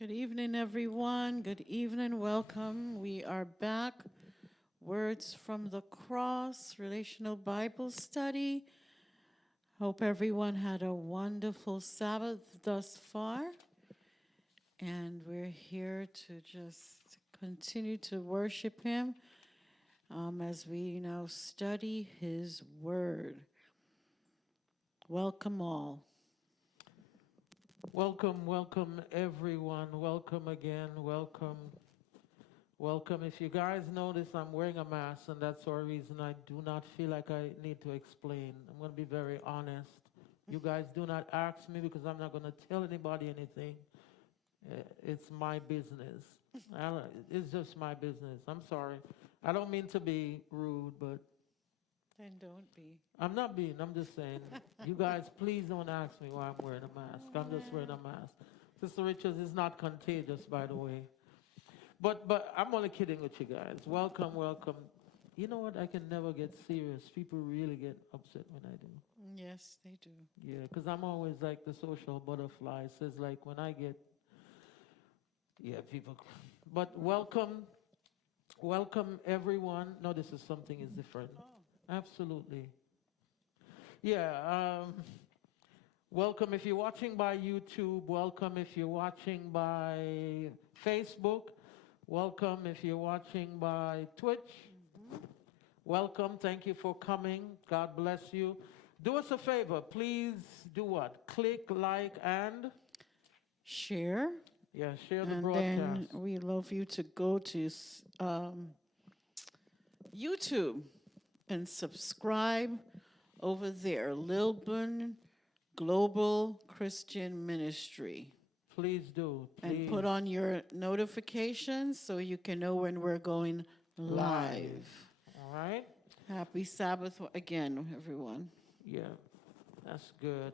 Good evening, everyone. Good evening. Welcome. We are back. Words from the Cross, Relational Bible Study. Hope everyone had a wonderful Sabbath thus far. And we're here to just continue to worship Him as we now study His Word. Welcome all. Welcome everyone. Welcome again. Welcome. If you guys notice, I'm wearing a mask, and that's our reason I do not feel like I need to explain. I'm going to be very honest. You guys do not ask me because I'm not going to tell anybody anything. It's my business. It's just my business. I'm sorry. I don't mean to be rude, but Then don't be. I'm not being, I'm just saying, you guys, please don't ask me why I'm wearing a mask. I'm just wearing a mask. Sister Richards is not contagious, by the way. But I'm only kidding with you guys. Welcome. You know what? I can never get serious. People really get upset when I do. Yes, they do. Yeah, because I'm always like the social butterfly. It says like when I get, people. But welcome everyone. No, this is something is different. Absolutely. Yeah, welcome if you're watching by YouTube. Welcome if you're watching by Facebook. Welcome if you're watching by Twitch. Welcome. Thank you for coming. God bless you. Do us a favor. Please do what? Click, like, and Share. yeah, share the And broadcast. then we love you to go to YouTube and subscribe over there, Lilburn Global Christian Ministry. Please do. Please. And put on your notifications so you can know when we're going live. All right. Happy Sabbath again, everyone. Yeah, that's good.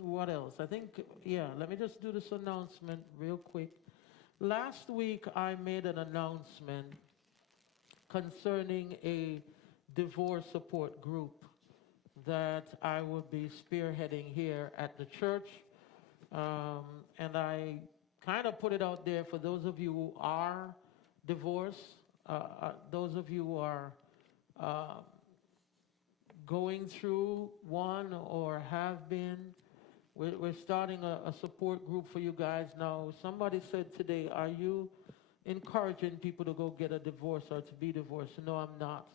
What else? I think, let me just do this announcement real quick. Last week, I made an announcement concerning a divorce support group that I would be spearheading here at the church. And I kind of put it out there for those of you who are divorced, those of you who are going through one or have been. We're starting a support group for you guys now. Somebody said today, are you encouraging people to go get a divorce or to be divorced? No, I'm not.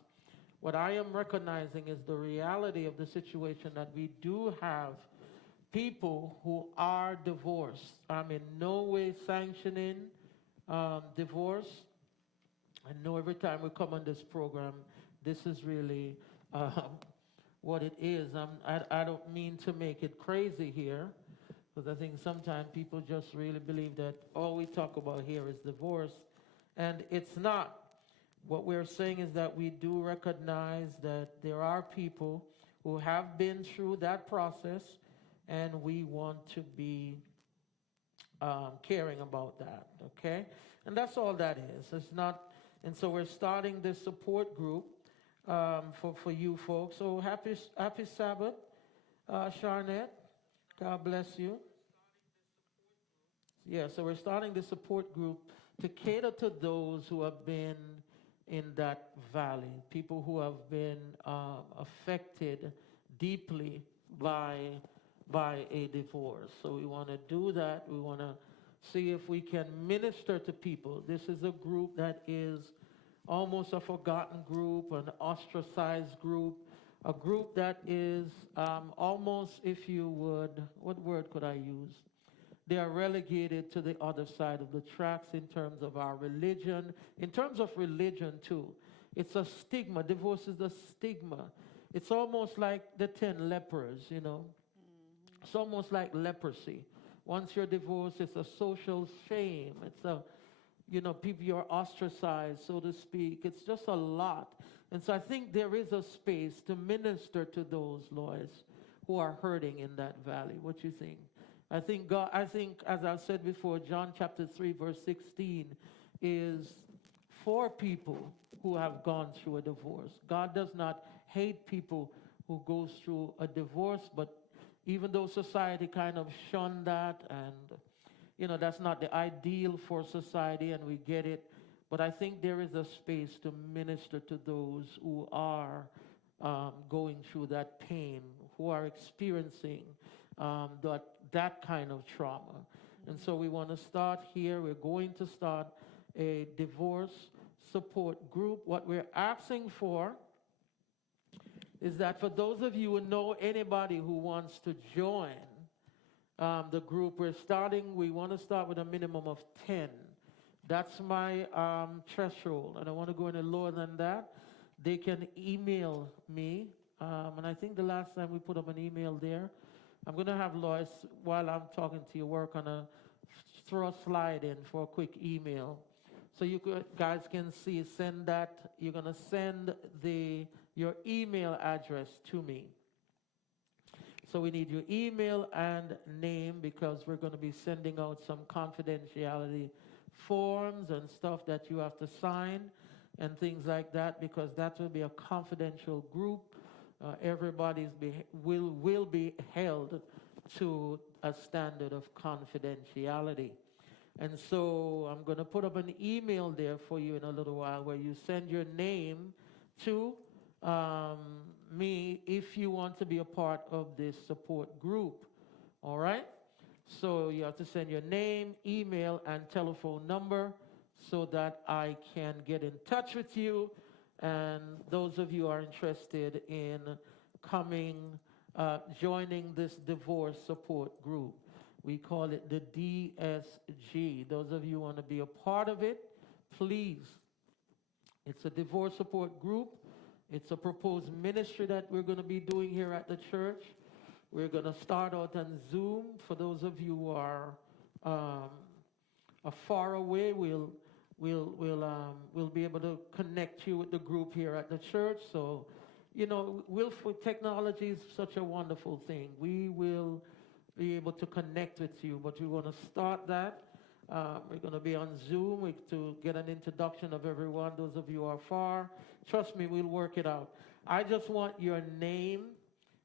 What I am recognizing is the reality of the situation that we do have people who are divorced. I'm in no way sanctioning divorce. I know every time we come on this program, this is really what it is. I don't mean to make it crazy here, because I think sometimes people just really believe that all we talk about here is divorce, and it's not. What we're saying is that we do recognize that there are people who have been through that process, and we want to be caring about that, okay? And that's all that is. It's not, and so we're starting this support group for you folks. So happy Sabbath, Charnette. God bless you. Yeah, so we're starting the support group to cater to those who have been in that valley, people who have been affected deeply by a divorce. So we want to do that. We want to see if we can minister to people. This is a group that is almost a forgotten group, an ostracized group, a group that is almost, if you would, what word could I use? They are relegated to the other side of the tracks in terms of our religion, in terms of religion too. It's a stigma. Divorce is a stigma. It's almost like the 10 lepers, you know. It's almost like leprosy. Once you're divorced, it's a social shame. It's a, people, you're ostracized, so to speak. It's just a lot. And so I think there is a space to minister to those, Lois, who are hurting in that valley. What you think? I think, as I've said before, John chapter 3, verse 16 is for people who have gone through a divorce. God does not hate people who goes through a divorce, but even though society kind of shunned that and, that's not the ideal for society, and we get it. But I think there is a space to minister to those who are going through that pain, who are experiencing that kind of trauma. And so we want to start here. We're going to start a divorce support group. What we're asking for is that for those of you who know anybody who wants to join the group, we want to start with a minimum of 10. That's my threshold. I don't want to go any lower than that. They can email me. And I think the last time we put up an email there, I'm going to have Lois, while I'm talking to you, work on throw a slide in for a quick email. So you guys can see, send that. You're going to send your email address to me. So we need your email and name, because we're going to be sending out some confidentiality forms and stuff that you have to sign and things like that, because that will be a confidential group. Everybody's will be held to a standard of confidentiality. And so I'm going to put up an email there for you in a little while, where you send your name to me if you want to be a part of this support group. All right? So you have to send your name, email, and telephone number so that I can get in touch with you. And those of you who are interested in joining this divorce support group, we call it the DSG. Those of you who want to be a part of it, please. It's a divorce support group. It's a proposed ministry that we're going to be doing here at the church. We're going to start out on Zoom. For those of you who are far away, we'll be able to connect you with the group here at the church. So, technology is such a wonderful thing. We will be able to connect with you, but we want to start that. We're going to be on Zoom to get an introduction of everyone. Those of you who are far, trust me, we'll work it out. I just want your name,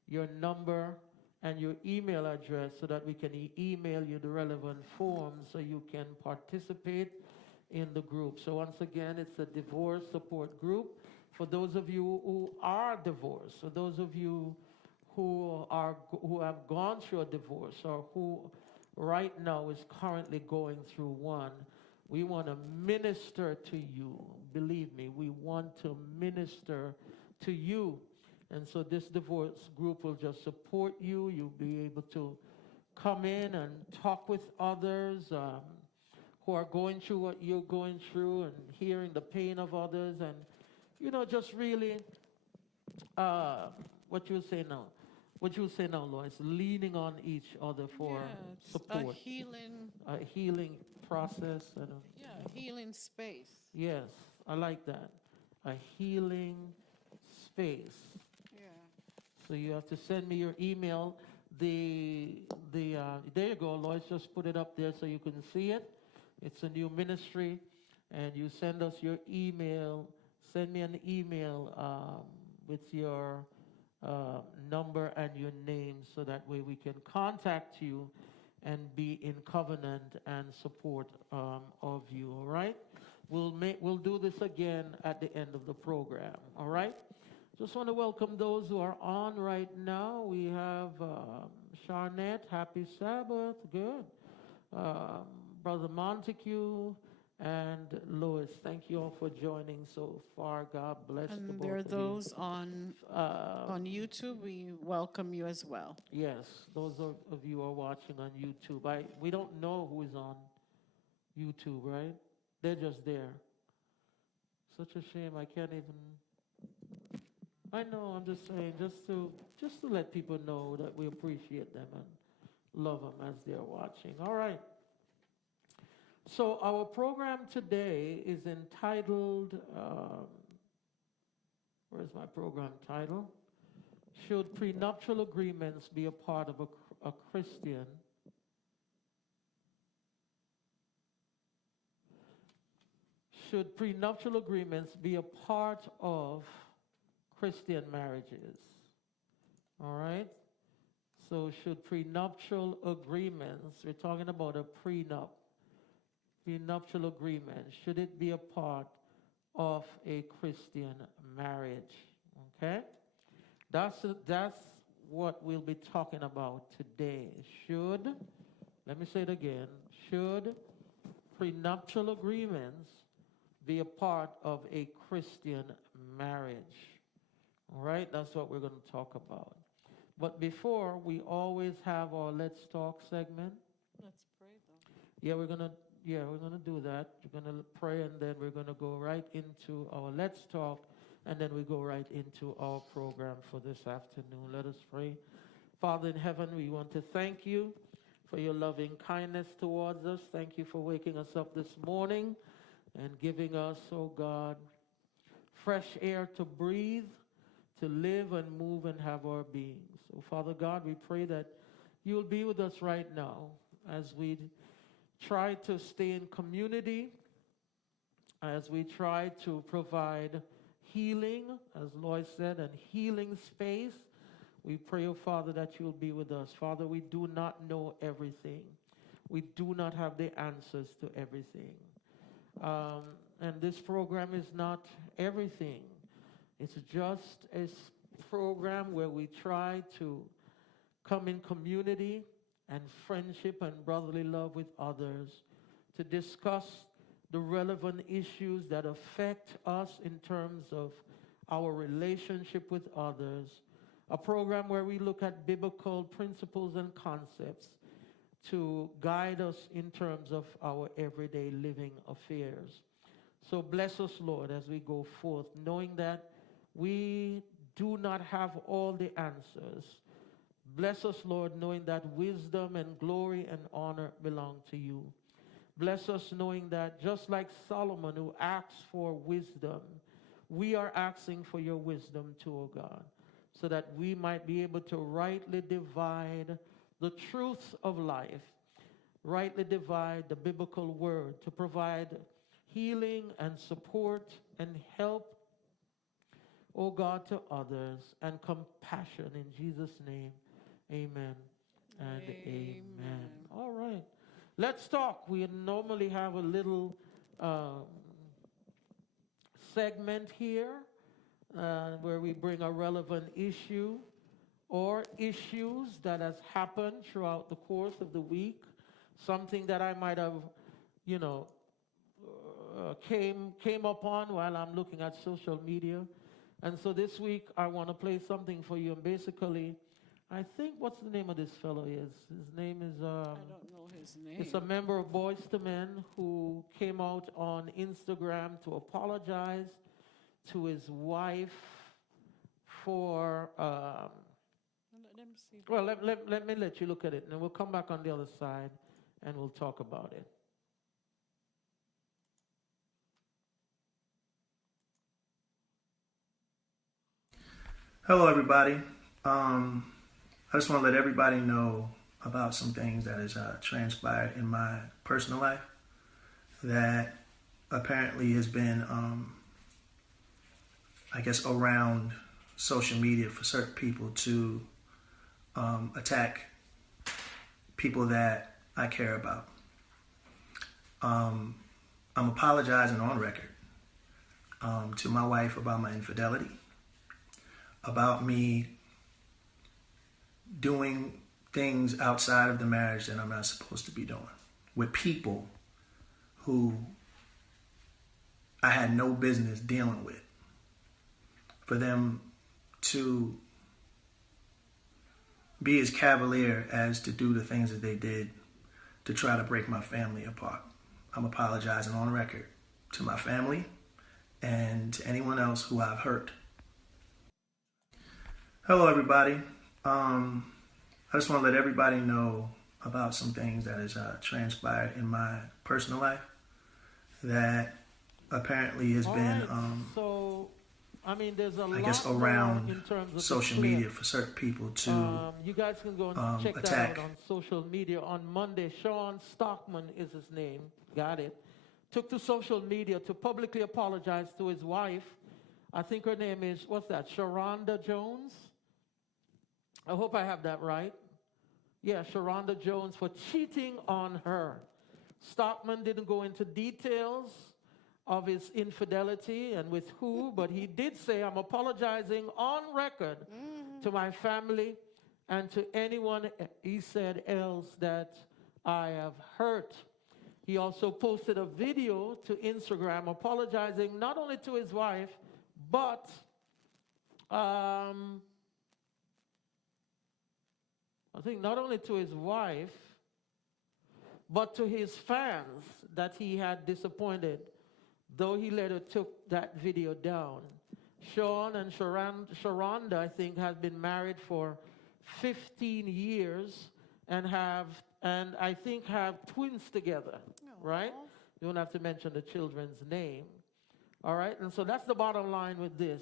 your number, and your email address so that we can email you the relevant forms so you can participate in the group. So once again, it's a divorce support group for those of you who are divorced, for those of you who have gone through a divorce, or who right now is currently going through one. We want to minister to you. Believe me, we want to minister to you. And so this divorce group will just support you. You'll be able to come in and talk with others who are going through what you're going through, and hearing the pain of others, and just really what you say now, Lois, leaning on each other for support. A healing process. A healing space. Yes, I like that. A healing space. Yeah. So you have to send me your email. There you go, Lois, just put it up there so you can see it. It's a new ministry, and you send us your email. Send me an email with your number and your name, so that way we can contact you and be in covenant and support of you. All right? We'll do this again at the end of the program. All right? Just want to welcome those who are on right now. We have Charnette, happy Sabbath, good. Brother Montague and Lois, thank you all for joining so far. God bless the both of you. And there are those on YouTube. We welcome you as well. Yes, those of you who are watching on YouTube. We don't know who is on YouTube, right? They're just there. Such a shame. I can't even. I know. I'm just saying, just to let people know that we appreciate them and love them as they're watching. All right. So our program today is entitled, where's my program title? Should prenuptial agreements be a part of a Christian? Should prenuptial agreements be a part of Christian marriages? All right? So should prenuptial agreements, we're talking about a prenuptial agreement, should it be a part of a Christian marriage? Okay? That's what we'll be talking about today. Let me say it again, should prenuptial agreements be a part of a Christian marriage? All right, that's what we're going to talk about. But before, we always have our Let's Talk segment. Let's pray, though. Yeah, we're gonna do that. We're gonna pray, and then we're gonna go right into our Let's Talk, and then we go right into our program for this afternoon. Let us pray. Father in heaven, we want to thank you for your loving kindness towards us. Thank you for waking us up this morning and giving us, oh God, fresh air to breathe, to live and move and have our being. So, Father God, we pray that you will be with us right now as we try to stay in community, as we try to provide healing, as Lloyd said, and healing space. We pray, oh Father, that you will be with us. Father, we do not know everything. We do not have the answers to everything. And this program is not everything. It's just a program where we try to come in community and friendship and brotherly love with others, to discuss the relevant issues that affect us in terms of our relationship with others. A program where we look at biblical principles and concepts to guide us in terms of our everyday living affairs. So bless us, Lord, as we go forth, knowing that we do not have all the answers. Bless us, Lord, knowing that wisdom and glory and honor belong to you. Bless us knowing that just like Solomon, who asked for wisdom, we are asking for your wisdom too, O God, so that we might be able to rightly divide the truths of life, rightly divide the biblical word, to provide healing and support and help, O God, to others, and compassion. In Jesus' name, amen and amen. All right. Let's talk. We normally have a little segment here where we bring a relevant issue or issues that has happened throughout the course of the week, something that I might have, came upon while I'm looking at social media. And so this week I want to play something for you. And basically, I think, what's the name of this fellow is? His name is... I don't know his name. It's a member of Boys to Men who came out on Instagram to apologize to his wife for... Let me see. Well, let me let you look at it, and then we'll come back on the other side, and we'll talk about it. Hello, everybody. I just want to let everybody know about some things that has transpired in my personal life that apparently has been, around social media for certain people to attack people that I care about. I'm apologizing on record to my wife about my infidelity, about me doing things outside of the marriage that I'm not supposed to be doing with people who I had no business dealing with. For them to be as cavalier as to do the things that they did to try to break my family apart. I'm apologizing on record to my family and to anyone else who I've hurt. Hello, everybody. I just want to let everybody know about some things that has transpired in my personal life that apparently has been, there's a lot around in terms of social media for certain people to you guys can go and check attack. that out on social media. On Monday, Sean Stockman is his name. Got it. Took to social media to publicly apologize to his wife. I think her name is, Sharonda Jones? I hope I have that right. Sharonda Jones, for cheating on her. Stockman didn't go into details of his infidelity and with who, but he did say, I'm apologizing on record to my family and to anyone, he said, else that I have hurt. He also posted a video to Instagram apologizing not only to his wife, but I think not only to his wife, but to his fans that he had disappointed, though he later took that video down. Sean and Sharonda, I think, have been married for 15 years and I think have twins together, right? You don't have to mention the children's name. All right, and so that's the bottom line with this.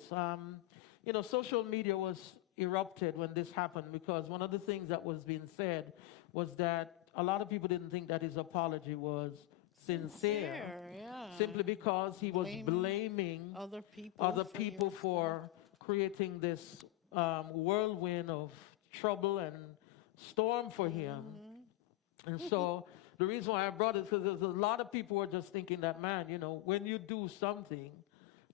Social media was erupted when this happened because one of the things that was being said was that a lot of people didn't think that his apology was sincere. Simply because he was blaming other people for creating this whirlwind of trouble and storm for him. And so the reason why I brought it is because there's a lot of people who are just thinking that, man, when you do something,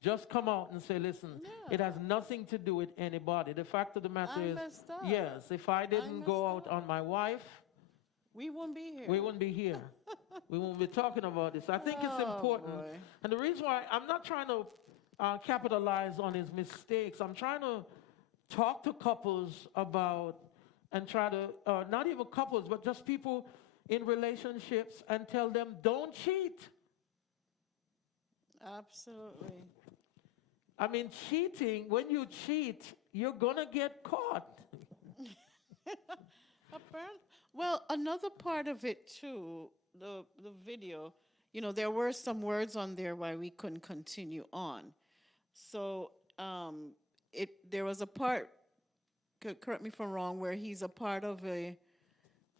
just come out and say, listen, it has nothing to do with anybody. The fact of the matter is, yes, if I didn't go out on my wife, we wouldn't be here. We wouldn't be here. We won't be talking about this. I think it's important. Boy. And the reason why I'm not trying to capitalize on his mistakes, I'm trying to talk to couples about and try to, not even couples, but just people in relationships and tell them, don't cheat. Absolutely. I mean, cheating, when you cheat, you're going to get caught. Well, another part of it too, the video, there were some words on there why we couldn't continue on. So there was a part, correct me if I'm wrong, where he's a part of a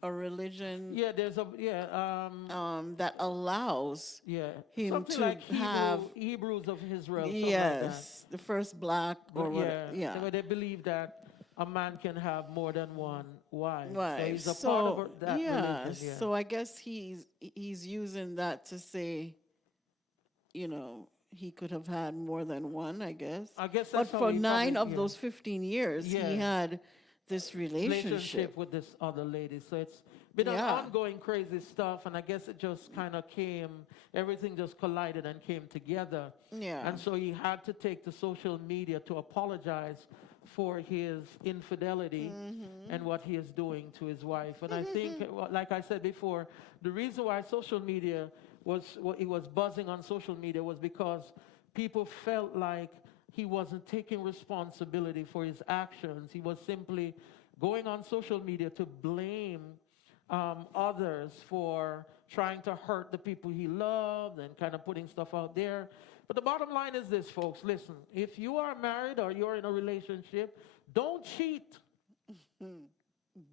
religion. Yeah, there's that allows him something to like have Hebrews of Israel. Yes, like the first black or whatever. Where they believe that a man can have more than one wife. Right. So he's a part of that religion. Yeah. So I guess he's using that to say, he could have had more than one, I guess. I guess but that's for 9 of those 15 years, he had this relationship with this other lady. So it's been an ongoing crazy stuff, and I guess it just kind of everything just collided and came together. Yeah. And so he had to take to social media to apologize for his infidelity and what he is doing to his wife. And I think, like I said before, the reason why social media was buzzing on social media was because people felt like he wasn't taking responsibility for his actions. He was simply going on social media to blame others for trying to hurt the people he loved and kind of putting stuff out there. But the bottom line is this, folks. Listen, if you are married or you're in a relationship, don't cheat.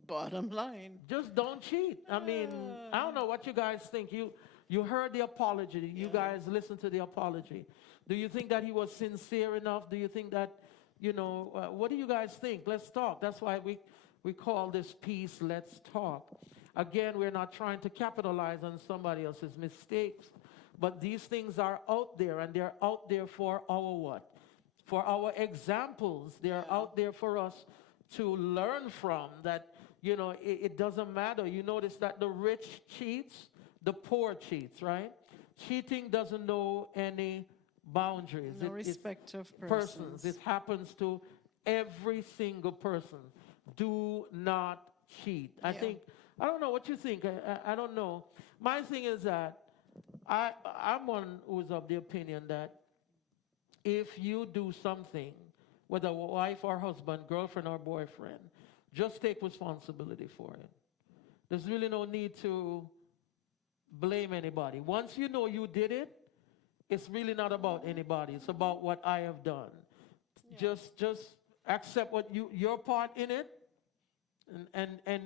Bottom line. Just don't cheat. I mean, I don't know what you guys think. You heard the apology. You guys listened to the apology. Do you think that he was sincere enough? Do you think that, what do you guys think? Let's talk. That's why we call this piece, Let's Talk. Again, we're not trying to capitalize on somebody else's mistakes. But these things are out there, and they're out there for our what? For our examples. They're out there for us to learn from that, it doesn't matter. You notice that the rich cheats, the poor cheats, right? Cheating doesn't know any boundaries. No respect of persons. It happens to every single person. Do not cheat. I don't know what you think. I don't know. My thing is that I'm one who's of the opinion that if you do something, whether wife or husband, girlfriend or boyfriend, just take responsibility for it. There's really no need to blame anybody. Once you know you did it, it's really not about anybody. It's about what I have done. Yeah. Just accept what your part in it, and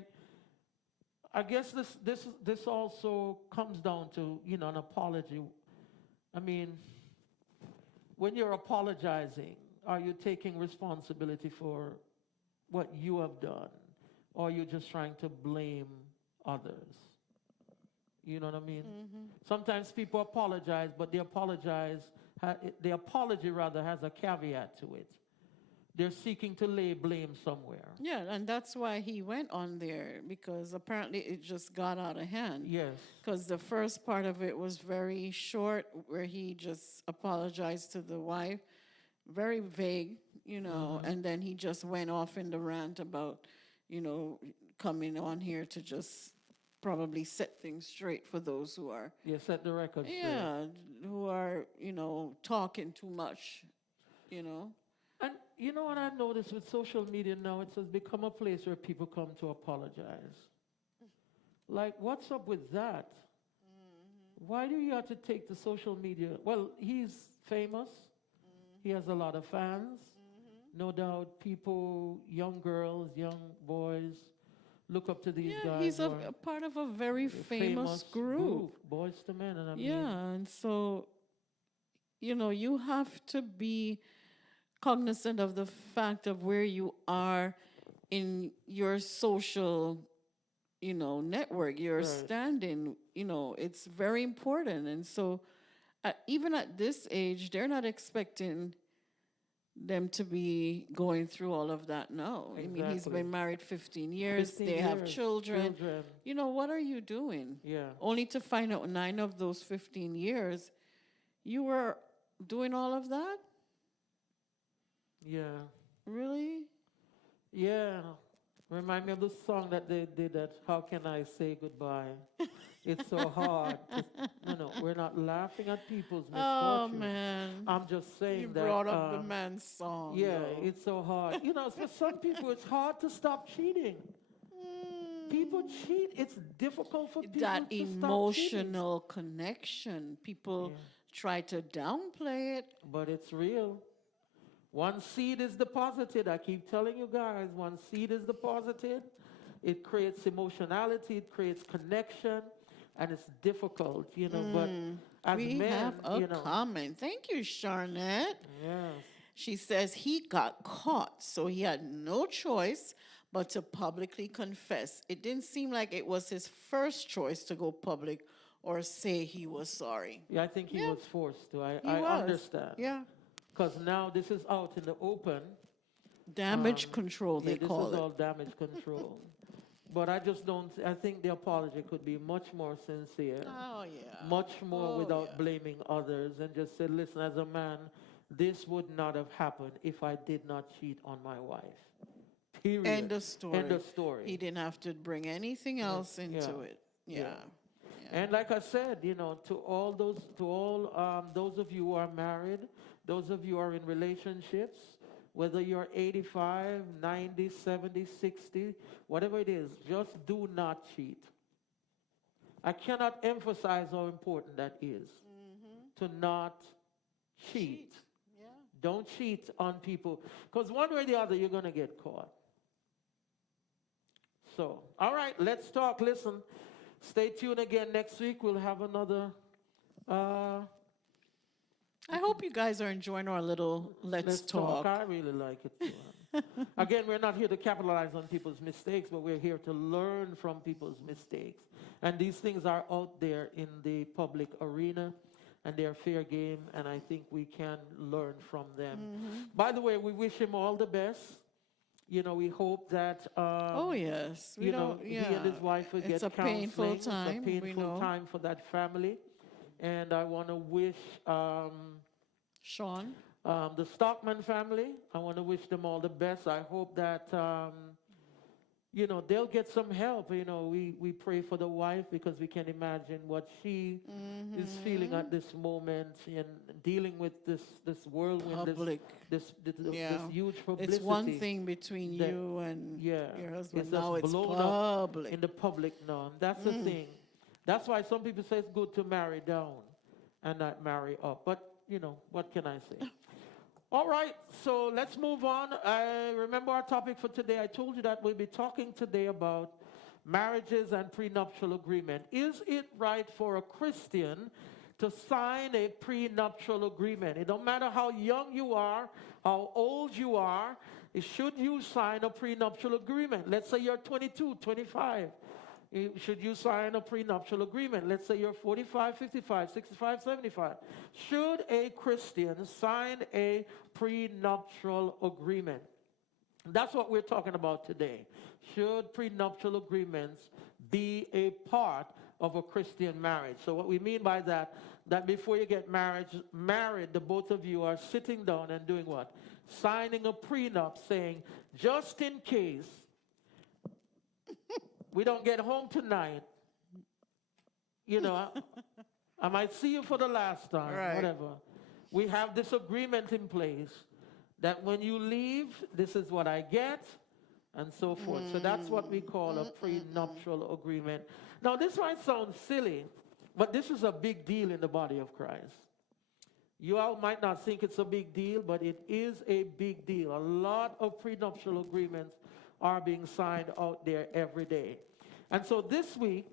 I guess this also comes down to an apology. I mean, when you're apologizing, are you taking responsibility for what you have done, or you're just trying to blame others. You know what I mean? Sometimes people apologize, but the apology rather has a caveat to it. They're seeking to lay blame somewhere. Yeah, and that's why he went on there, because apparently it just got out of hand. Yes. Because the first part of it was very short, where he just apologized to the wife, very vague, and then he just went off in the rant about, coming on here to just probably set things straight for those who are, Yeah, set the record straight. yeah, who are, talking too much, And you know what I've noticed with social media now? It has become a place where people come to apologize. Like, what's up with that? Why do you have to take to social media? Well, he's famous. He has a lot of fans. No doubt people, young girls, young boys, look up to these guys. He's a part of a very famous group. Boys to Men. And I mean, Yeah, and so, you have to be cognizant of the fact of where you are in your social, network, your standing, it's very important. And so even at this age, they're not expecting them to be going through all of that now. I mean, he's been married 15 years. 15 they have years, children. What are you doing? Yeah. Only to find out 9 of those 15 years, you were doing all of that? Yeah. Really? Yeah. Remind me of the song that they did, that How Can I Say Goodbye? It's so hard. We're not laughing at people's misfortune. Oh, man. I'm just saying You that. brought up the man's song. Yeah, though. it's so hard. For some people, it's hard to stop cheating. People cheat. It's difficult for people That to stop cheating. emotional connection. People try to downplay it. But it's real. One seed is deposited. I keep telling you guys, one seed is deposited. It creates emotionality. It creates connection. And it's difficult, but as We men, have a comment. Thank you, Charnette. Yes. She says he got caught, so he had no choice but to publicly confess. It didn't seem like it was his first choice to go public or say he was sorry. Yeah, I think he was forced to. I was. understand. Yeah. Because now this is out in the open. Damage control, they call This is it. all damage control. But I just don't, I think the apology could be much more sincere. Oh, yeah. Much more without blaming others, and just say, listen, as a man, this would not have happened if I did not cheat on my wife. Period. End of story. End of story. He didn't have to bring anything else into it. Yeah. And like I said, to all those of you who are married, those of you who are in relationships, whether you're 85, 90, 70, 60, whatever it is, just do not cheat. I cannot emphasize how important that is, to not cheat. Yeah. Don't cheat on people, because one way or the other, you're going to get caught. So, all right, let's talk. Listen, stay tuned again next week. We'll have another... I hope you guys are enjoying our little Let's Talk. I really like it too. Again, we're not here to capitalize on people's mistakes, but we're here to learn from people's mistakes. And these things are out there in the public arena, and they're fair game, and I think we can learn from them. By the way, we wish him all the best. We hope that Oh, yes. he and his wife will get It's a counseling. painful time. It's a painful time for that family. And I want to wish Sean. the Stockman family, I want to wish them all the best. I hope that, they'll get some help. We pray for the wife, because we can imagine what she is feeling at this moment and dealing with this whirlwind, this huge publicity. It's one thing between you and your husband. Now it's public. In the public now. That's the thing. That's why some people say it's good to marry down and not marry up. But, what can I say? All right, so let's move on. Remember our topic for today. I told you that we'll be talking today about marriages and prenuptial agreement. Is it right for a Christian to sign a prenuptial agreement. It don't matter how young you are, how old you are, should you sign a prenuptial agreement? Let's say you're 22, 25. Should you sign a prenuptial agreement? Let's say you're 45, 55, 65, 75. Should a Christian sign a prenuptial agreement? That's what we're talking about today. Should prenuptial agreements be a part of a Christian marriage? So what we mean by that before you get married, the both of you are sitting down and doing what? Signing a prenup saying, just in case we don't get home tonight, I might see you for the last time, Right. whatever. We have this agreement in place that when you leave, this is what I get, and so forth. So that's what we call a prenuptial agreement. Now, this might sound silly, but this is a big deal in the body of Christ. You all might not think it's a big deal, but it is a big deal. A lot of prenuptial agreements are being signed out there every day. And so this week,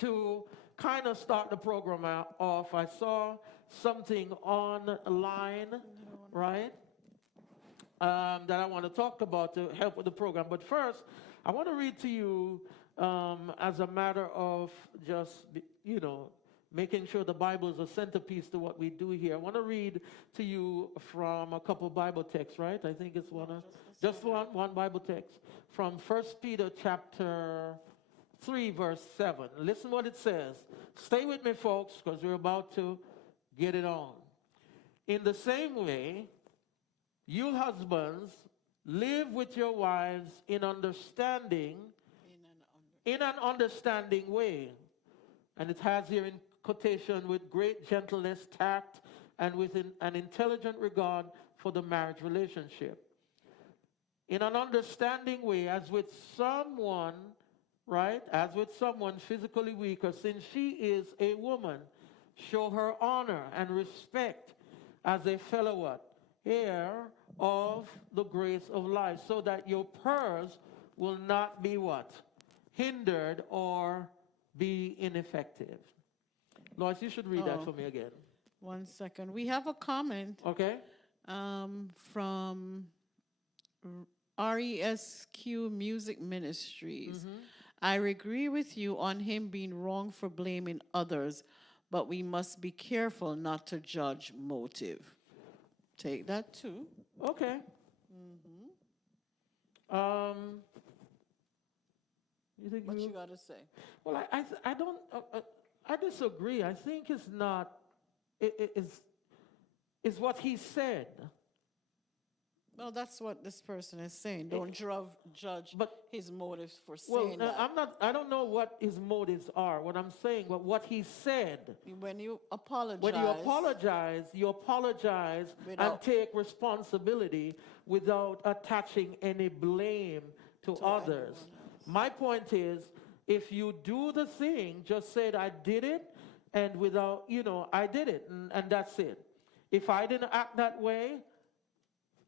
to kind of start the program off, I saw something online, right, that I want to talk about to help with the program. But first, I want to read to you as a matter of just, making sure the Bible is a centerpiece to what we do here. I want to read to you from a couple Bible texts, right? I think it's just one Bible text from 1 Peter chapter 3, verse 7. Listen what it says. Stay with me, folks, because we're about to get it on. In the same way, you husbands live with your wives in an understanding way. And it has here in quotation, with great gentleness, tact, and with an intelligent regard for the marriage relationship. In an understanding way, as with someone, right, as with someone physically weaker, since she is a woman, show her honor and respect as a fellow what? Heir of the grace of life, so that your prayers will not be what? Hindered or be ineffective. Lois, you should read that for me again. 1 second. We have a comment Okay? from RESQ Music Ministries. I agree with you on him being wrong for blaming others, but we must be careful not to judge motive. Take that too. Okay. You think What you got to say? Well, I don't. I disagree. I think it's not. It's what he said. Well, that's what this person is saying. Don't judge his motives for Well, saying that. I'm not. I don't know what his motives are. What I'm saying, but what he said. When you apologize. When you apologize and take responsibility without attaching any blame to others. My point is, if you do the thing, just say I did it, and without, I did it, and that's it. If I didn't act that way,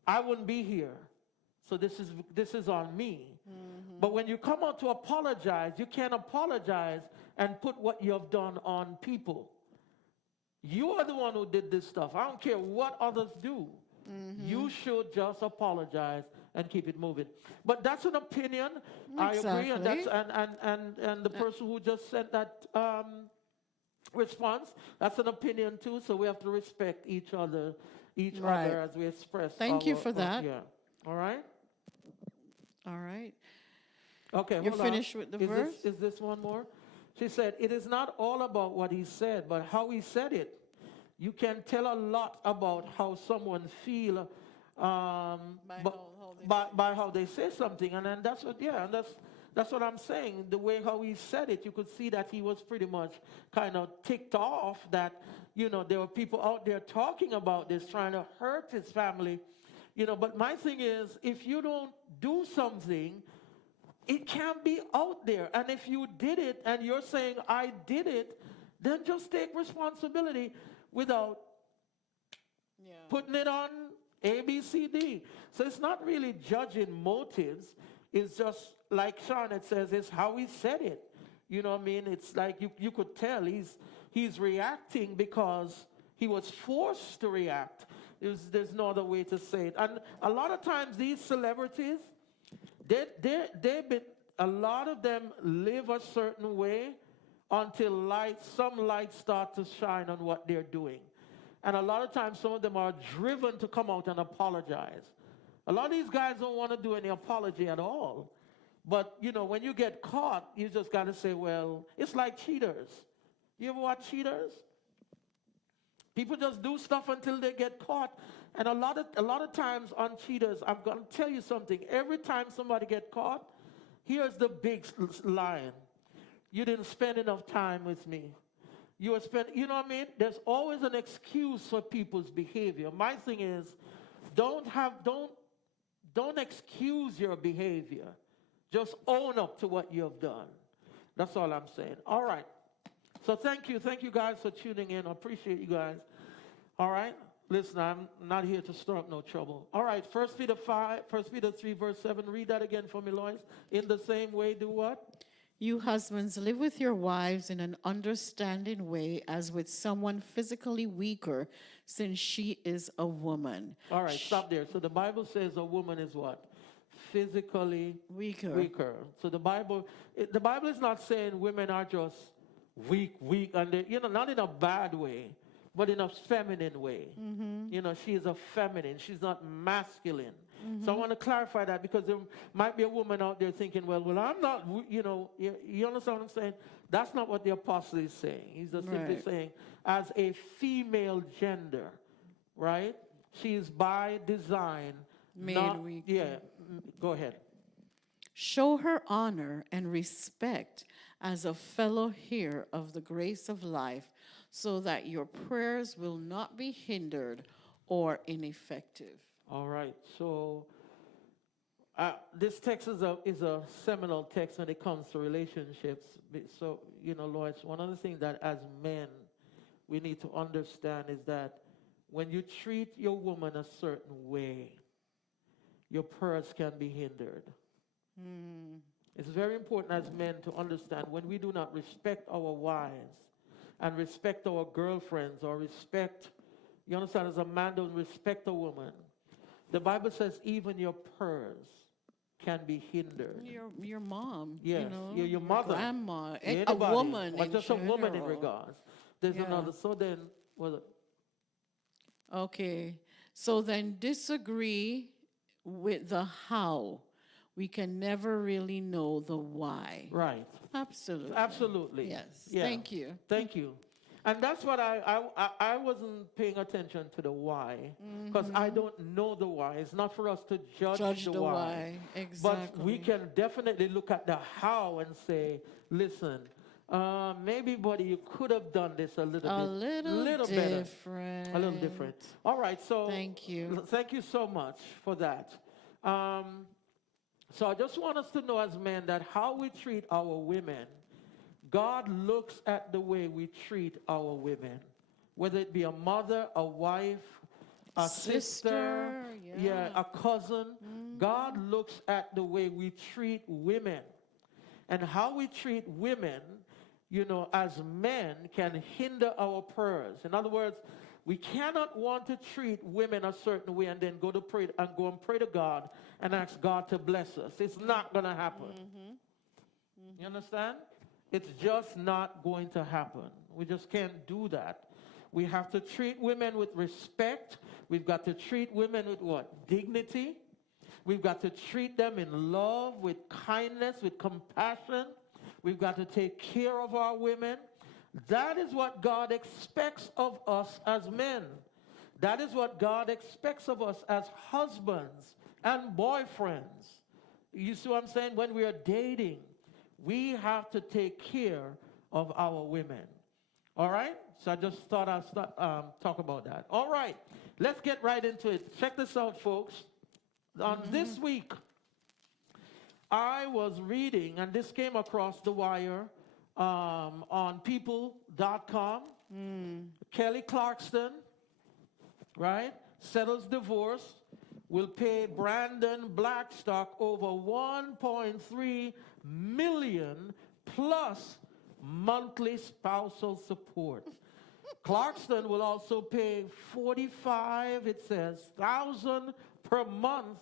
I wouldn't be here. So this is on me. But when you come out to apologize, you can't apologize and put what you have done on people. You are the one who did this stuff. I don't care what others do. You should just apologize and keep it moving. But that's an opinion. Exactly. I agree, and that's and the person who just sent that response, that's an opinion too. So we have to respect each other as we express. Thank you for that. Yeah. All right. All right. Okay. You're finished with the verse? Is this one more? She said, "It is not all about what he said, but how he said it. You can tell a lot about how someone feel by how they say something, and then that's what I'm saying. The way how he said it, you could see that he was pretty much kind of ticked off that there were people out there talking about this, trying to hurt his family, But my thing is, if you don't do something, it can't be out there. And if you did it and you're saying I did it, then just take responsibility without putting it on A, B, C, D. So it's not really judging motives. It's just, like Charlotte says, it's how he said it. You know what I mean? It's like you could tell he's reacting because he was forced to react. There's no other way to say it. And a lot of times these celebrities, they've been, a lot of them live a certain way until some light start to shine on what they're doing. And a lot of times some of them are driven to come out and apologize. A lot of these guys don't want to do any apology at all. But, you know, when you get caught, you just got to say, well, it's like cheaters. You ever watch Cheaters? People just do stuff until they get caught. And a lot of times on Cheaters, I'm going to tell you something. Every time somebody get caught, here's the big line. You didn't spend enough time with me. You know what I mean? There's always an excuse for people's behavior. My thing is, don't excuse your behavior. Just own up to what you have done. That's all I'm saying. All right. So thank you guys for tuning in. I appreciate you guys. All right. Listen, I'm not here to stir up no trouble. All right. 1 Peter 3, verse 7. Read that again for me, Lois. In the same way, do what? You husbands, live with your wives in an understanding way as with someone physically weaker, since she is a woman. All right, stop there. So the Bible says a woman is what? Physically weaker. So the Bible is not saying women are just weak, and not in a bad way, but in a feminine way. You know, she is a feminine. She's not masculine. So I want to clarify that, because there might be a woman out there thinking, well, I'm not, you understand what I'm saying? That's not what the apostle is saying. He's just simply saying, as a female gender, right? She is by design made weak. Yeah, go ahead. Show her honor and respect as a fellow heir of the grace of life, so that your prayers will not be hindered or ineffective. All right, so this text is a seminal text when it comes to relationships. So, Lois, one of the things that as men we need to understand is that when you treat your woman a certain way, your prayers can be hindered. It's very important as men to understand when we do not respect our wives and respect our girlfriends, or respect, you understand, as a man don't respect a woman, the Bible says even your prayers can be hindered. Your mom, yes, your mother, grandma, anybody, a woman, or just a woman in general. regards. There's another. So then, okay. So then, disagree with the how. We can never really know the why. Right. Absolutely. Absolutely. Yes. Yeah. Thank you. Thank you. And that's what I wasn't paying attention to the why, because I don't know the why. It's not for us to judge the why. Exactly. But we can definitely look at the how and say, listen, maybe, buddy, you could have done this a little better. A little different. All right, so thank you. Thank you so much for that. So I just want us to know as men that how we treat our women, God looks at the way we treat our women, whether it be a mother, a wife, a sister, a cousin. God looks at the way we treat women. And how we treat women, as men can hinder our prayers. In other words, we cannot want to treat women a certain way and then go and pray to God and ask God to bless us. It's not going to happen. You understand? It's just not going to happen. We just can't do that. We have to treat women with respect. We've got to treat women with what? Dignity. We've got to treat them in love, with kindness, with compassion. We've got to take care of our women. That is what God expects of us as men. That is what God expects of us as husbands and boyfriends. You see what I'm saying? When we are dating, we have to take care of our women. All right? So I just thought I'd talk about that. All right. Let's get right into it. Check this out, folks. This week, I was reading, and this came across the wire on people.com. Kelly Clarkson, right, settles divorce, will pay Brandon Blackstock over $1.3 million plus monthly spousal support. Clarkston will also pay 45, it says, thousand per month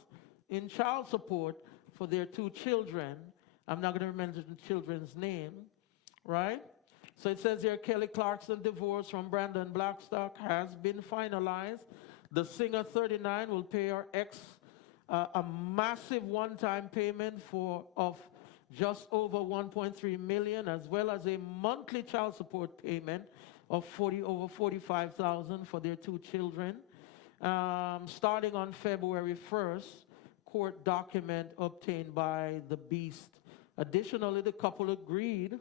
in child support for their 2 children. I'm not going to mention the children's name, right? So it says here, Kelly Clarkson divorce from Brandon Blackstock has been finalized. The singer 39 will pay her ex a massive one-time payment of just over $1.3 million, as well as a monthly child support payment of over $45,000 for their 2 children. Starting on February 1st, court document obtained by the Beast. Additionally, the couple agreed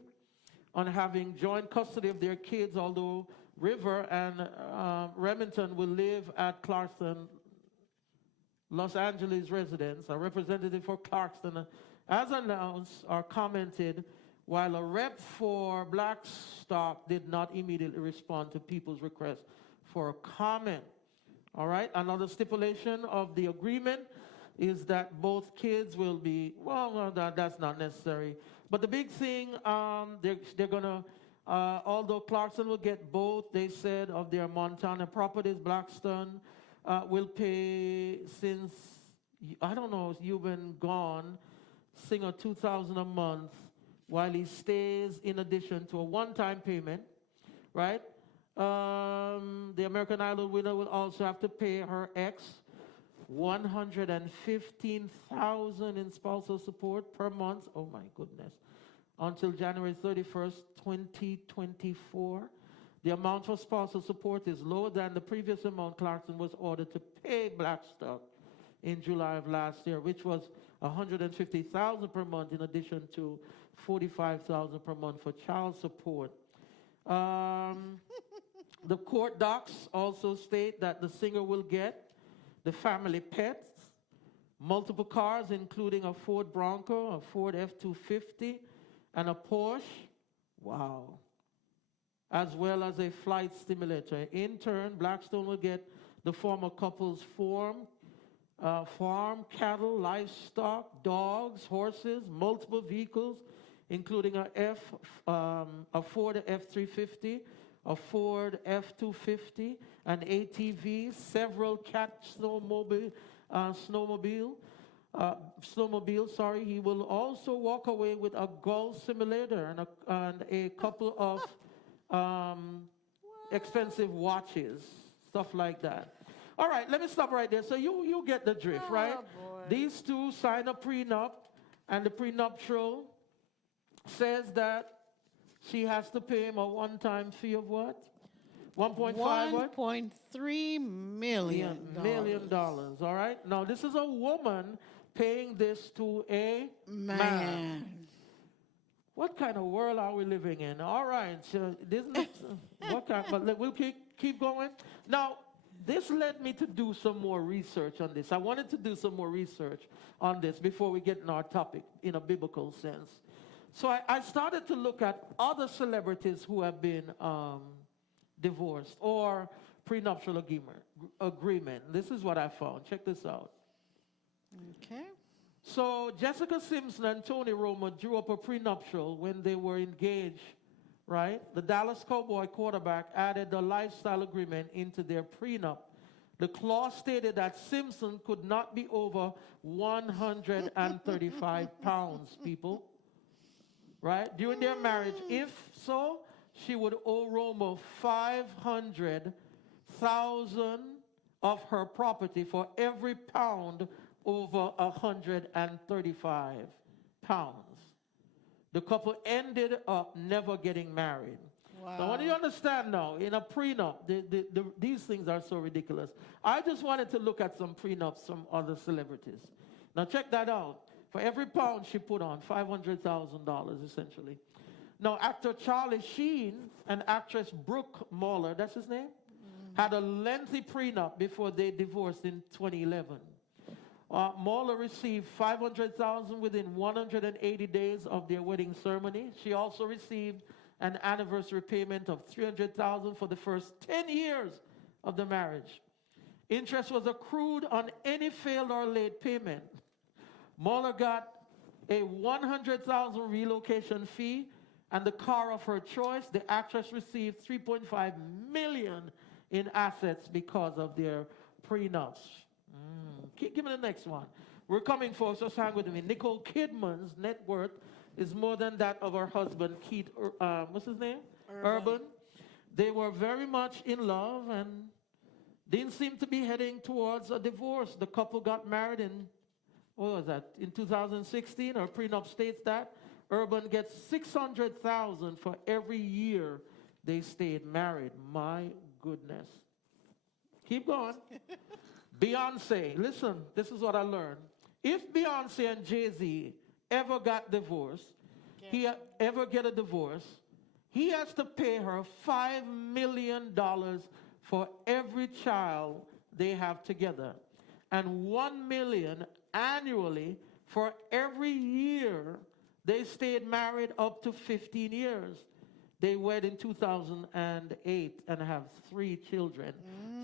on having joint custody of their kids, although River and Remington will live at Clarkston, Los Angeles residence. A representative for Clarkston, as announced or commented, while a rep for Blackstock did not immediately respond to people's request for a comment. All right, another stipulation of the agreement is that both kids will be, well, that's not necessary. But the big thing, they're going to, although Clarkson will get both, they said, of their Montana properties, Blackstone will pay, since, I don't know, you've been gone, singer $2,000 a month while he stays, in addition to a one-time payment, right? The American Idol winner will also have to pay her ex $115,000 in spousal support per month. Oh my goodness. Until January 31st, 2024. The amount for spousal support is lower than the previous amount Clarkson was ordered to pay Blackstock in July of last year, which was $150,000 per month, in addition to $45,000 per month for child support. The court docs also state that the singer will get the family pets, multiple cars, including a Ford Bronco, a Ford F-250, and a Porsche. Wow. As well as a flight simulator. In turn, Blackstone will get the former couple's farm, cattle, livestock, dogs, horses, multiple vehicles, including a Ford F-350, a Ford F-250, an ATV, several cat snowmobile. He will also walk away with a golf simulator and a couple of expensive watches, stuff like that. All right, let me stop right there. So you get the drift, right? Boy. These two sign a prenup, and the prenuptial says that she has to pay him a one-time fee of what? 1.5 what? $1.3 million. Million dollars, all right? Now, this is a woman paying this to a Man. What kind of world are we living in? All right, so this is but we'll keep going. Now, this led me to do some more research on this. I wanted to do some more research on this before we get in our topic in a biblical sense. So I started to look at other celebrities who have been divorced or prenuptial agreement. This is what I found. Check this out. Okay. So Jessica Simpson and Tony Romo drew up a prenuptial when they were engaged, right? The Dallas Cowboy quarterback added the lifestyle agreement into their prenup. The clause stated that Simpson could not be over 135 pounds, people, right? During their marriage. If so, she would owe Romo $500,000 of her property for every pound over 135 pounds. The couple ended up never getting married. Wow. Now, what do you understand now? In a prenup, these things are so ridiculous. I just wanted to look at some prenups from other celebrities. Now, check that out. For every pound she put on, $500,000 essentially. Now, actor Charlie Sheen and actress Brooke Moller, that's his name, had a lengthy prenup before they divorced in 2011. Moller received $500,000 within 180 days of their wedding ceremony. She also received an anniversary payment of $300,000 for the first 10 years of the marriage. Interest was accrued on any failed or late payment. Moller got a $100,000 relocation fee and the car of her choice. The actress received $3.5 million in assets because of their prenups. Give me the next one. We're coming for, so hang with me. Nicole Kidman's net worth is more than that of her husband, Keith, what's his name? Urban. They were very much in love and didn't seem to be heading towards a divorce. The couple got married in, what was that, in 2016? Her prenup states that Urban gets $600,000 for every year they stayed married. My goodness. Keep going. Beyonce, listen, this is what I learned. If Beyonce and Jay-Z ever got divorced, ever get a divorce, he has to pay her $5 million for every child they have together, and $1 million annually for every year they stayed married up to 15 years. They wed in 2008 and have 3 children.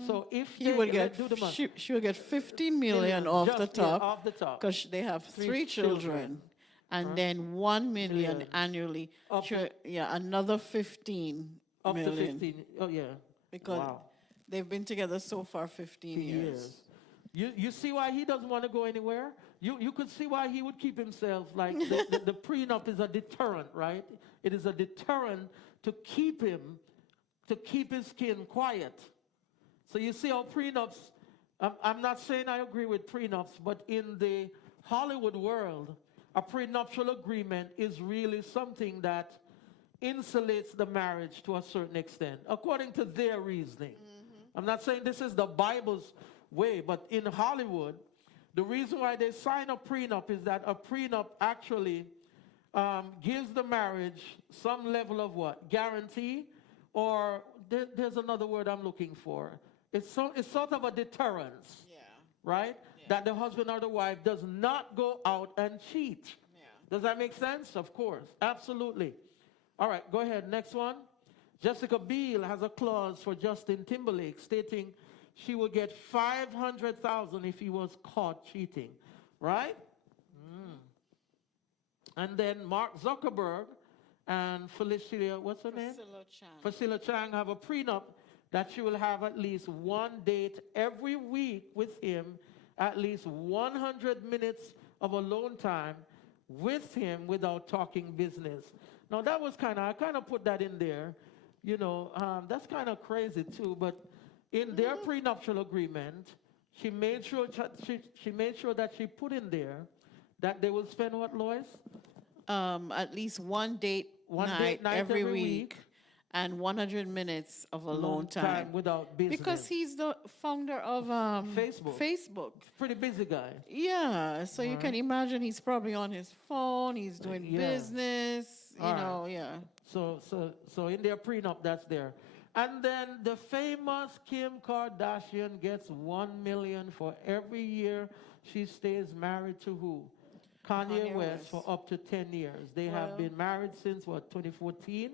So if He would get, do the math. she would get 15 million off Just, the top. yeah, off the top. Because they have 3 Three children. children. And then 1 million Million. annually. Up to- Another 15 Up million. to 15. Oh, yeah. Because wow. they've been together so far 15 years. You see why he doesn't want to go anywhere? You could see why he would keep himself like the prenup is a deterrent, right? It is a deterrent to keep his skin quiet. So you see how prenups, I'm not saying I agree with prenups, but in the Hollywood world, a prenuptial agreement is really something that insulates the marriage to a certain extent, according to their reasoning. I'm not saying this is the Bible's way, but in Hollywood, the reason why they sign a prenup is that a prenup actually gives the marriage some level of what? Guarantee, or there's another word I'm looking for. It's sort of a deterrence, right? Yeah. That the husband or the wife does not go out and cheat. Yeah. Does that make sense? Of course, absolutely. All right, go ahead, next one. Jessica Biel has a clause for Justin Timberlake stating she will get $500,000 if he was caught cheating, right? And then Mark Zuckerberg and Felicia, what's her name? Priscilla Chang have a prenup that she will have at least one date every week with him, at least 100 minutes of alone time with him without talking business. Now that was I kind of put that in there, that's kind of crazy too, but in their prenuptial agreement, she made sure that she put in there that they will spend what, Lois? At least one date night every week. And 100 minutes of alone time without business. Because he's the founder of Facebook. Pretty busy guy. Yeah, so you can imagine he's probably on his phone, he's doing business, yeah. So in their prenup, that's there. And then the famous Kim Kardashian gets $1 million for every year she stays married to who? Kanye West for up to 10 years. They have been married since 2014.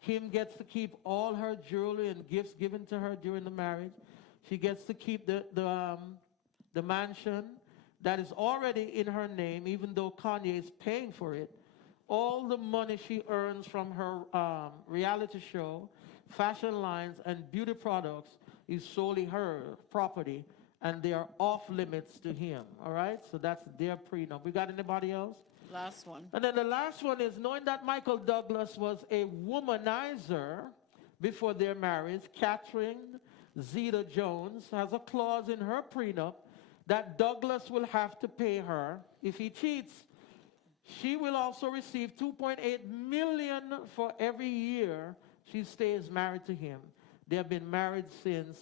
Kim gets to keep all her jewelry and gifts given to her during the marriage. She gets to keep the mansion that is already in her name, even though Kanye is paying for it. All the money she earns from her reality show, fashion lines, and beauty products is solely her property, and they are off limits to him. All right? So that's their prenup. We got anybody else? Last one. And then the last one is knowing that Michael Douglas was a womanizer before their marriage. Catherine Zeta-Jones has a clause in her prenup that Douglas will have to pay her if he cheats. She will also receive $2.8 million for every year she stays married to him. They have been married since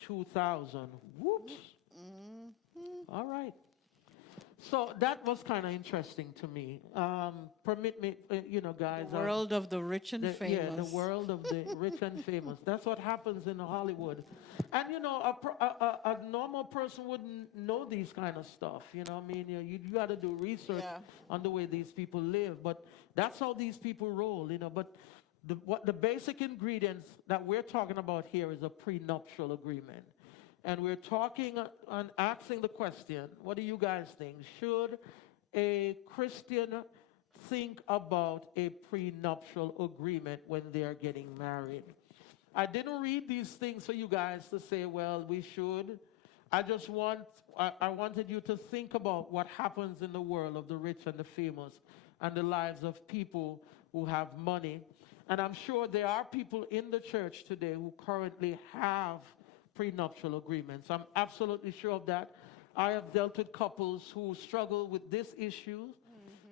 2000. Whoops. All right. So that was kind of interesting to me. Permit me, guys. The world of the rich and famous. Yeah, the world of the rich and famous. That's what happens in Hollywood. And, a normal person wouldn't know these kind of stuff. You you got to do research on the way these people live. But that's how these people roll, But the basic ingredients that we're talking about here is a prenuptial agreement. And we're talking and asking the question, what do you guys think? Should a Christian think about a prenuptial agreement when they are getting married. I didn't read these things for you guys to say, well, we should. I wanted you to think about what happens in the world of the rich and the famous and the lives of people who have money. And I'm sure there are people in the church today who currently have prenuptial agreements. I'm absolutely sure of that. I have dealt with couples who struggle with this issue,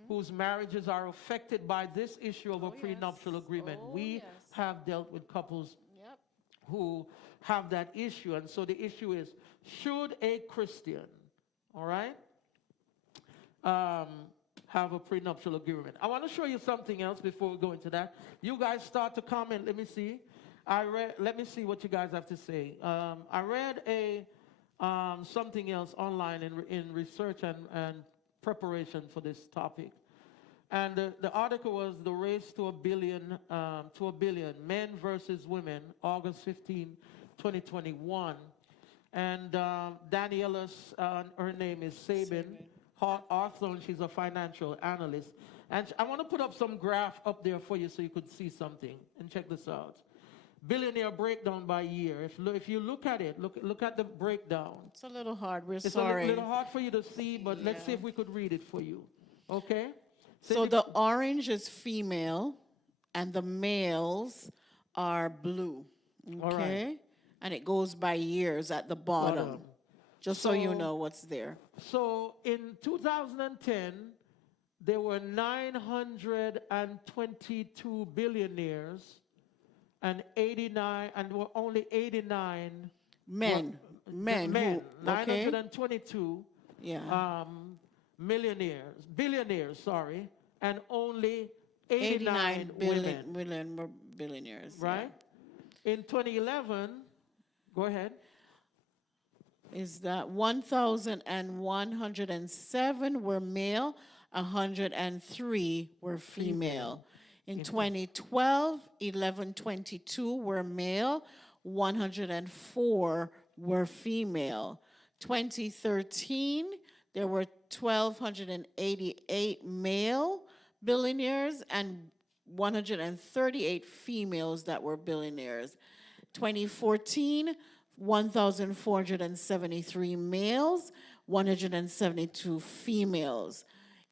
whose marriages are affected by this issue of a prenuptial agreement. We have dealt with couples who have that issue. And so the issue is, should a Christian, all right, have a prenuptial agreement? I want to show you something else before we go into that. You guys start to comment. Let me see. Let me see what you guys have to say. I read something else online in research and preparation for this topic. And the article was The Race to a Billion, Men versus Women, August 15, 2021. And Daniela, her name is Sabin Hawthorne. She's a financial analyst. And I want to put up some graph up there for you so you could see something. And check this out. Billionaire breakdown by year. If you look at it, look at the breakdown. It's a little hard. We're It's sorry. a little hard for you to see, but let's see if we could read it for you. Okay? So the orange is female, and the males are blue. Okay? All right. And it goes by years at the bottom. Just so you know what's there. So in 2010, there were 922 billionaires and were only 89 Men. Men. Who, 922 yeah. billionaires, and only 89 women. Were billionaires. Right? In 2011, go ahead. Is that 1,107 were male, 103 were female. In 2012, 1,122 were male, 104 were female. 2013, there were 1,288 male billionaires and 138 females that were billionaires. 2014, 1,473 males, 172 females.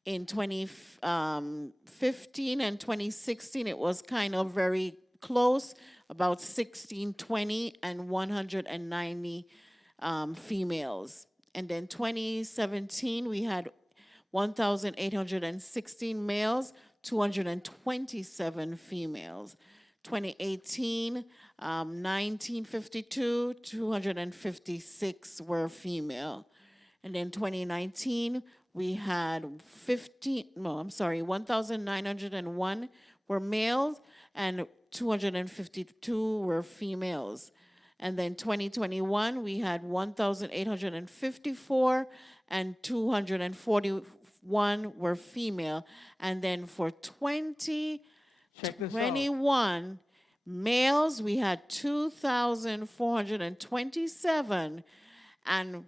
In 2015 and 2016, it was kind of very close, about 1,620 and 190 females. And then 2017, we had 1,816 males, 227 females. 2018, 1952, 256 were female. And then 2019, we had 1,901 were males and 252 were females. And then 2021, we had 1,854 and 241 were female. And then for 2021, males, we had 2,427, and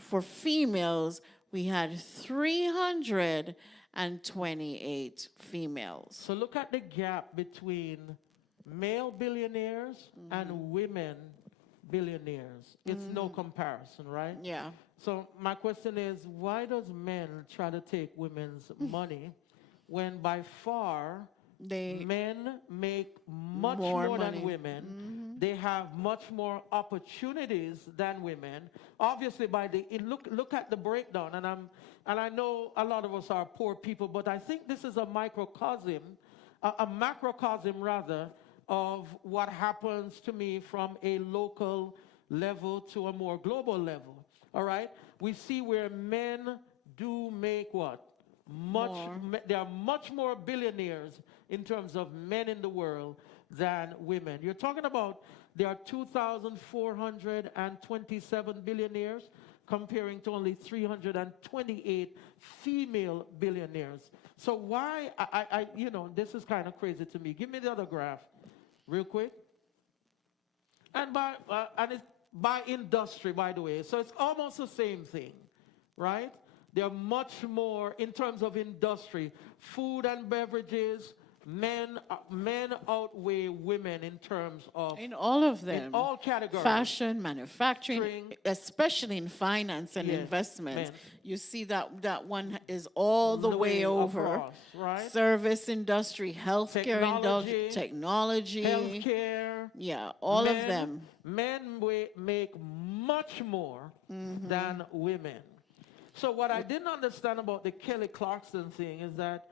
for females, we had 328 females. So look at the gap between male billionaires and women billionaires. It's no comparison, right? Yeah. So my question is, why does men try to take women's money when by far men make much more than women? They have much more opportunities than women. Obviously, look at the breakdown, and I know a lot of us are poor people, but I think this is a macrocosm rather, of what happens to me from a local level to a more global level. All right, we see where men do make what? There are much more billionaires in terms of men in the world than women. You're talking about there are 2,427 billionaires comparing to only 328 female billionaires. So why, this is kind of crazy to me. Give me the other graph real quick. And it's by industry, by the way. So it's almost the same thing, right? They're much more in terms of industry, food and beverages. Men outweigh women in terms of In all of in them. all categories. Fashion, manufacturing, Manufacturing, especially in finance and yes, investments. men. You see that one is all the way over. across, right? Service industry, healthcare Technology, industry, technology. Healthcare. Yeah, all of them. Men make much more than women. So what I didn't understand about the Kelly Clarkson thing is that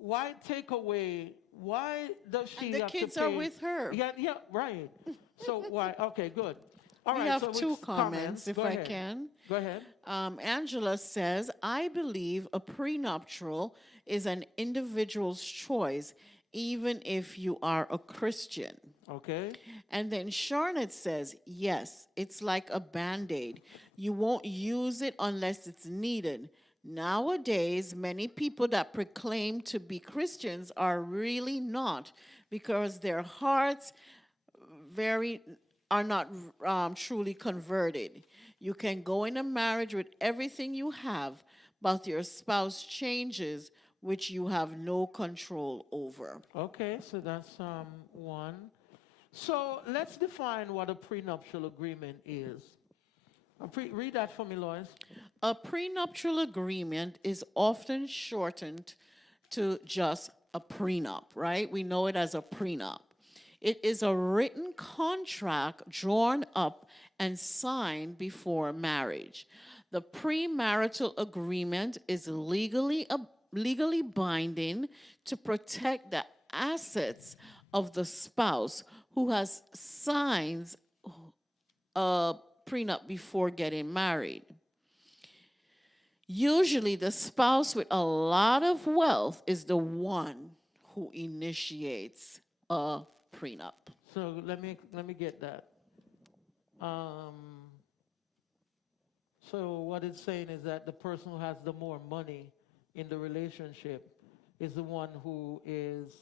why take away? Why does she And the have kids to pay? are with her. Yeah, right. So why? Okay, good. All We right. have so two which comments, if Go I ahead. can. Go ahead. Angela says, I believe a prenuptial is an individual's choice, even if you are a Christian. Okay. And then Charlotte says, yes, it's like a Band-Aid. You won't use it unless it's needed. Nowadays, many people that proclaim to be Christians are really not, because their hearts are not truly converted. You can go in a marriage with everything you have, but your spouse changes, which you have no control over. Okay. So that's one. So let's define what a prenuptial agreement is. Read that for me, Lois. A prenuptial agreement is often shortened to just a prenup, right? We know it as a prenup. It is a written contract drawn up and signed before marriage. The premarital agreement is legally binding to protect the assets of the spouse who has signed a prenup before getting married. Usually the spouse with a lot of wealth is the one who initiates a prenup. So let me get that. So what it's saying is that the person who has the more money in the relationship is the one who is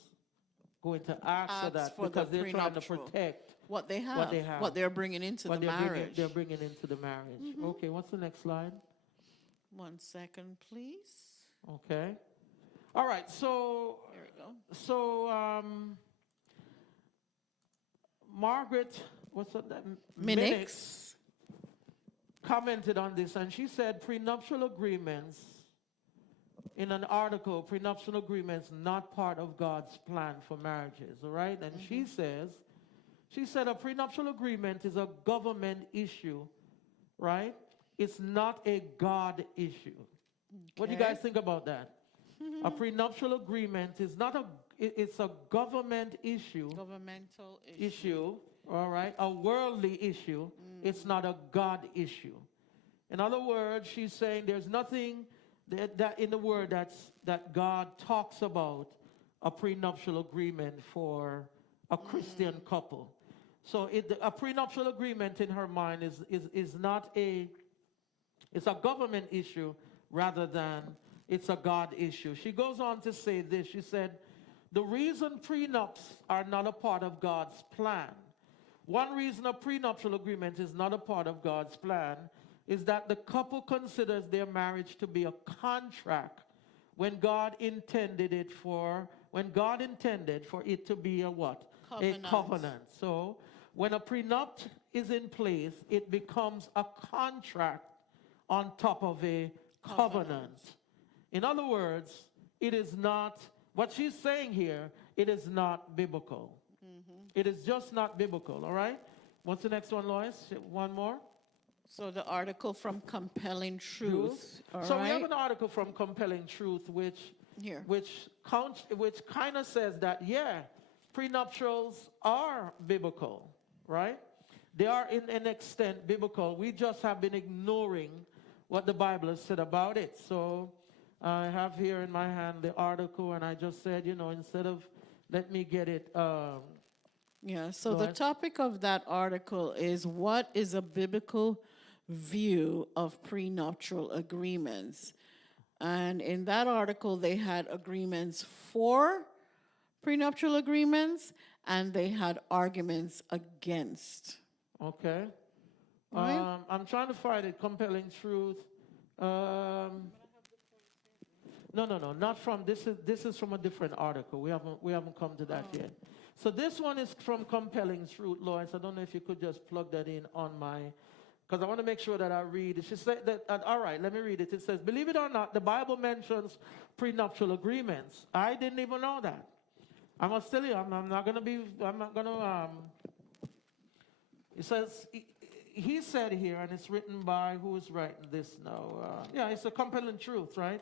going to ask for that, because they're trying to protect what they have, what they're bringing into the marriage. They're bringing into the marriage. Okay, what's the next slide? 1 second, please. Okay. All right, so Here we go. so Margaret, what's her name? Minix. Commented on this, and she said prenuptial agreements, in an article, prenuptial agreements not part of God's plan for marriages, all right? And she said a prenuptial agreement is a government issue, right? It's not a God issue. What do you guys think about that? A prenuptial agreement is not it's a government issue. Governmental issue, all right? A worldly issue. It's not a God issue. In other words, she's saying there's nothing that in the word that God talks about a prenuptial agreement for a Christian couple. So a prenuptial agreement in her mind is not it's a government issue rather than it's a God issue. She goes on to say this. She said, the reason prenups are not a part of God's plan, one reason a prenuptial agreement is not a part of God's plan is that the couple considers their marriage to be a contract when God intended for it to be a what? Covenant. A covenant. So when a prenup is in place, it becomes a contract on top of a covenant. In other words, it is not, what she's saying here, it is not biblical. It is just not biblical, all right? What's the next one, Lois? One more? So the article from Compelling Truth. All So right. we have an article from Compelling Truth which kind of says that, yeah, prenuptials are biblical, right? They are in an extent biblical. We just have been ignoring what the Bible has said about it. So I have here in my hand the article, and I just said, instead of let me get it. So the topic of that article is, what is a biblical view of prenuptial agreements? And in that article, they had agreements for prenuptial agreements, and they had arguments against. Okay. Right. I'm trying to find it. Compelling Truth, Um, no, not from this is from a different article. We haven't come to that yet. So this one is from Compelling Truth, Lois. I don't know if you could just plug that in on my, because I want to make sure that I read it. She said that, all right, let me read it. It says, believe it or not, the Bible mentions prenuptial agreements. I didn't even know that. I must tell you, I'm not going to, it says, he said here, and it's written by, who is writing this now? Yeah, it's a Compelling Truth, right?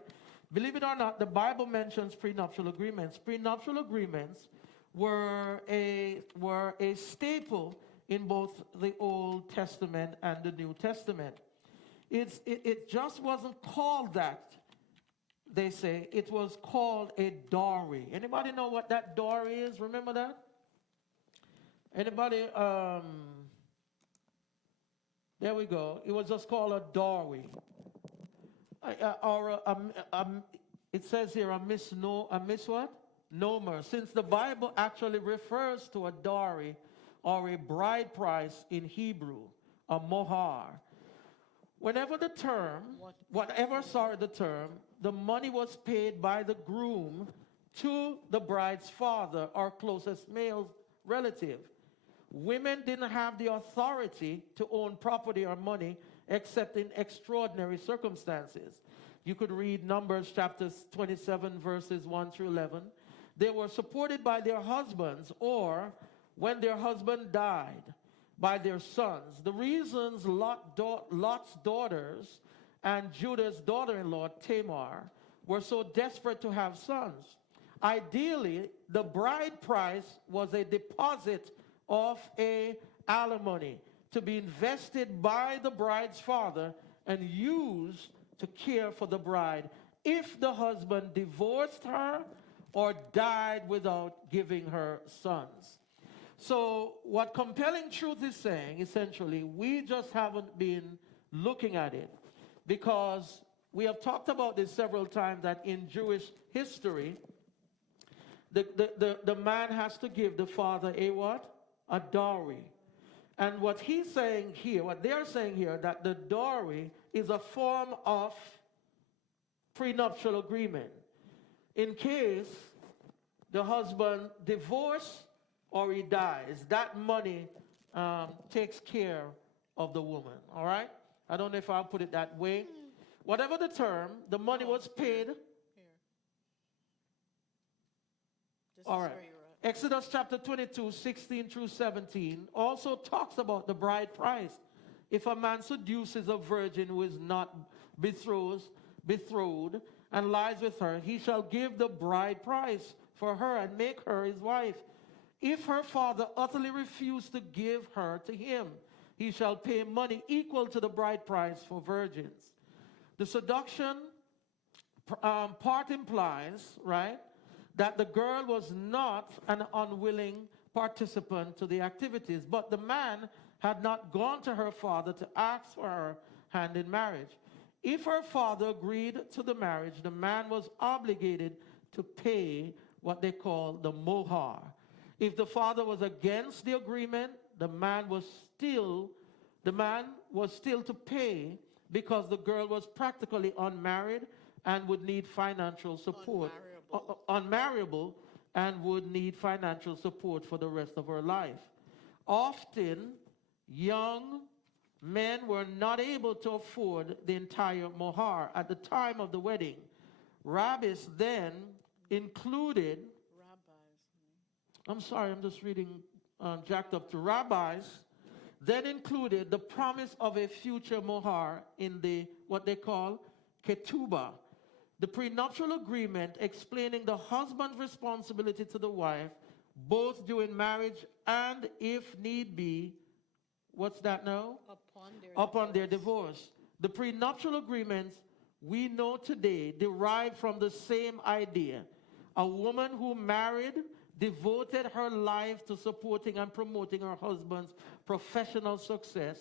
Believe it or not, the Bible mentions prenuptial agreements. Prenuptial agreements were a staple in both the Old Testament and the New Testament. It just wasn't called that, they say. It was called a dowry. Anybody know what that dowry is? Remember that? Anybody? There we go. It was just called a dowry. It says here a miss what? Nomer. Since the Bible actually refers to a dowry or a bride price in Hebrew, a mohar. Whatever the term, the money was paid by the groom to the bride's father or closest male relative. Women didn't have the authority to own property or money except in extraordinary circumstances. You could read Numbers chapter 27, verses 1 through 11. They were supported by their husbands, or when their husband died, by their sons. The reasons Lot's daughters and Judah's daughter-in-law, Tamar, were so desperate to have sons. Ideally, the bride price was a deposit of a alimony to be invested by the bride's father and used to care for the bride if the husband divorced her or died without giving her sons. So what Compelling Truth is saying, essentially, we just haven't been looking at it, because we have talked about this several times, that in Jewish history, the man has to give the father a what? A dowry. And what he's saying here, what they're saying here, that the dowry is a form of prenuptial agreement. In case the husband divorces or he dies, that money takes care of the woman, all right? I don't know if I'll put it that way. Whatever the term, the money was paid. Here. This All is right. where you're at. Exodus chapter 22, 16 through 17 also talks about the bride price. If a man seduces a virgin who is not betrothed and lies with her, he shall give the bride price for her and make her his wife. If her father utterly refused to give her to him, he shall pay money equal to the bride price for virgins. The seduction part implies, right, that the girl was not an unwilling participant to the activities, but the man had not gone to her father to ask for her hand in marriage. If her father agreed to the marriage, the man was obligated to pay what they call the mohar. If the father was against the agreement, the man was still to pay, because the girl was practically unmarried and would need financial support. Unmarriable and would need financial support for the rest of her life. Often, young men were not able to afford the entire mohar at the time of the wedding. Rabbis then included, I'm sorry, I'm just reading jacked up to rabbis, then included the promise of a future mohar in the, what they call ketubah, the prenuptial agreement explaining the husband's responsibility to the wife, both during marriage and, if need be, what's that now? Upon their divorce. The prenuptial agreements we know today derive from the same idea. A woman who married devoted her life to supporting and promoting her husband's professional success.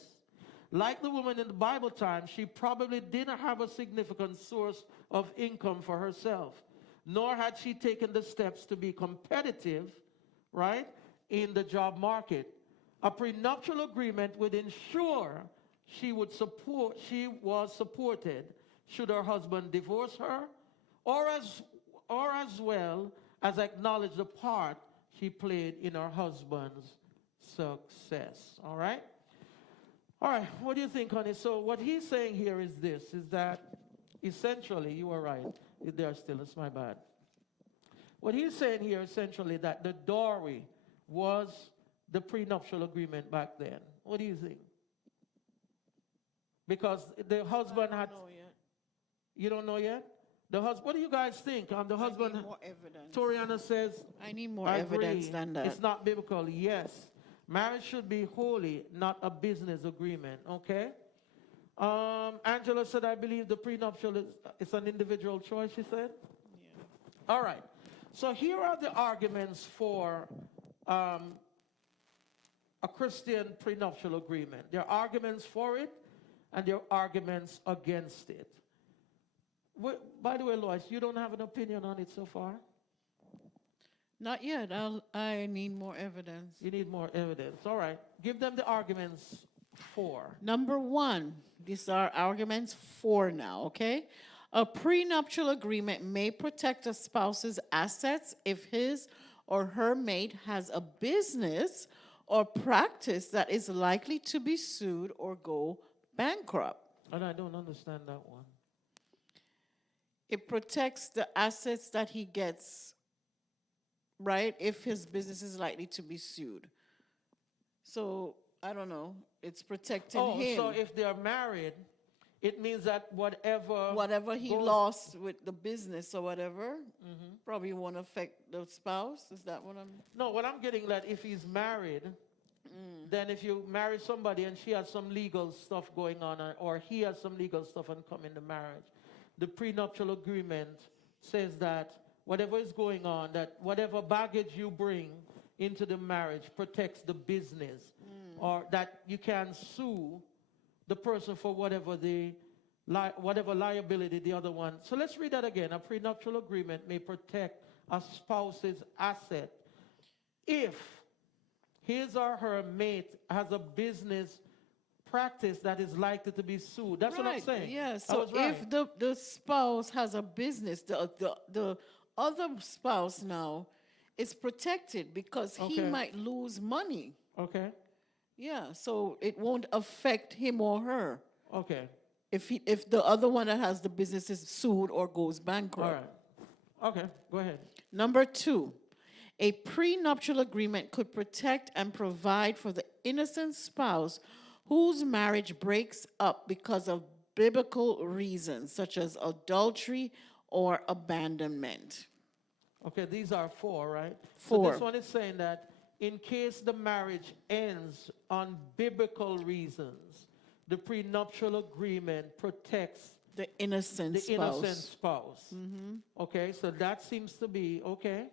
Like the woman in the Bible times, she probably didn't have a significant source of income for herself, nor had she taken the steps to be competitive, right, in the job market. A prenuptial agreement would ensure she was supported should her husband divorce her, or as well as acknowledge the part she played in her husband's success. All right? All right, what do you think, honey? So what he's saying here is this, is that essentially, you are right. There still, it's my bad. What he's saying here, essentially, that the dowry was the prenuptial agreement back then. What do you think? Because the husband had... know yet. You don't know yet? The husband. What do you guys think? The husband... I need more evidence. Toriana says... I need more I evidence agree. than that. It's not biblical. Yes. Marriage should be holy, not a business agreement. Okay? Angela said, I believe the prenuptial is an individual choice, she said. Yeah. All right. So here are the arguments for a Christian prenuptial agreement. There are arguments for it, and there are arguments against it. By the way, Lois, you don't have an opinion on it so far? Not yet. I need more evidence. You need more evidence. All right. Give them the arguments for. Number one, these are arguments for now, okay? A prenuptial agreement may protect a spouse's assets if his or her mate has a business or practice that is likely to be sued or go bankrupt. And I don't understand that one. It protects the assets that he gets, right, if his business is likely to be sued. So, I don't know, it's protecting him. So if they're married, it means that whatever he lost with the business or whatever, probably won't affect the spouse. Is that what I'm... No, what I'm getting at, if he's married, then if you marry somebody and she has some legal stuff going on, or he has some legal stuff and come in the marriage, the prenuptial agreement says that whatever is going on, that whatever baggage you bring into the marriage protects the business, or that you can sue the person for whatever liability the other one. So let's read that again. A prenuptial agreement may protect a spouse's asset if his or her mate has a business practice that is likely to be sued. That's what I'm saying. Yeah, so if the spouse has a business, the other spouse now is protected because he might lose money. Okay. Yeah, so it won't affect him or her. Okay. If the other one that has the business is sued or goes bankrupt. All right. Okay, go ahead. Number two, a prenuptial agreement could protect and provide for the innocent spouse whose marriage breaks up because of biblical reasons, such as adultery or abandonment. Okay, these are four, right? Four. So this one is saying that in case the marriage ends on biblical reasons, the prenuptial agreement protects the innocent spouse. Okay, so that seems to be okay.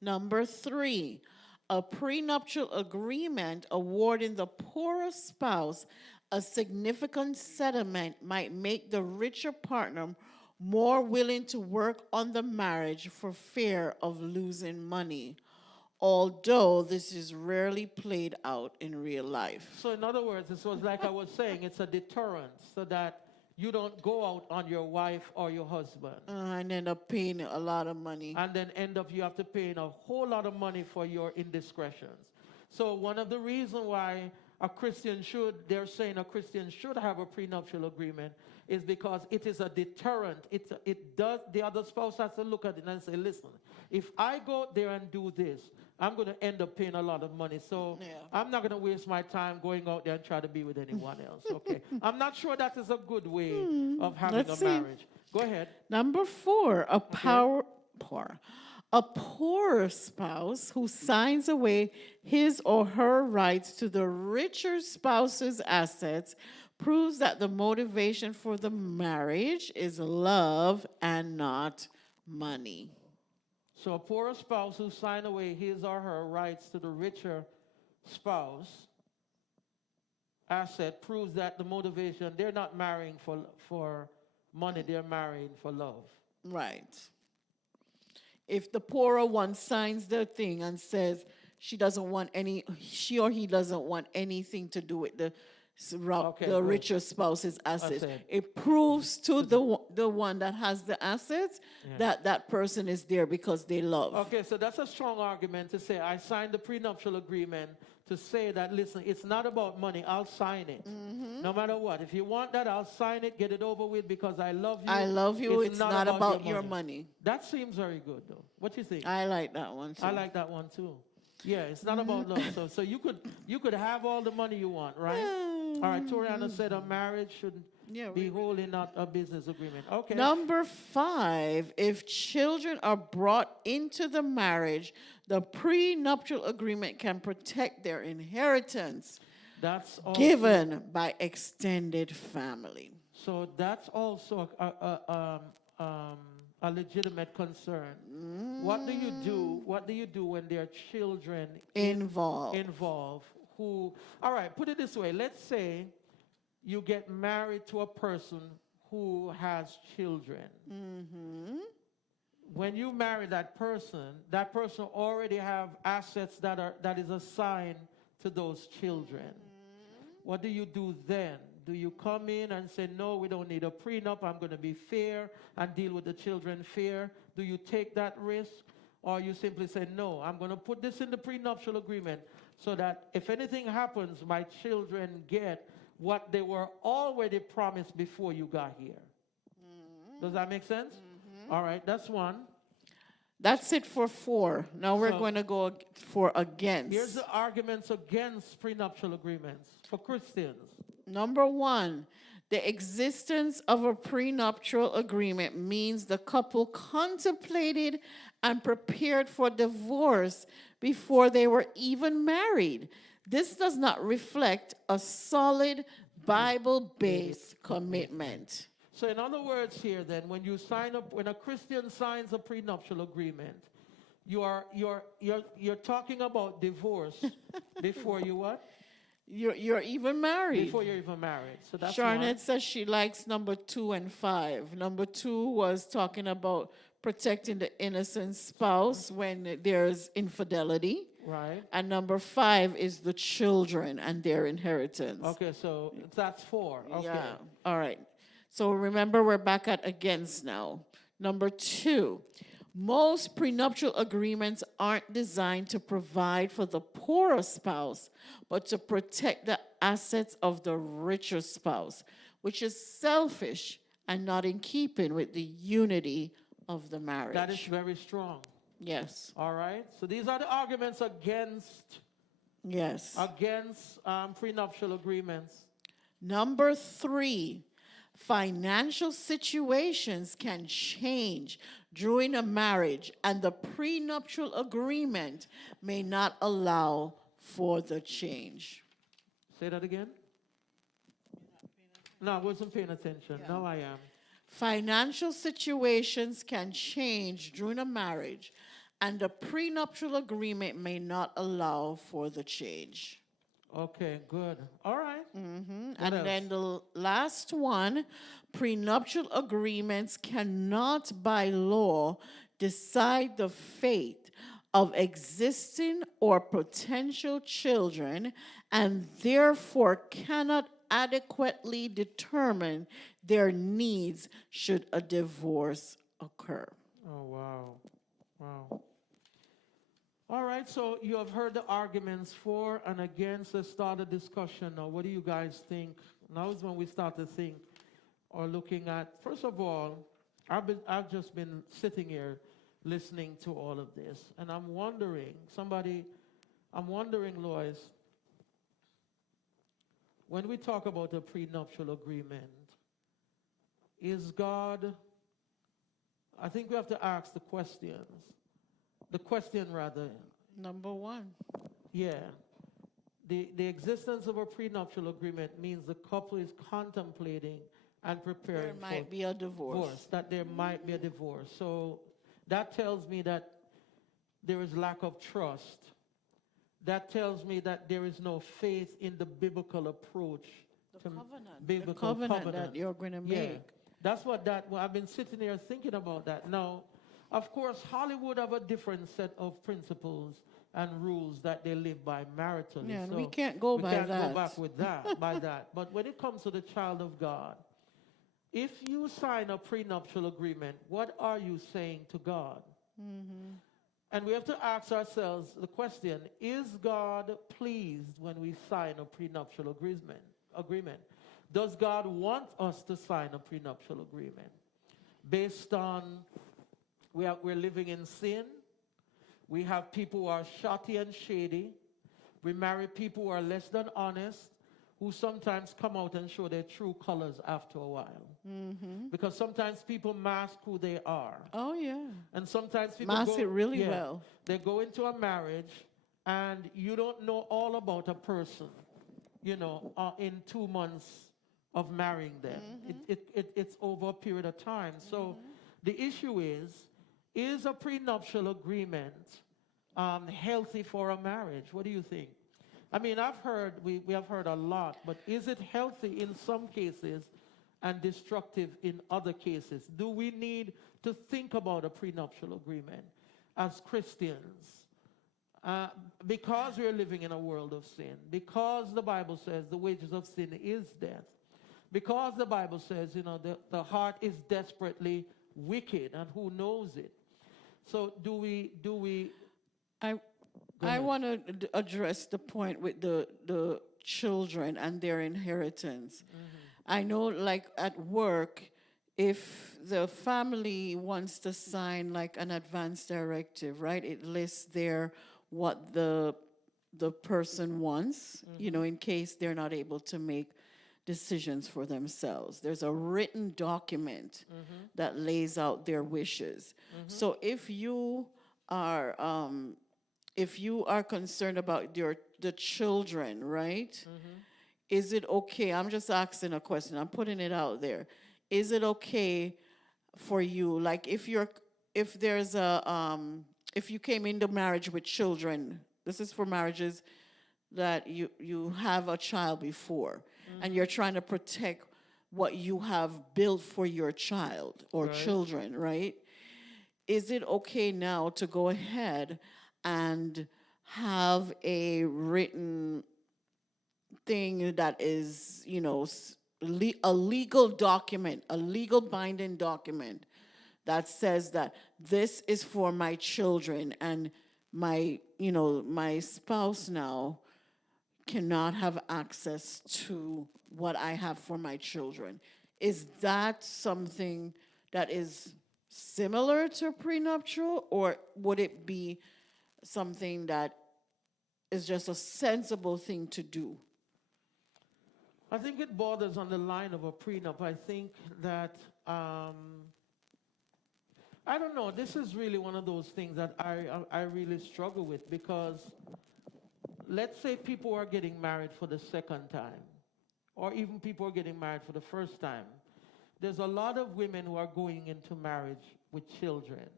Number three, a prenuptial agreement awarding the poorer spouse a significant settlement might make the richer partner more willing to work on the marriage for fear of losing money, although this is rarely played out in real life. So in other words, this was like I was saying, it's a deterrent so that you don't go out on your wife or your husband. And end up paying a lot of money. And then end up you have to pay a whole lot of money for your indiscretions. So one of the reasons why they're saying a Christian should have a prenuptial agreement is because it is a deterrent. The other spouse has to look at it and say, listen, if I go there and do this, I'm going to end up paying a lot of money. So I'm not going to waste my time going out there and try to be with anyone else. Okay. I'm not sure that is a good way of having a marriage. Go ahead. Number four, a poorer spouse who signs away his or her rights to the richer spouse's assets proves that the motivation for the marriage is love and not money. So a poorer spouse who signed away his or her rights to the richer spouse asset proves that the motivation, they're not marrying for money, they're marrying for love. Right. If the poorer one signs the thing and says she or he doesn't want anything to do with the Okay, the good. richer spouse's assets. Asset. It proves to the one that has the assets Yeah. that that person is there because they love. Okay, so that's a strong argument to say I signed the prenuptial agreement to say that, listen, it's not about money. I'll sign it. No matter what. If you want that, I'll sign it, get it over with because I love you. I love you. It's not about your money. That seems very good, though. What you think? I like that one too. I like that one, too. Yeah, it's not about love. So you could have all the money you want, right? All right, Toriana said a marriage should be wholly not a business agreement. Okay. Number 5, if children are brought into the marriage, the prenuptial agreement can protect their inheritance That's also, given by extended family. So that's also a legitimate concern. What do you do? What do you do when there are children Involved. who? All right, put it this way. Let's say you get married to a person who has children. When you marry that person already have assets that is assigned to those children. What do you do then? Do you come in and say, no, we don't need a prenup, I'm going to be fair and deal with the children fair? Do you take that risk? Or you simply say, no, I'm going to put this in the prenuptial agreement so that if anything happens, my children get what they were already promised before you got here. Does that make sense? All right, that's one. That's it for 4. Now we're So- going to go for against. Here's the arguments against prenuptial agreements for Christians. Number 1, the existence of a prenuptial agreement means the couple contemplated and prepared for divorce before they were even married. This does not reflect a solid Bible-based commitment. So in other words here then, when a Christian signs a prenuptial agreement, you're talking about divorce before you what? You're even married. Before you're even married. So that's Charnette one. says she likes number 2 and 5. Number 2 was talking about protecting the innocent spouse when there's infidelity. Right. And number 5 is the children and their inheritance. Okay, so that's 4. Okay. Yeah. All right. So remember, we're back at against now. Number 2, most prenuptial agreements aren't designed to provide for the poorer spouse, but to protect the assets of the richer spouse, which is selfish and not in keeping with the unity of the marriage. That is very strong. Yes. All right. So these are the arguments against Yes. prenuptial agreements. Number 3, financial situations can change during a marriage, and the prenuptial agreement may not allow for the change. Say that again. No, I wasn't paying attention. Now I am. Financial situations can change during a marriage, and the prenuptial agreement may not allow for the change. Okay, good. All right. And else? then the last one, prenuptial agreements cannot by law decide the fate of existing or potential children, and therefore cannot adequately determine their needs should a divorce occur. Oh, wow. Wow. All right, so you have heard the arguments for and against. Let's start a discussion now. What do you guys think? Now is when we start to think or looking at. First of all, I've just been sitting here listening to all of this, and I'm wondering, Lois, when we talk about a prenuptial agreement, is God, I think we have to ask the question rather. Number 1. Yeah. The existence of a prenuptial agreement means the couple is contemplating and preparing There might be a divorce. that there might be a divorce. So that tells me that there is lack of trust. That tells me that there is no faith in the biblical approach to biblical the covenant that you're going to Yeah. make. That's what I've been sitting here thinking about that. Now, of course, Hollywood have a different set of principles and rules that they live by maritally. Yeah, and so we can't go we by can't that. go back with that, by that. But when it comes to the child of God, if you sign a prenuptial agreement, what are you saying to God? Mm-hmm. And we have to ask ourselves the question, is God pleased when we sign a prenuptial agreement? Does God want us to sign a prenuptial agreement? Based on we're living in sin, we have people who are shotty and shady, we marry people who are less than honest, who sometimes come out and show their true colors after a while. Mm-hmm. Because sometimes people mask who they are. Oh, yeah. And sometimes people Mask it really well. They go into a marriage and you don't know all about a person, in 2 months of marrying them. Mm-hmm. It's over a period of time. So the issue is a prenuptial agreement healthy for a marriage? What do you think? I mean, we have heard a lot, but is it healthy in some cases and destructive in other cases? Do we need to think about a prenuptial agreement as Christians? Because we're living in a world of sin, because the Bible says the wages of sin is death, because the Bible says, the heart is desperately wicked and who knows it? So do we I want to address the point with the children and their inheritance. I know, like at work, if the family wants to sign like an advance directive, right? It lists there what the person wants, in case they're not able to make decisions for themselves. There's a written document that lays out their wishes. So if you are concerned about the children, right? Is it okay? I'm just asking a question. I'm putting it out there. Is it okay for you, like if you came into marriage with children? This is for marriages that you have a child before, and you're trying to protect what you have built for your child or children, right? Is it okay now to go ahead and have a written thing that is, a legal document, a legal binding document that says that this is for my children and my spouse now cannot have access to what I have for my children? Is that something that is similar to prenuptial, or would it be something that is just a sensible thing to do? I think it borders on the line of a prenup. I think that, I don't know, this is really one of those things that I really struggle with, because let's say people are getting married for the second time, or even people are getting married for the first time. There's a lot of women who are going into marriage with children.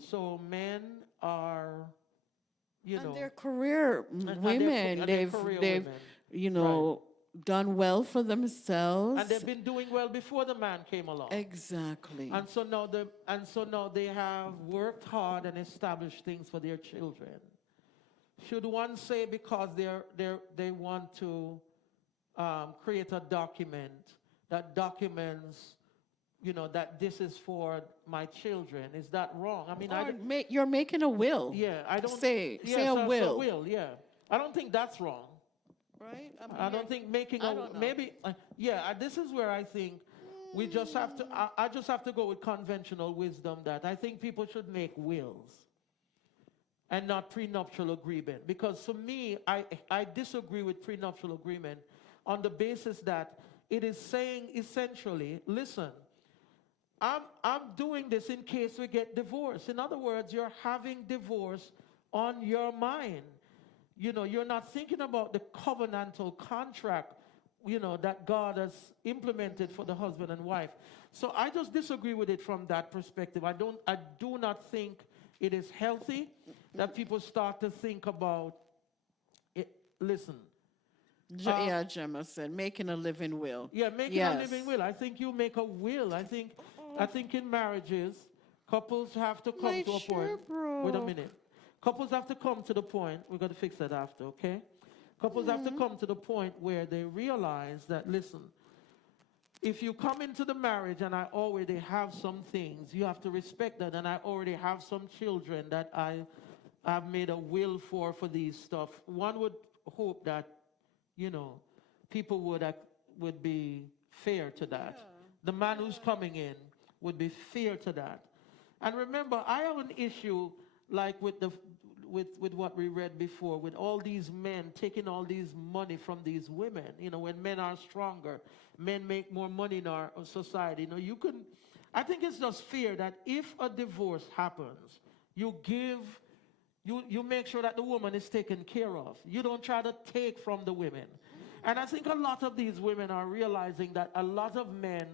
So men are, and they're career women. They're career they've women. done well for themselves. And they've been doing well before the man came along. Exactly. And so now they have worked hard and established things for their children. Should one say because they want to create a document that documents, that this is for my children? Is that wrong? I mean, you're making a will. Yeah, I don't say a will. A will, yeah. I don't think that's wrong. Right? I don't think making maybe this is where I think we just have to I just have to go with conventional wisdom that I think people should make wills and not prenuptial agreement, because for me I disagree with prenuptial agreement on the basis that it is saying essentially, listen, I'm doing this in case we get divorced. In other words, you're having divorce on your mind. You're not thinking about the covenantal contract, that God has implemented for the husband and wife. So I just disagree with it from that perspective. I do not think it is healthy that people start to think about it. Listen. Gemma said, making a living will. Yeah, making a living will. I think you make a will. I think in marriages, couples have to come to a point. Bro. Wait a minute. Couples have to come to the point, we're going to fix that after, okay? Couples have to come to the point where they realize that, listen, if you come into the marriage and I already have some things, you have to respect that. And I already have some children that I've made a will for these stuff. One would hope that, you know, people would be fair to that. Yeah. The man who's coming in would be fair to that. And remember, I have an issue like with what we read before, with all these men taking all these money from these women. You know, when men are stronger, men make more money in our society. You know, I think it's just fair that if a divorce happens, you make sure that the woman is taken care of. You don't try to take from the women. And I think a lot of these women are realizing that a lot of men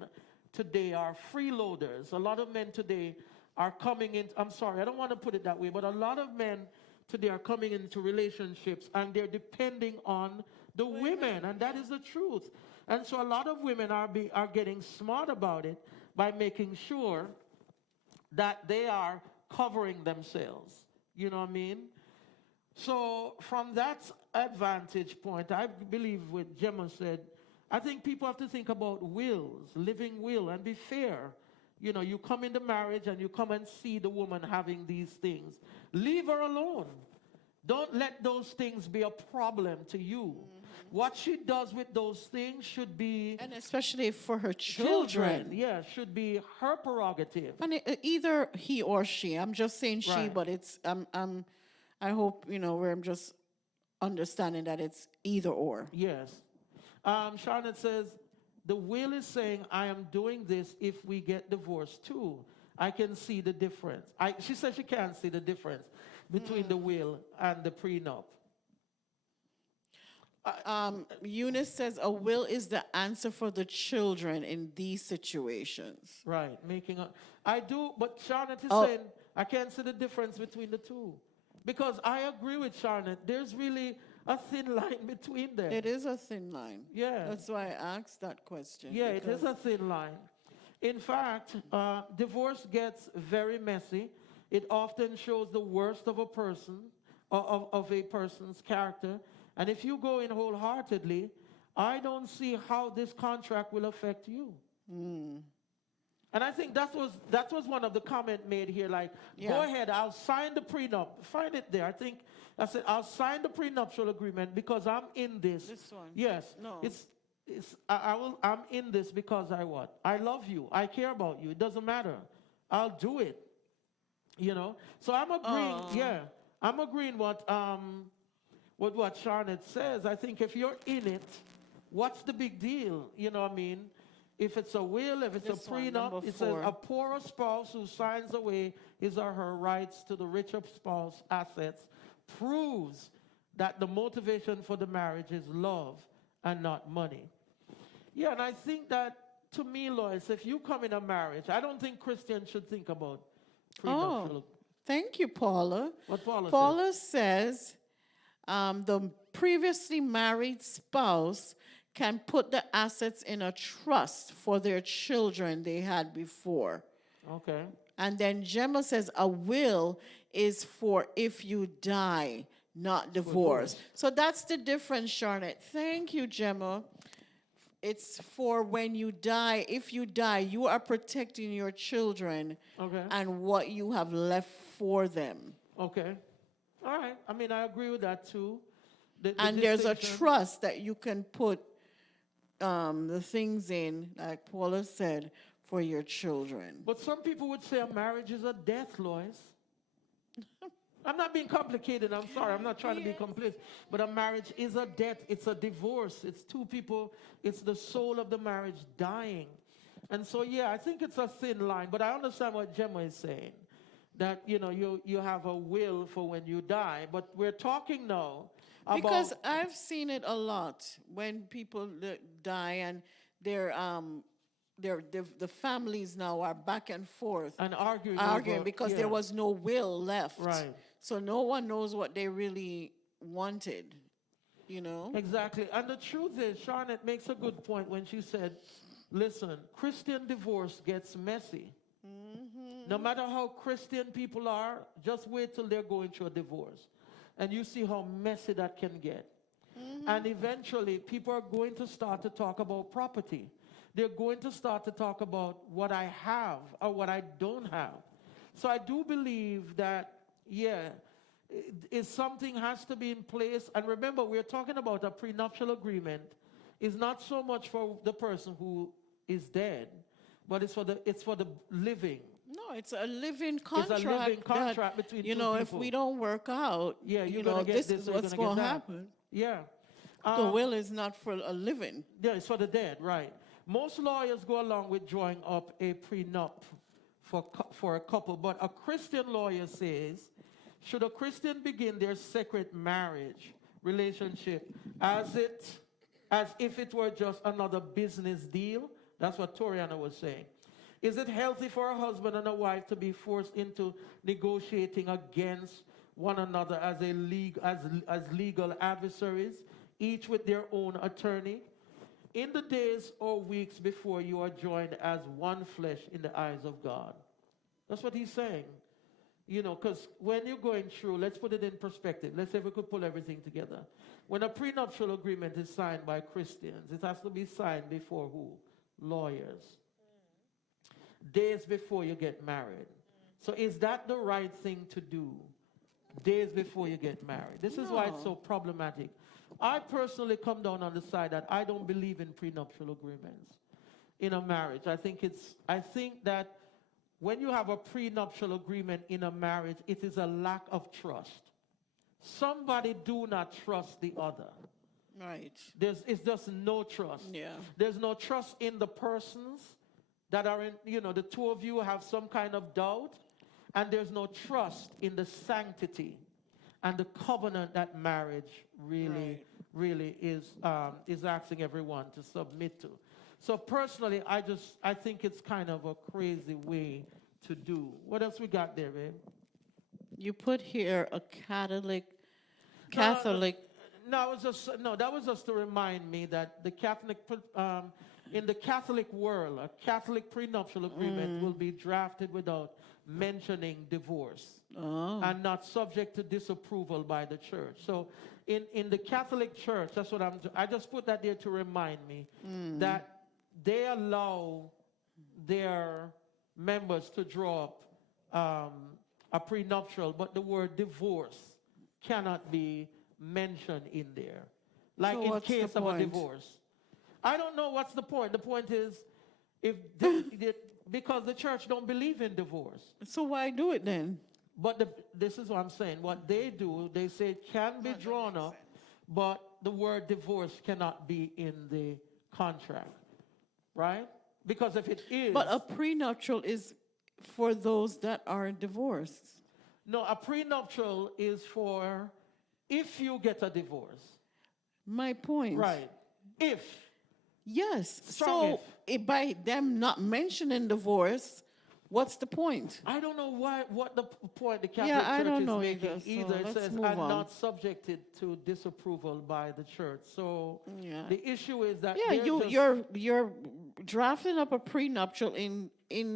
today are freeloaders. A lot of men today are coming in. I'm sorry, I don't want to put it that way, but a lot of men today are coming into relationships and they're depending on the women, and that is the truth. And so a lot of women are getting smart about it by making sure that they are covering themselves. You know what I mean? So from that advantage point, I believe what Gemma said, I think people have to think about wills, living will, and be fair. You know, you come into marriage and you come and see the woman having these things. Leave her alone. Don't let those things be a problem to you. What she does with those things should be... And especially for her children. Yeah, should be her prerogative. And either he or she. I'm just saying she, Right. but it's... I hope, you know, I'm just understanding that it's either or. Yes. Charlotte says, the will is saying, I am doing this if we get divorced too. I can see the difference. She said she can't see the difference between the will and the prenup. Eunice says a will is the answer for the children in these situations. Right. I do, but Charlotte is saying, I can't see the difference between the two. Because I agree with Charlotte. There's really a thin line between them. It is a thin line. Yeah. That's why I asked that question. Yeah, it is a thin line. In fact, divorce gets very messy. It often shows the worst of a person, of a person's character. And if you go in wholeheartedly, I don't see how this contract will affect you. And I think that was one of the comments made here, like, go ahead, I'll sign the prenup. Find it there. I said, I'll sign the prenuptial agreement because I'm in this. This one? Yes. No. I'm in this because I love you. I care about you. It doesn't matter. I'll do it. You know? So I'm agreeing, I'm agreeing with what Charlotte says. I think if you're in it, what's the big deal? You know what I mean? If it's a will, if it's This a one, prenup, number it says 4. a poorer spouse who signs away his or her rights to the richer spouse assets proves that the motivation for the marriage is love and not money. Yeah, and I think that, to me, Lois, if you come in a marriage, I don't think Christians should think about prenuptial. Thank you, Paula. What Paula Paula says the previously married spouse can put the assets in a trust for their children they had before. Okay. And then Gemma says a will is for if you die, not divorce. So that's the difference, Charlotte. Thank you, Gemma. It's for when you die. If you die, you are protecting your children and what you have left for them. Okay. All right. I mean, I agree with that too. And there's a trust that you can put the things in, like Paula said, for your children. But some people would say a marriage is a death, Lois. I'm not being complicated. I'm sorry. I'm not trying to be complex. But a marriage is a death. It's a divorce. It's two people. It's the soul of the marriage dying. And so, yeah, I think it's a thin line. But I understand what Gemma is saying. That, you know, you have a will for when you die. But we're talking now about... Because I've seen it a lot when people die and the families now are back and forth. And arguing because there was no will left. Right. So no one knows what they really wanted, you know? Exactly. And the truth is, Charlotte makes a good point when she said, listen, Christian divorce gets messy. No matter how Christian people are, just wait till they're going through a divorce. And you see how messy that can get. And eventually, people are going to start to talk about property. They're going to start to talk about what I have or what I don't have. So I do believe that, something has to be in place. And remember, we're talking about a prenuptial agreement. It's not so much for the person who is dead, but it's for the living. No, it's a living contract. It's a living contract between two people. If we don't work out, you're gonna get this is what's going to happen. Yeah. The will is not for a living. Yeah, it's for the dead, right. Most lawyers go along with drawing up a prenup for a couple, but a Christian lawyer says, should a Christian begin their sacred marriage relationship as if it were just another business deal? That's what Toriana was saying. Is it healthy for a husband and a wife to be forced into negotiating against one another as legal adversaries, each with their own attorney? In the days or weeks before you are joined as one flesh in the eyes of God. That's what he's saying. Because when you're going through, let's put it in perspective. Let's say we could pull everything together. When a prenuptial agreement is signed by Christians, it has to be signed before who? Lawyers. Days before you get married. So is that the right thing to do? Days before you get married. This is why it's so problematic. I personally come down on the side that I don't believe in prenuptial agreements in a marriage. I think that when you have a prenuptial agreement in a marriage, it is a lack of trust. Somebody do not trust the other. Right. It's just no trust. Yeah. There's no trust in the persons that are in, the two of you have some kind of doubt, and there's no trust in the sanctity and the covenant that marriage really is asking everyone to submit to. So personally, I think it's kind of a crazy way to do. What else we got there, babe? You put here a Catholic. No, that was just to remind me that the Catholic, in the Catholic world, a Catholic prenuptial agreement will be drafted without mentioning divorce and not subject to disapproval by the church. So in the Catholic Church, that's what I just put that there to remind me that they allow their members to draw up a prenuptial, but the word divorce cannot be mentioned in there. Like in case of a divorce. I don't know what's the point. The point is, because the church don't believe in divorce. So why do it then? But this is what I'm saying. What they do, they say it can be drawn up, but the word divorce cannot be in the contract. Right? Because if it is... But a prenuptial is for those that are divorced. No, a prenuptial is for if you get a divorce. My point. Right. If. Yes. Strong if by them not mentioning divorce, what's the point? I don't know what the point the Catholic Church is making either. It says, I'm not subjected to disapproval by the church. So the issue is that you're drafting up a prenuptial in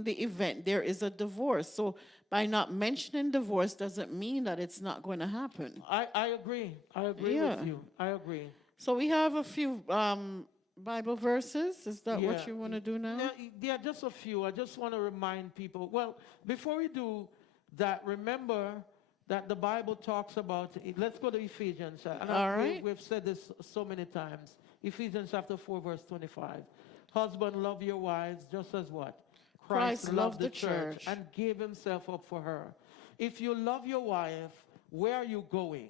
the event there is a divorce. So by not mentioning divorce doesn't mean that it's not going to happen. I agree. I agree with you. I agree. So we have a few Bible verses. Is that what you want to do now? Yeah, just a few. I just want to remind people. Well, before we do that, remember that the Bible talks about, let's go to Ephesians. All right. We've said this so many times. Ephesians chapter 4, verse 25. Husband, love your wives just as what? Christ loved the church and gave himself up for her. If you love your wife, where are you going?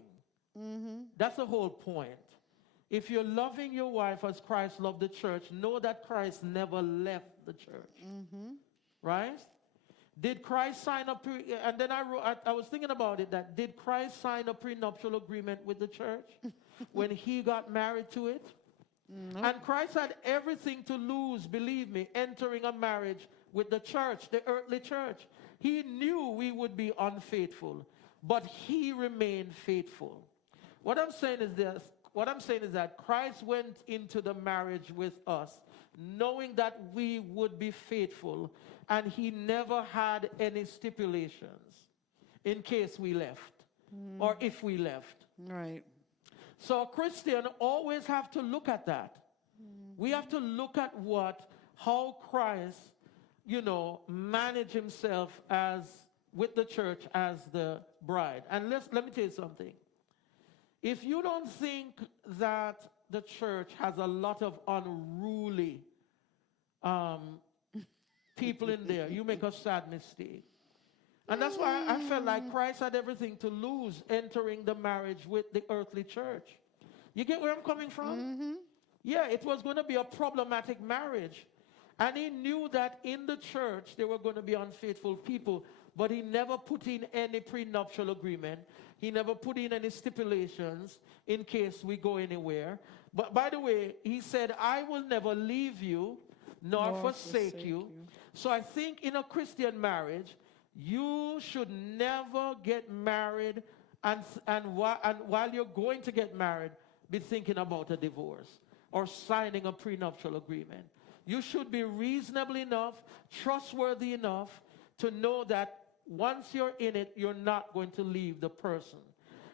That's the whole point. If you're loving your wife as Christ loved the church, know that Christ never left the church. Right? Did Christ sign and then I was thinking about it, that did Christ sign a prenuptial agreement with the church when he got married to it? No. And Christ had everything to lose, believe me, entering a marriage with the church, the earthly church. He knew we would be unfaithful, but he remained faithful. What I'm saying is this. What I'm saying is that Christ went into the marriage with us knowing that we would be faithful, and he never had any stipulations in case we left or if we left. Right. So a Christian always have to look at that. We have to look at how Christ, manage himself with the church as the bride. And let me tell you something. If you don't think that the church has a lot of unruly people in there, you make a sad mistake. And that's why I felt like Christ had everything to lose entering the marriage with the earthly church. You get where I'm coming from? Mm-hmm. Yeah, it was going to be a problematic marriage. And he knew that in the church there were going to be unfaithful people, but he never put in any prenuptial agreement. He never put in any stipulations in case we go anywhere. But by the way, he said, I will never leave you nor forsake you. So I think in a Christian marriage, you should never get married and while you're going to get married, be thinking about a divorce or signing a prenuptial agreement. You should be reasonable enough, trustworthy enough to know that once you're in it, you're not going to leave the person.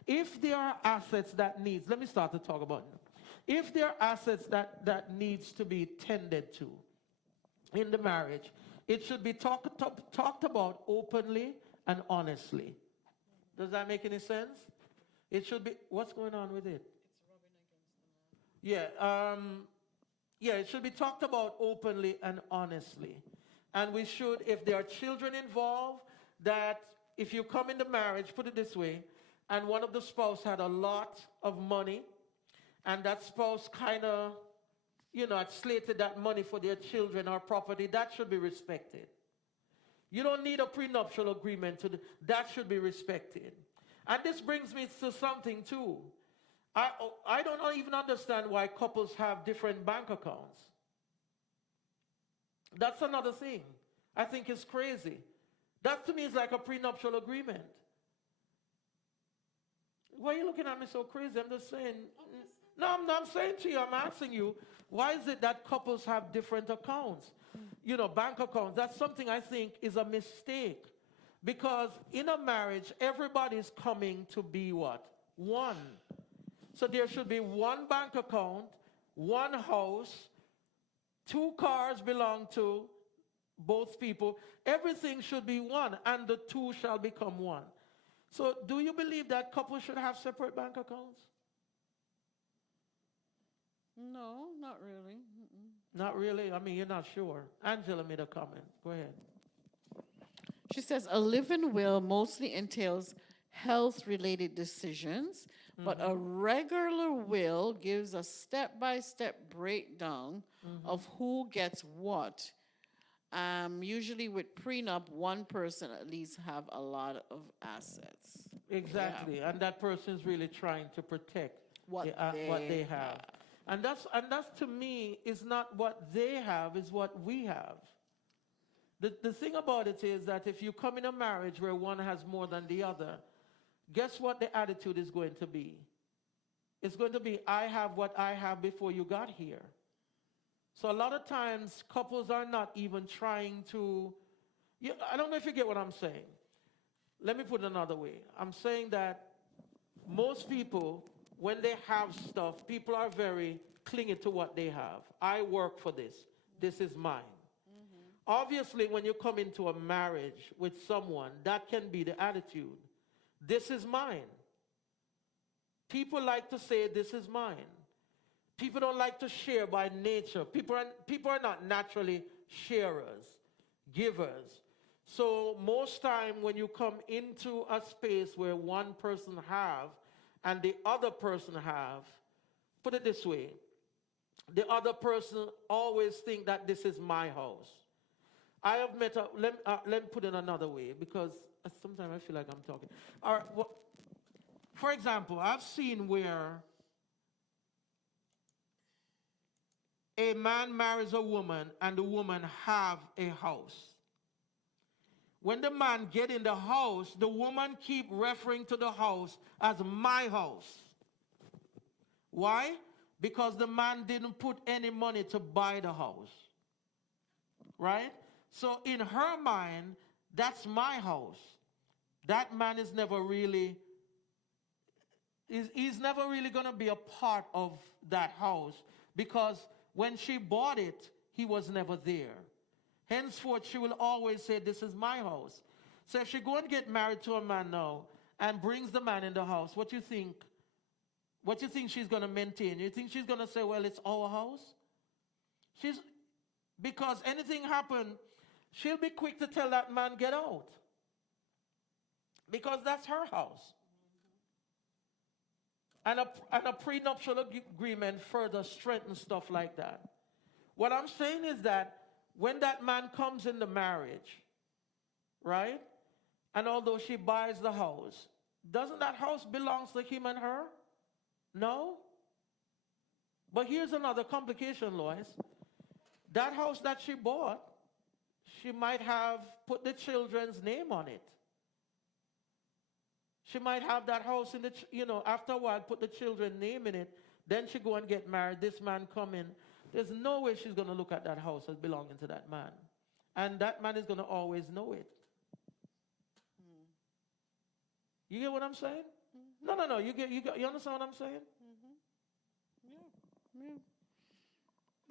If there are assets that needs, let me start to talk about it. If there are assets that needs to be tended to in the marriage, it should be talked about openly and honestly. Does that make any sense? It should be, what's going on with it? It's rubbing against the Yeah, it should be talked about openly and honestly. And we should, if there are children involved, that if you come into marriage, put it this way, and one of the spouse had a lot of money, and that spouse kind of, had slated that money for their children or property, that should be respected. You don't need a prenuptial agreement that should be respected. And this brings me to something too. I don't even understand why couples have different bank accounts. That's another thing. I think it's crazy. That to me is like a prenuptial agreement. Why are you looking at me so crazy? I'm just saying. No, I'm saying to you, I'm asking you, why is it that couples have different accounts? Bank accounts. That's something I think is a mistake. Because in a marriage, everybody's coming to be what? One. So there should be one bank account, one house, 2 cars belong to both people. Everything should be one, and the two shall become one. So do you believe that couples should have separate bank accounts? No, not really. Mm-mm. Not really? I mean, you're not sure. Angela made a comment. Go ahead. She says a live-in will mostly entails health-related decisions, but a regular will gives a step-by-step breakdown of who gets what. Usually with prenup, one person at least have a lot of assets. Exactly. And that person is really trying to protect What they have. And that's to me is not what they have, is what we have. The thing about it is that if you come in a marriage where one has more than the other, guess what the attitude is going to be? It's going to be, I have what I have before you got here. So a lot of times, couples are not even trying to, I don't know if you get what I'm saying. Let me put it another way. I'm saying that most people, when they have stuff, people are very clingy to what they have. I work for this. This is mine. Obviously, when you come into a marriage with someone, that can be the attitude. This is mine. People like to say, this is mine. People don't like to share by nature. People are not naturally sharers, givers. So most time when you come into a space where one person have and the other person have, put it this way, the other person always think that this is my house. I have met let me put it another way, because sometimes I feel like I'm talking. All right, well, for example, I've seen where a man marries a woman and the woman have a house. When the man get in the house, the woman keep referring to the house as my house. Why? because the man didn't put any money to buy the house. Right? So in her mind, that's my house. That man is never really, he's never really going to be a part of that house, because when she bought it, he was never there. Henceforth, she will always say, this is my house. So if she go and get married to a man now and brings the man in the house, what you think she's going to maintain? You think she's going to say, well, it's our house? Because anything happen, she'll be quick to tell that man, get out. Because that's her house. And a prenuptial agreement further strengthens stuff like that. What I'm saying is that when that man comes in the marriage, right? And although she buys the house, doesn't that house belong to him and her? No. But here's another complication, Lois. That house that she bought, she might have put the children's name on it. She might have that house in the, after a while, put the children's name in it. Then she go and get married. This man come in. There's no way she's going to look at that house as belonging to that man. And that man is going to always know it. You get what I'm saying? No. You understand what I'm saying? Yeah.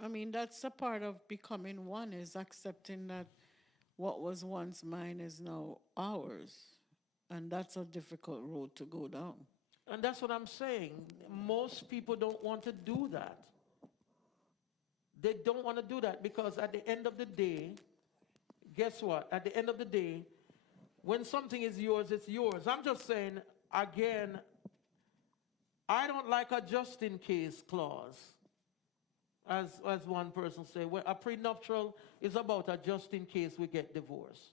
I mean, that's a part of becoming one, is accepting that what was once mine is now ours. And that's a difficult road to go down. And that's what I'm saying. Most people don't want to do that. They don't want to do that because at the end of the day, guess what? At the end of the day, when something is yours, it's yours. I'm just saying, again, I don't like a just-in-case clause. As one person said, well, a prenuptial is about a just-in-case we get divorced.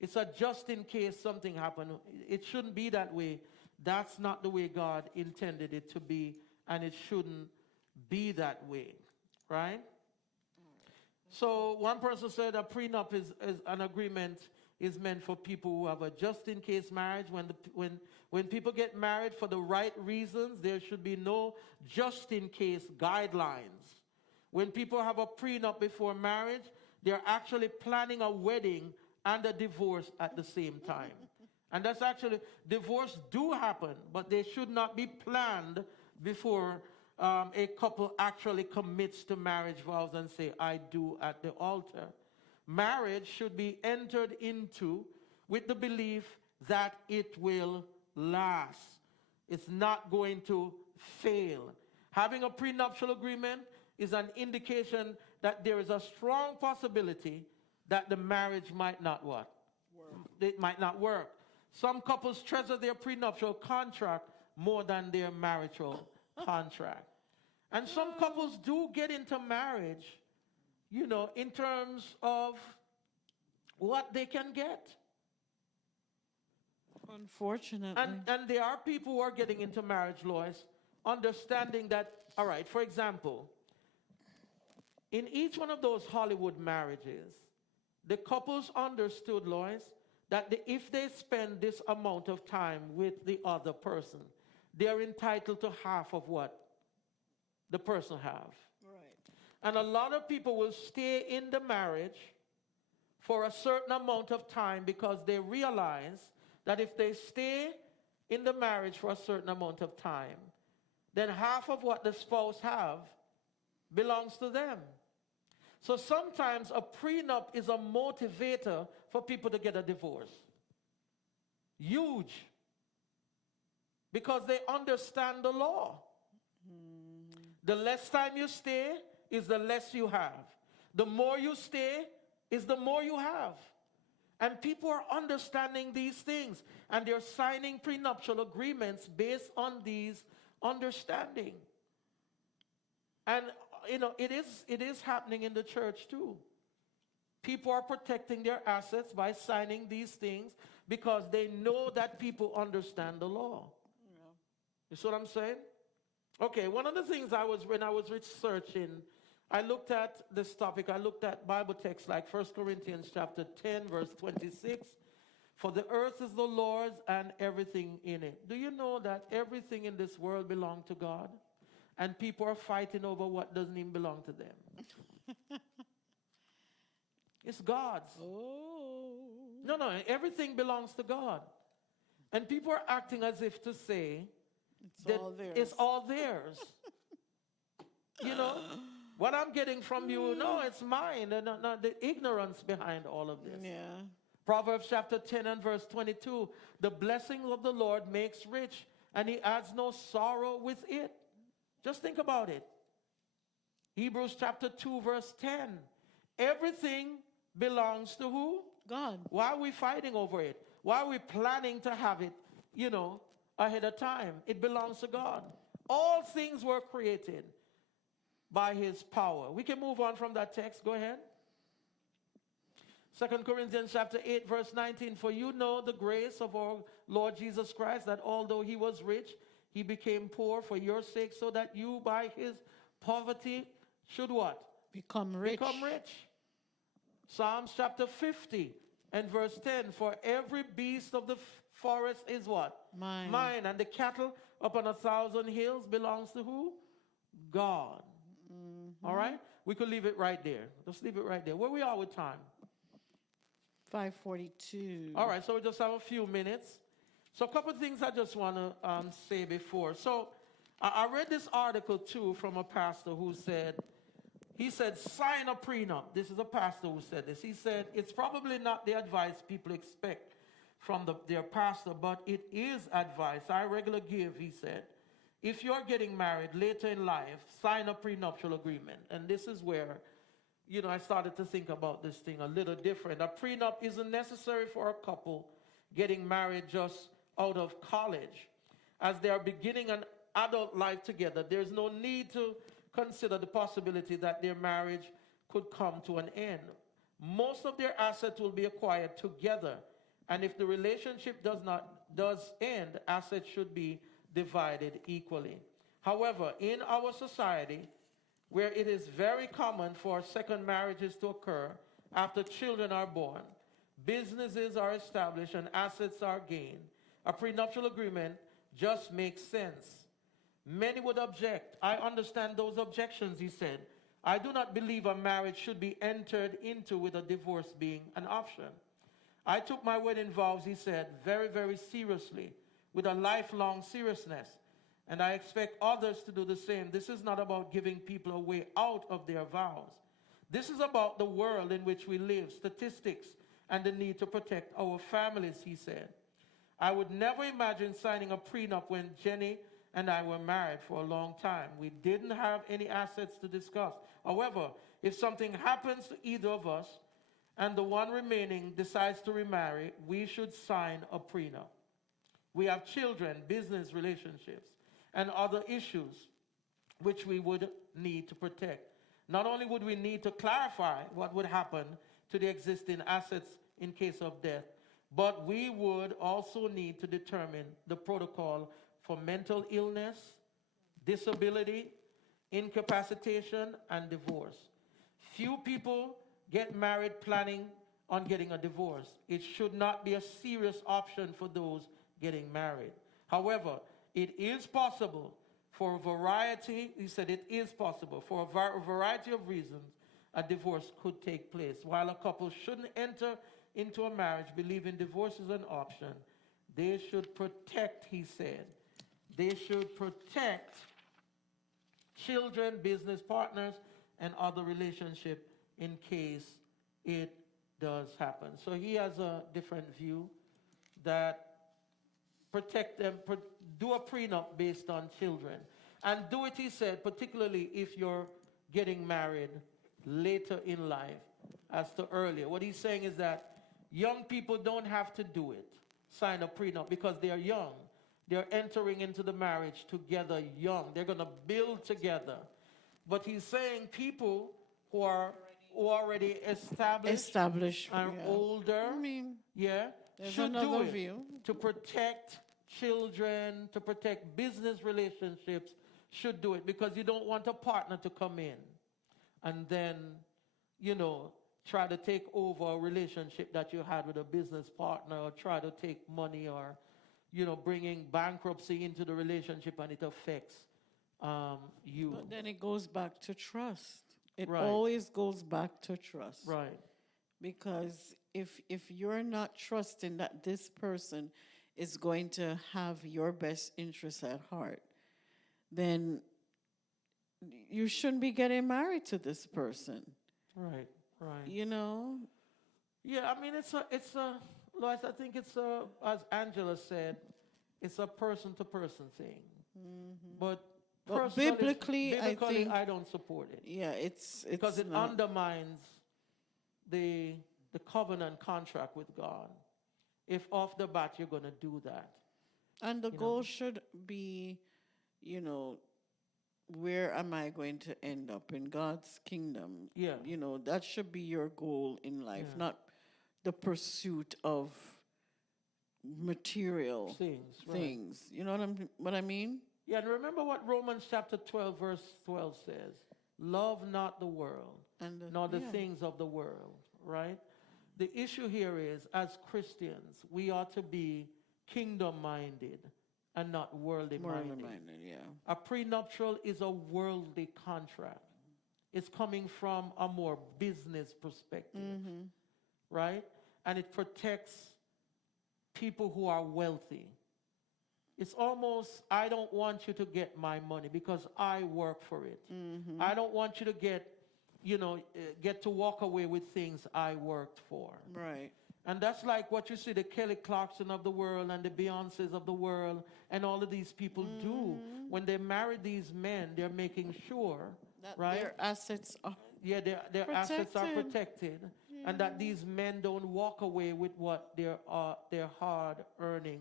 It's a just-in-case something happened. It shouldn't be that way. That's not the way God intended it to be, and it shouldn't be that way, right? So one person said a prenup is an agreement is meant for people who have a just-in-case marriage. When people get married for the right reasons, there should be no just-in-case guidelines. When people have a prenup before marriage, they're actually planning a wedding and a divorce at the same time. And that's actually, divorce do happen, but they should not be planned before a couple actually commits to marriage vows and say, I do at the altar. Marriage should be entered into with the belief that it will last. It's not going to fail. Having a prenuptial agreement is an indication that there is a strong possibility that the marriage might not what? It might not work. Some couples treasure their prenuptial contract more than their marital contract. And some couples do get into marriage, in terms of what they can get. Unfortunately. And there are people who are getting into marriage, Lois, understanding that, all right, for example, in each one of those Hollywood marriages, the couples understood, Lois, that if they spend this amount of time with the other person, they're entitled to half of what the person have. Right. And a lot of people will stay in the marriage for a certain amount of time because they realize that if they stay in the marriage for a certain amount of time, then half of what the spouse have belongs to them. So sometimes a prenup is a motivator for people to get a divorce. Huge. Because they understand the law. The less time you stay is the less you have. The more you stay is the more you have. And people are understanding these things. And they're signing prenuptial agreements based on these understanding. And it is happening in the church too. People are protecting their assets by signing these things because they know that people understand the law. Yeah. You see what I'm saying? Okay, one of the things when I was researching, I looked at this topic, I looked at Bible texts like 1 Corinthians chapter 10, verse 26. For the earth is the Lord's and everything in it. Do you know that everything in this world belongs to God? and people are fighting over what doesn't even belong to them. It's God's. Oh. No, everything belongs to God. And people are acting as if to say that it's all theirs. You know, what I'm getting from you, no, it's mine. And not the ignorance behind all of this. Yeah. Proverbs chapter 10 and verse 22, the blessing of the Lord makes rich, and he adds no sorrow with it. Just think about it. Hebrews chapter 2 verse 10, everything belongs to who? God. Why are we fighting over it? Why are we planning to have it, ahead of time? It belongs to God. All things were created by his power. We can move on from that text. Go ahead. 2 Corinthians chapter 8 verse 19, for you know the grace of our Lord Jesus Christ, that although he was rich, he became poor for your sake, so that you by his poverty should what? Become rich. Become rich. Psalms chapter 50 and verse 10, for every beast of the forest is what? Mine. Mine. And the cattle upon 1,000 hills belongs to who? God. Mm-hmm. All right? We could leave it right there. Just leave it right there. Where we are with time? 5:42. All right, so we just have a few minutes. So a couple of things I just want to say before. So I read this article too from a pastor who said, sign a prenup. This is a pastor who said this. He said, it's probably not the advice people expect from their pastor, but it is advice I regularly give, he said. If you're getting married later in life, sign a prenuptial agreement. And this is where, I started to think about this thing a little different. A prenup isn't necessary for a couple getting married just out of college. As they are beginning an adult life together, there's no need to consider the possibility that their marriage could come to an end. Most of their assets will be acquired together, and if the relationship does end, assets should be divided equally. However, in our society, where it is very common for second marriages to occur after children are born, businesses are established, and assets are gained, a prenuptial agreement just makes sense. Many would object. I understand those objections, he said. I do not believe a marriage should be entered into with a divorce being an option. I took my wedding vows, he said, very, very seriously, with a lifelong seriousness, and I expect others to do the same. This is not about giving people a way out of their vows. This is about the world in which we live, statistics, and the need to protect our families, he said. I would never imagine signing a prenup when Jenny and I were married for a long time. We didn't have any assets to discuss. However, if something happens to either of us and the one remaining decides to remarry, we should sign a prenup. We have children, business relationships, and other issues which we would need to protect. Not only would we need to clarify what would happen to the existing assets in case of death, but we would also need to determine the protocol for mental illness, disability, incapacitation, and divorce. Few people get married planning on getting a divorce. It should not be a serious option for those getting married. However, it is possible for a variety, he said it is possible, for a variety of reasons, a divorce could take place. While a couple shouldn't enter into a marriage believing divorce is an option, they should protect, he said, they should protect children, business partners, and other relationship in case it does happen. So he has a different view that protect them, do a prenup based on children. And do it, he said, particularly if you're getting married later in life as to earlier. What he's saying is that young people don't have to do it, sign a prenup, because they are young. They're entering into the marriage together young. They're going to build together. But he's saying people who are already established and older, should do it to protect children, to protect business relationships, should do it, because you don't want a partner to come in and then, try to take over a relationship that you had with a business partner, or try to take money, or bringing bankruptcy into the relationship, and it affects you. But then it goes back to trust. It Right. always goes back to trust. Right. Because if you're not trusting that this person is going to have your best interests at heart, then you shouldn't be getting married to this person. Right. Right. You know? Yeah, I mean, it's a, Lois, I think it's a, as Angela said, it's a person-to-person thing. But But personally, biblically, I think- I don't support it Yeah, it's because it not. undermines the covenant contract with God. If off the bat you're going to do that, And the you goal know. should be, where am I going to end up in God's kingdom? Yeah. That should be your goal in life, Yeah. not the pursuit of material things. Right. things. You know what I mean? Yeah, and remember what Romans chapter 12, verse 12 says: "Love not the world, And nor the yeah. things of the world." Right? The issue here is, as Christians, we ought to be kingdom-minded and not worldly-minded. Worldly-minded, yeah. A prenuptial is a worldly contract. It's coming from a more business perspective, right? And it protects people who are wealthy. It's almost, I don't want you to get my money because I work for it. I don't want you to get to walk away with things I worked for. Right. And that's like what you see the Kelly Clarkson of the world and the Beyoncés of the world and all of these people do. When they marry these men, they're making sure, That right? their assets are Yeah, their assets are protected. protected, and that these men don't walk away with what they're hard earning.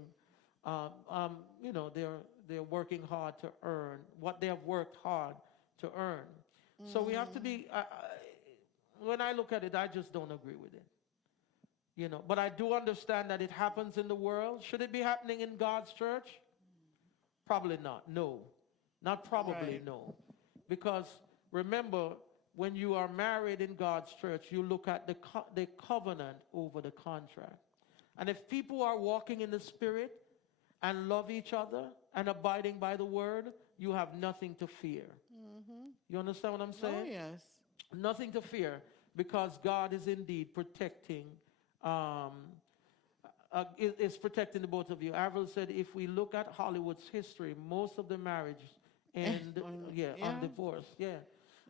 They're working hard to earn what they have worked hard to earn. So we have to be. When I look at it, I just don't agree with it. But I do understand that it happens in the world. Should it be happening in God's church? Probably not. No, not probably. Right. No, because remember, when you are married in God's church, you look at the covenant over the contract. And if people are walking in the Spirit and love each other and abiding by the word, you have nothing to fear. You understand what I'm saying? Oh, yes. Nothing to fear, because God is indeed protecting, is protecting the both of you. Avril said, if we look at Hollywood's history, most of the marriages end on divorce. Yeah.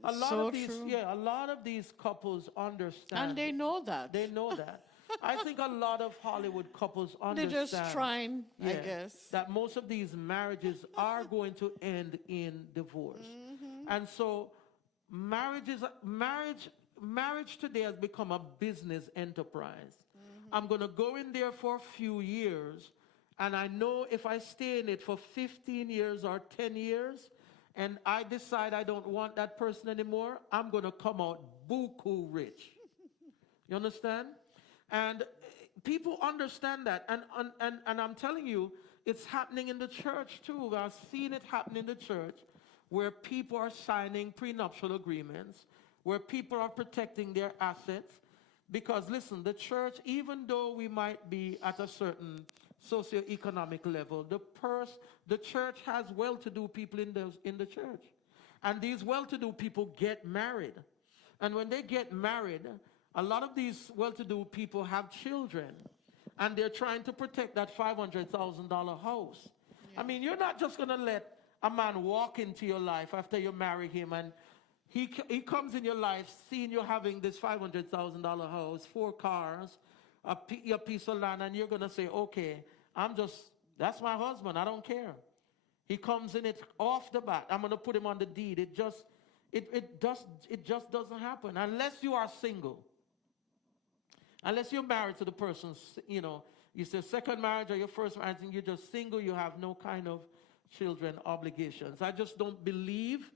A lot So of these, true. a lot of these couples understand. And they know that. They know that. I think a lot of Hollywood couples They're understand. just trying, I Yeah, guess. that most of these marriages are going to end in divorce. And so marriage today has become a business enterprise. I'm going to go in there for a few years, and I know if I stay in it for 15 years or 10 years, and I decide I don't want that person anymore, I'm going to come out buku rich. You understand? And people understand that. And I'm telling you, it's happening in the church too. I've seen it happen in the church, where people are signing prenuptial agreements, where people are protecting their assets. Because listen, the church, even though we might be at a certain socioeconomic level, the church has well-to-do people in the church. And these well-to-do people get married. And when they get married, a lot of these well-to-do people have children, and they're trying to protect that $500,000 house. Yeah. I mean, you're not just going to let a man walk into your life after you marry him, and he comes in your life seeing you having this $500,000 house, 4 cars, a piece of land, and you're going to say, okay, that's my husband, I don't care. He comes in it off the bat, I'm going to put him on the deed. It just doesn't happen unless you are single. Unless you're married to the person, it's your second marriage or your first marriage, and you're just single, you have no kind of children obligations. I just don't believe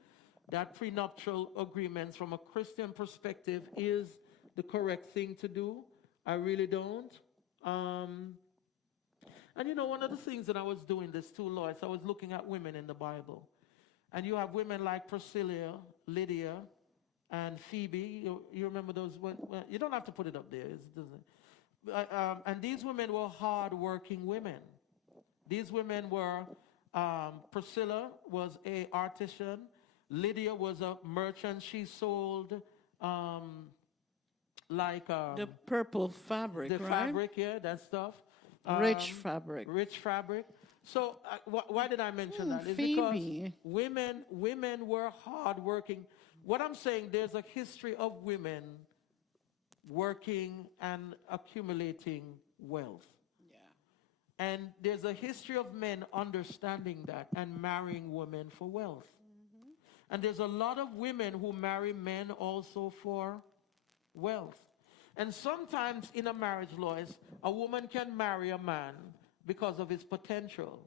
that prenuptial agreements from a Christian perspective is the correct thing to do. I really don't. And one of the things that I was doing this too, Lois, I was looking at women in the Bible. And you have women like Priscilla, Lydia, and Phoebe. You remember those? You don't have to put it up there. And these women were hard-working women. These women were Priscilla was a artisan. Lydia was a merchant. She sold The purple fabric, the right? fabric, yeah, that stuff. Rich fabric. Rich fabric. So why did I mention that? It's Phoebe. because women were hardworking. What I'm saying, there's a history of women working and accumulating wealth. Yeah. And there's a history of men understanding that and marrying women for wealth. And there's a lot of women who marry men also for wealth. And sometimes in a marriage, Lois, a woman can marry a man because of his potential.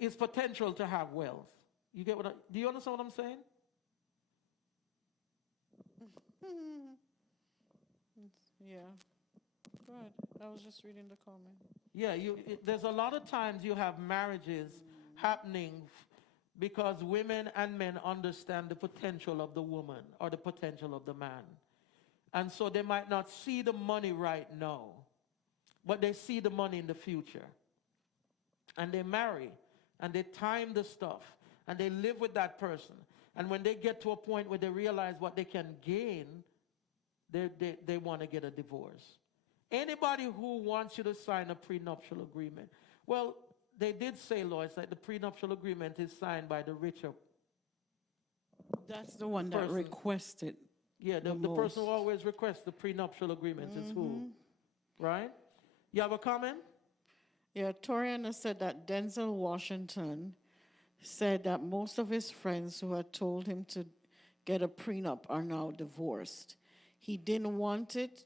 His potential to have wealth. You get what do you understand what I'm saying? Yeah. Go ahead. I was just reading the comment. Yeah, there's a lot of times you have marriages happening because women and men understand the potential of the woman or the potential of the man. And so they might not see the money right now, but they see the money in the future. And they marry, and they time the stuff, and they live with that person. And when they get to a point where they realize what they can gain, they want to get a divorce. Anybody who wants you to sign a prenuptial agreement, well, they did say, Lois, that the prenuptial agreement is signed by the richer. That's the one that person. requested. Yeah, the person who always requests the prenuptial agreement is who? Right? You have a comment? Yeah, Toriana said that Denzel Washington said that most of his friends who had told him to get a prenup are now divorced. He didn't want it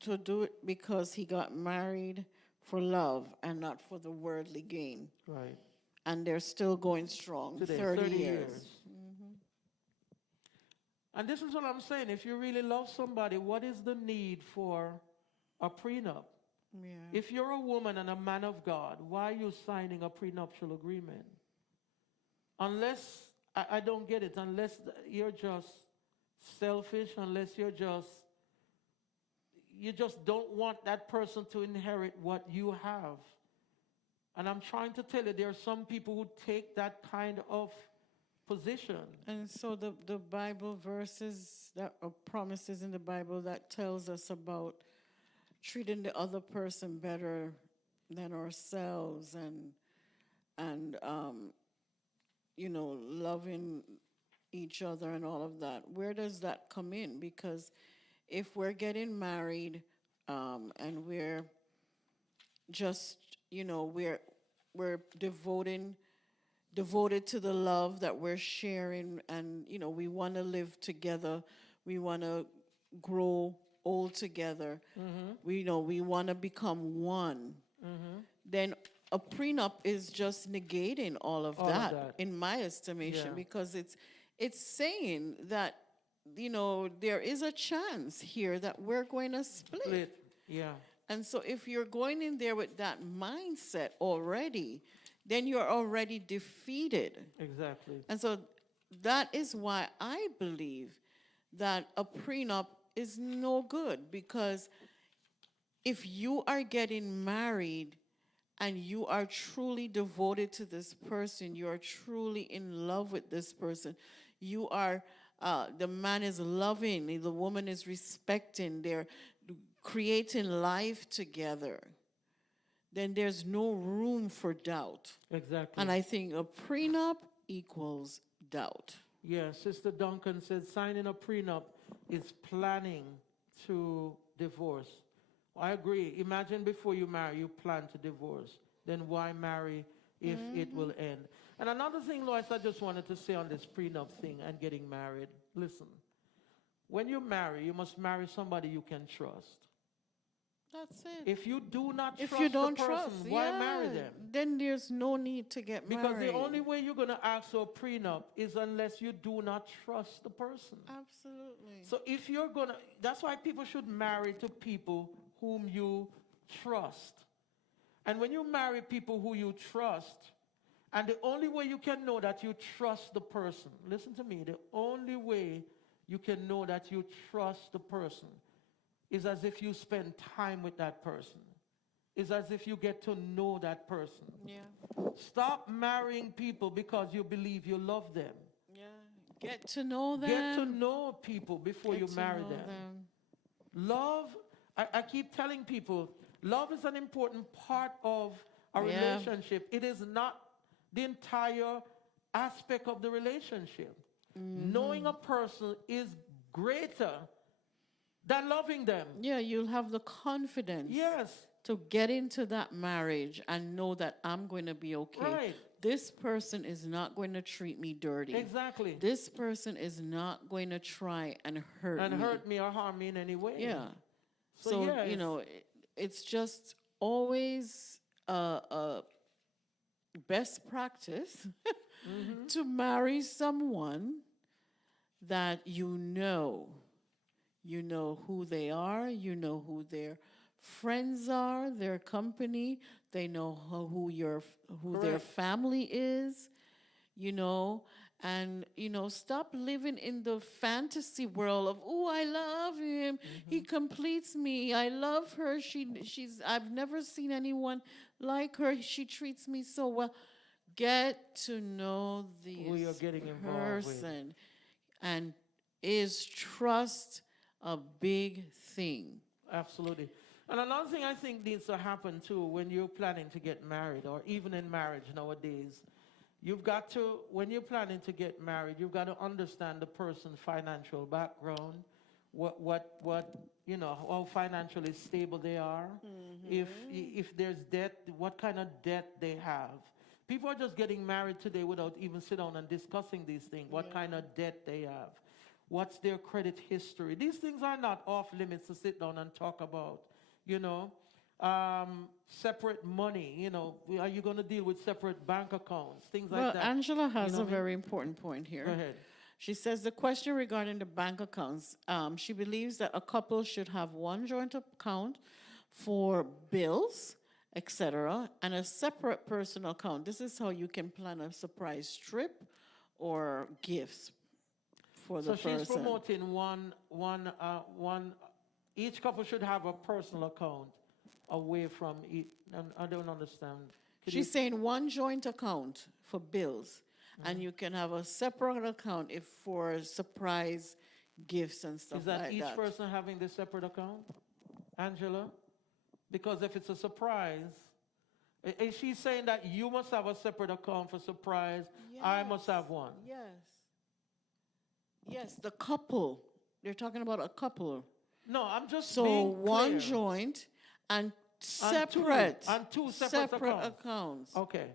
to do it because he got married for love and not for the worldly gain. Right. And they're still going strong. Today, 30 years. And this is what I'm saying. If you really love somebody, what is the need for a prenup? Yeah. If you're a woman and a man of God, why are you signing a prenuptial agreement? Unless, I don't get it, unless you're just selfish, unless you just don't want that person to inherit what you have. And I'm trying to tell you, there are some people who take that kind of position. And so the Bible verses that are promises in the Bible that tells us about treating the other person better than ourselves and loving each other and all of that. Where does that come in? Because if we're getting married and we're just, we're devoted to the love that we're sharing, and we want to live together, we want to grow old together, we want to become one, then a prenup is just negating all of that in my estimation. Because it's saying that there is a chance here that we're going to split. Yeah. And so if you're going in there with that mindset already, then you're already defeated. Exactly. And so that is why I believe that a prenup is no good, because if you are getting married and you are truly devoted to this person, you are truly in love with this person, you are, the man is loving, the woman is respecting, they're creating life together, then there's no room for doubt. Exactly. And I think a prenup equals doubt. Yeah, Sister Duncan said signing a prenup is planning to divorce. I agree. Imagine before you marry, you plan to divorce. Then why marry if it will end? And another thing, Lois, I just wanted to say on this prenup thing and getting married. Listen, when you marry, you must marry somebody you can trust. That's it. If you do not If trust you don't the person, trust, why marry them? Then there's no need to get married. Because the only way you're going to ask for a prenup is unless you do not trust the person. Absolutely. So if you're going to, that's why people should marry to people whom you trust. And when you marry people who you trust, and the only way you can know that you trust the person, listen to me, the only way you can know that you trust the person is as if you spend time with that person. is as if you get to know that person. Yeah. Stop marrying people because you believe you love them. Yeah. Get to know them. Get to know people before you marry them. Love, I keep telling people, love is an important part of a relationship. It is not the entire aspect of the relationship. Knowing a person is greater than loving them. Yeah, you'll have the confidence. Yes. To get into that marriage and know that I'm going to be okay. Right. This person is not going to treat me dirty. Exactly. This person is not going to try and hurt me or harm me in any way. Yeah. So So, you know, it's just always a best practice to marry someone that you know who they are, you know who their friends are, their company, they know who their family is, you know, and, you know, stop living in the fantasy world of, oh, I love him, he completes me, I love her, I've never seen anyone like her, she treats me so well. Get to know who you're getting involved with. person, and is trust a big thing? Absolutely. And another thing I think needs to happen too when you're planning to get married, or even in marriage nowadays, when you're planning to get married, you've got to understand the person's financial background, what you know, how financially stable they are. If there's debt, what kind of debt they have. People are just getting married today without even sitting down and discussing these things. What kind of debt they have. What's their credit history? These things are not off limits to sit down and talk about, you know. Separate money, you know. Are you going to deal with separate bank accounts? Things like that. Well, Angela has a very important point here. Go ahead. She says the question regarding the bank accounts, she believes that a couple should have one joint account for bills, etc., and a separate personal account. This is how you can plan a surprise trip or gifts for the person. So she's promoting one. Each couple should have a personal account away from each. I don't understand. She's saying one joint account for bills, and you can have a separate account if for surprise gifts and stuff like that. Is that each person having the separate account, Angela? Because if it's a surprise, is she saying that you must have a separate account for surprise? Yes. I must have one. Yes, the couple. They're talking about a couple. No, I'm just so being one clear. Joint and two separate accounts. Okay.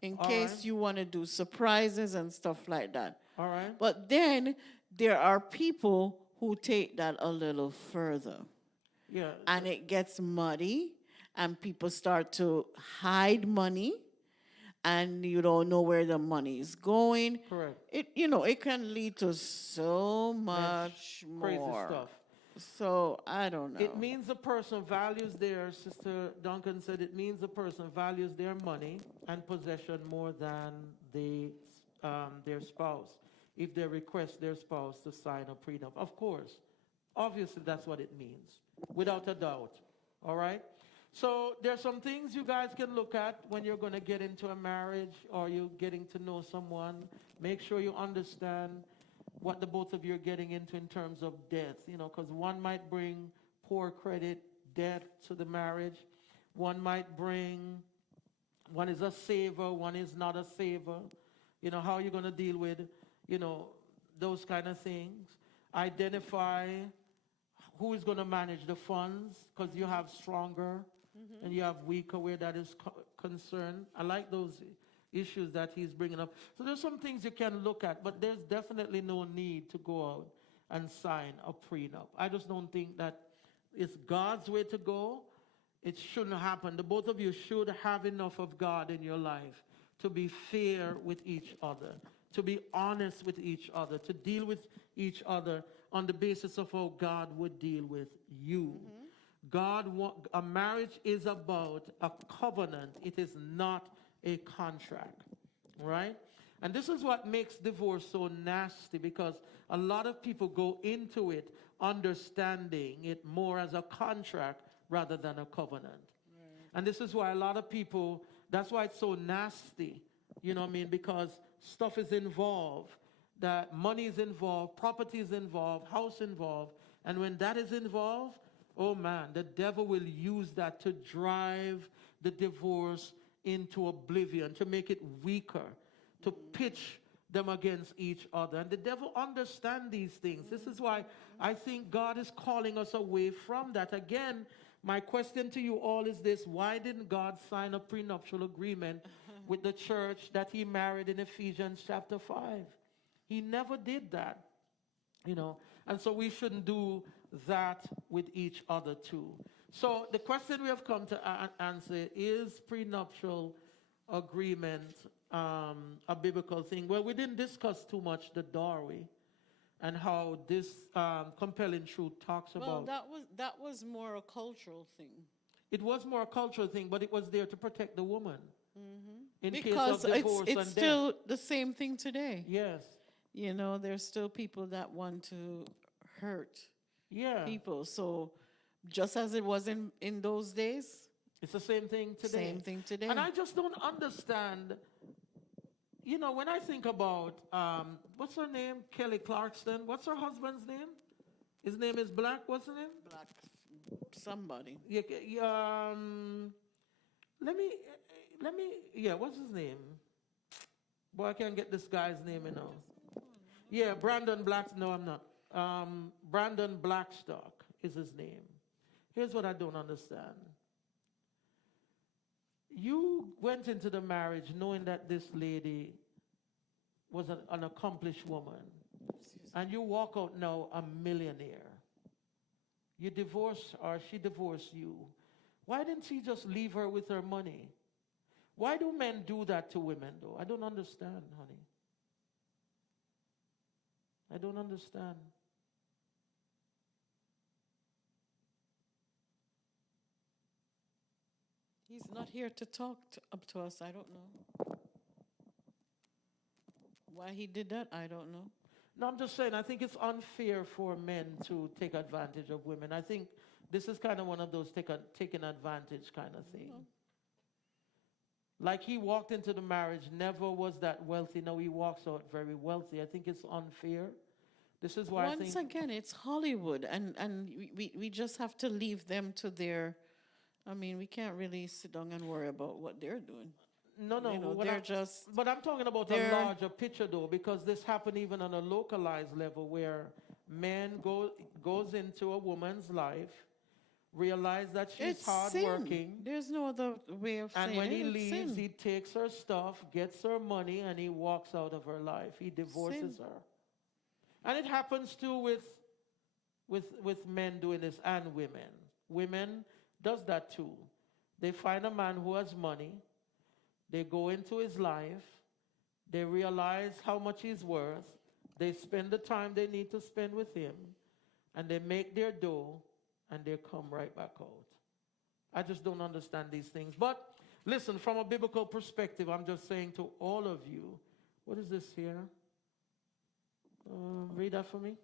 In case you want to do surprises and stuff like that. All right. But then there are people who take that a little further. Yeah. And it gets muddy, and people start to hide money, and you don't know where the money is going. Correct. It can lead to so much crazy more stuff. So I don't know. It means a person values Sister Duncan said, it means a person values their money and possession more than their spouse. If they request their spouse to sign a prenup. Of course. Obviously, that's what it means. Without a doubt. All right? So there's some things you guys can look at when you're going to get into a marriage or you're getting to know someone. Make sure you understand what the both of you are getting into in terms of debts, because one might bring poor credit, debt to the marriage. One is a saver, one is not a saver. How are you going to deal with, those kind of things? Identify who is going to manage the funds, because you have stronger and you have weaker where that is concerned. I like those issues that he's bringing up. So there's some things you can look at, but there's definitely no need to go out and sign a prenup. I just don't think that it's God's way to go. It shouldn't happen. The both of you should have enough of God in your life to be fair with each other, to be honest with each other, to deal with each other on the basis of how God would deal with you. A marriage is about a covenant. It is not a contract, right? And this is what makes divorce so nasty, because a lot of people go into it understanding it more as a contract rather than a covenant. And this is why a lot of people, that's why it's so nasty, you know what I mean? Because stuff is involved, that money is involved, property is involved, house involved. And when that is involved, oh man, the devil will use that to drive the divorce into oblivion, to make it weaker, to pitch them against each other. And the devil understands these things. This is why I think God is calling us away from that. Again, my question to you all is this: why didn't God sign a prenuptial agreement with the church that he married in Ephesians chapter 5? He never did that, you know. And so we shouldn't do that with each other too. So the question we have come to answer is prenuptial agreement a biblical thing? Well, we didn't discuss too much the dowry and how this compelling truth talks about. Well, that was more a cultural thing. It was more a cultural thing, but it was there to protect the woman in Because case of divorce it's and still death. the same thing today. Yes. You know, there's still people that want to hurt Yeah. people. So just as it was in those days, It's the same thing today. same thing today. And I just don't understand. You know, when I think about, what's her name? Kelly Clarkson. What's her husband's name? His name is Black. What's his name? Black somebody. Yeah, what's his name? Boy, I can't get this guy's name, you know. Yeah, Brandon Black, no, I'm not. Brandon Blackstock is his name. Here's what I don't understand. You went into the marriage knowing that this lady was an accomplished woman, and you walk out now a millionaire. You divorced her, she divorced you. Why didn't she just leave her with her money? Why do men do that to women, though? I don't understand, honey. I don't understand. He's not here to talk up to us. I don't know. Why he did that, I don't know. No, I'm just saying, I think it's unfair for men to take advantage of women. I think this is kind of one of those taking advantage kind of thing. Like he walked into the marriage, never was that wealthy. Now he walks out very wealthy. I think it's unfair. This is why Once again, it's Hollywood, and we just have to leave them to their. I mean, we can't really sit down and worry about what they're doing. No, You know, but I'm talking about a larger picture though, because this happened even on a localized level where man goes into a woman's life, realize that she's hardworking. There's no other way of saying it. And when he It's leaves, sin. he takes her stuff, gets her money, and he walks out of her life. He divorces her. And it happens too with men doing this and women. Women does that too. They find a man who has money. They go into his life. They realize how much he's worth. They spend the time they need to spend with him. And they make their dough. And they come right back out. I just don't understand these things. But listen, from a biblical perspective, I'm just saying to all of you, what is this here? Read that for me.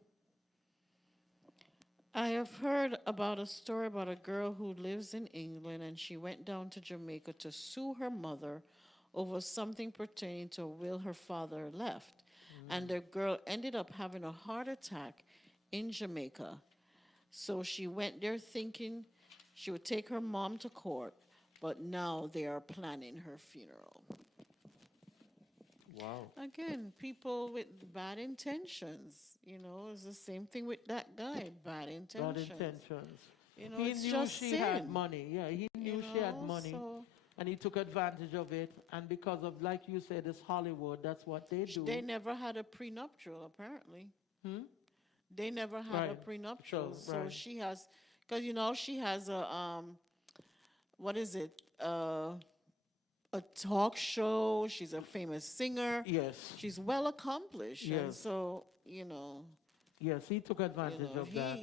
I have heard about a story about a girl who lives in England, and she went down to Jamaica to sue her mother over something pertaining to a will her father left. And the girl ended up having a heart attack in Jamaica. So she went there thinking she would take her mom to court, but now they are planning her funeral. Wow. Again, people with bad intentions, you know, it's the same thing with that guy, bad intentions. Bad intentions. You know, He it's knew just she sin. had money. Yeah, he knew she had money. So And he took advantage of it. And because of, like you said, it's Hollywood, that's what they do. they never had a prenuptial, apparently. They never had a Right. prenuptial. So, So right. she has, because, you know, she has a, what is it? A talk show. She's a famous singer. Yes. She's well accomplished. And Yes. so, you know, Yes, he took advantage of that.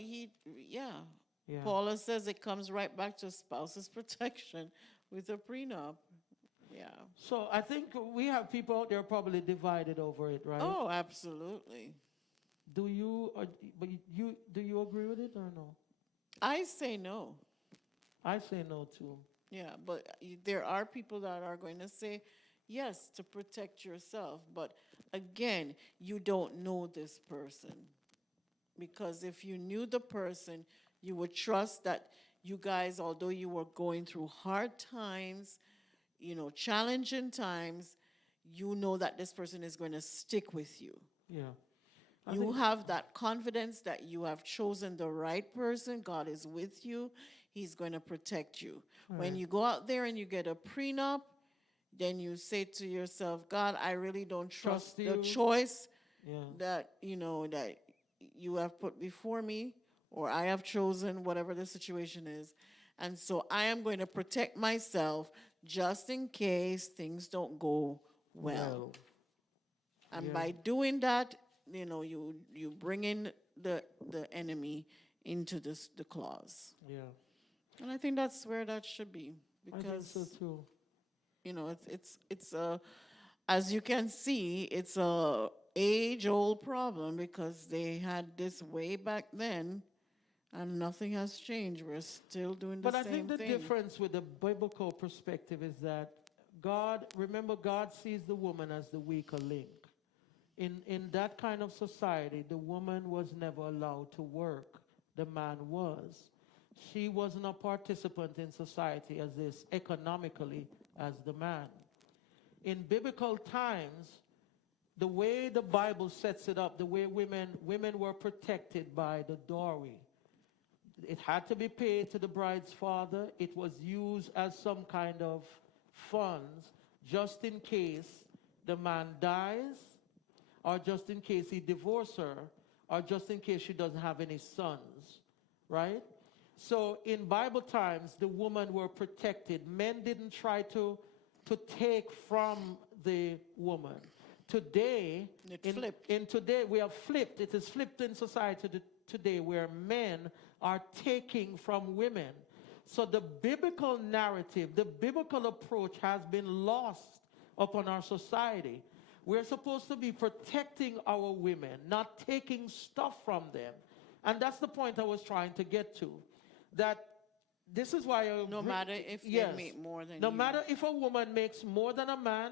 Yeah. Yeah. Paula says it comes right back to spouse's protection with a prenup. Yeah. So I think we have people out there probably divided over it, right? Oh, absolutely. Do you agree with it or no? I say no. I say no too. Yeah, but there are people that are going to say, yes, to protect yourself. But again, you don't know this person. Because if you knew the person, you would trust that you guys, although you were going through hard times, challenging times, you know that this person is going to stick with you. Yeah. You have that confidence that you have chosen the right person. God is with you. He's going to protect you. When you go out there and you get a prenup, then you say to yourself, God, I really don't trust the choice that, that you have put before me, or I have chosen, whatever the situation is. And so I am going to protect myself just in case things don't go well. And by doing that, you bring in the enemy into the clause. Yeah. And I think that's where that should be, I think so too. It's as you can see, it's a age-old problem because they had this way back then, and nothing has changed. We're still doing the same thing. But I think the difference with the biblical perspective is that God sees the woman as the weaker link. In that kind of society, the woman was never allowed to work. The man was. She wasn't a participant in society as this economically as the man. In biblical times, the way the Bible sets it up, the way women were protected by the dowry. It had to be paid to the bride's father. It was used as some kind of funds just in case the man dies, or just in case he divorces her, or just in case she doesn't have any sons, right? So in Bible times, the women were protected. Men didn't try to take from the woman. Today, today we have flipped. It is flipped in society today, where men are taking from women. So the biblical narrative, the biblical approach has been lost upon our society. We're supposed to be protecting our women, not taking stuff from them. And that's the point I was trying to get to. That this is why no matter if they make more than no matter if a woman makes more than a man,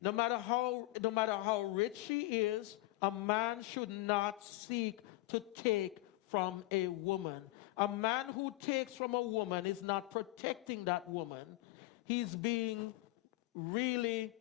no matter how rich she is, a man should not seek to take from a woman. A man who takes from a woman is not protecting that woman. He's being really,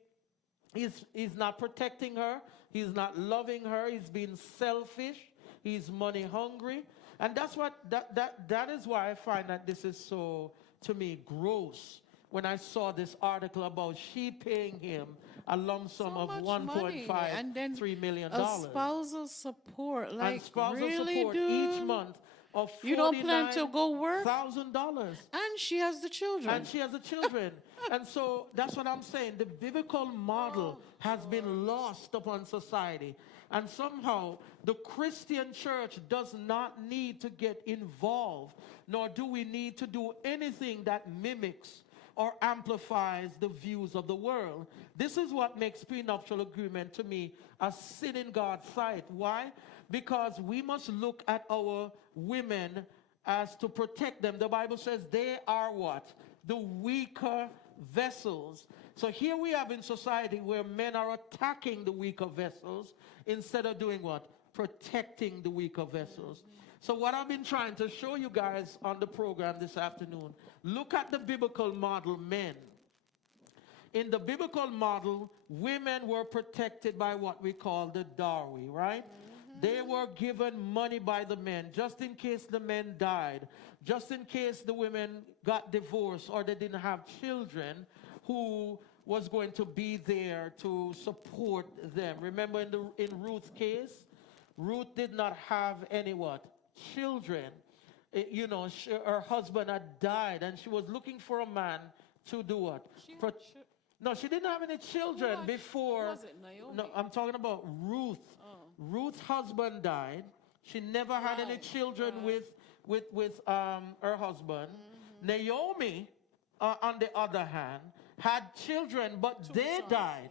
he's not protecting her. He's not loving her. He's being selfish. He's money hungry. And that's what that is why I find that this is so, to me, gross. When I saw this article about she paying him a lump sum of $1.53 million. Spousal support, and spousal really, support dude? each month of You don't plan to go work? $1,000. And she has the children. And she has the children. And so that's what I'm saying. The biblical model has been lost upon society. And somehow the Christian church does not need to get involved, nor do we need to do anything that mimics or amplifies the views of the world. This is what makes prenuptial agreement to me a sin in God's sight. Why? Because we must look at our women as to protect them. The Bible says they are what? The weaker vessels. So here we have in society where men are attacking the weaker vessels instead of doing what? Protecting the weaker vessels. So what I've been trying to show you guys on the program this afternoon, look at the biblical model men. In the biblical model, women were protected by what we call the dowry, right? They were given money by the men just in case the men died, just in case the women got divorced or they didn't have children, who was going to be there to support them. Remember in Ruth's case, Ruth did not have any what? Children. Her husband had died and she was looking for a man to do what? No, she didn't have any children before. Was it Naomi? No, I'm talking about Ruth. Ruth's husband died. She never had any children with her husband. Naomi, on the other hand, had children, but they died.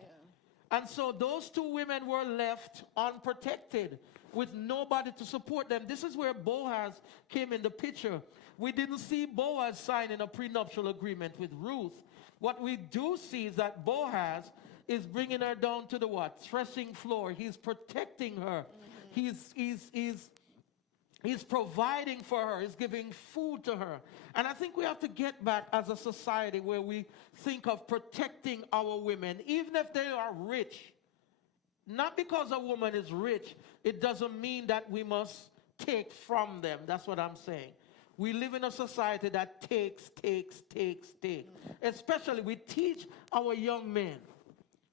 And so those two women were left unprotected. with nobody to support them. This is where Boaz came in the picture. We didn't see Boaz signing a prenuptial agreement with Ruth. What we do see is that Boaz is bringing her down to the what? Threshing floor. He's protecting her. He's providing for her. He's giving food to her. And I think we have to get back as a society where we think of protecting our women, even if they are rich. Not because a woman is rich, it doesn't mean that we must take from them. That's what I'm saying. We live in a society that takes. Especially we teach our young men.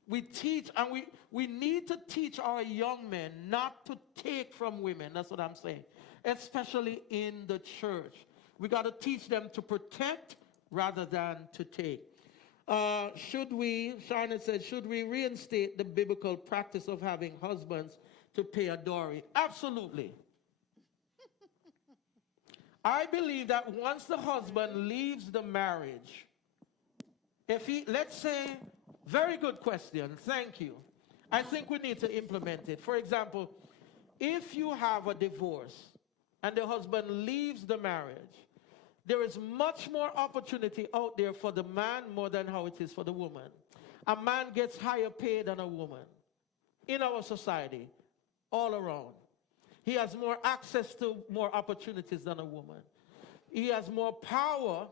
We teach, and we need to teach our young men not to take from women. That's what I'm saying. Especially in the church. We got to teach them to protect rather than to take. Shina said, should we reinstate the biblical practice of having husbands to pay a dowry? Absolutely. I believe that once the husband leaves the marriage, if he, let's say, very good question, thank you. I think we need to implement it. For example, if you have a divorce and the husband leaves the marriage, there is much more opportunity out there for the man more than how it is for the woman. A man gets higher pay than a woman in our society, all around. He has more access to more opportunities than a woman. He has more power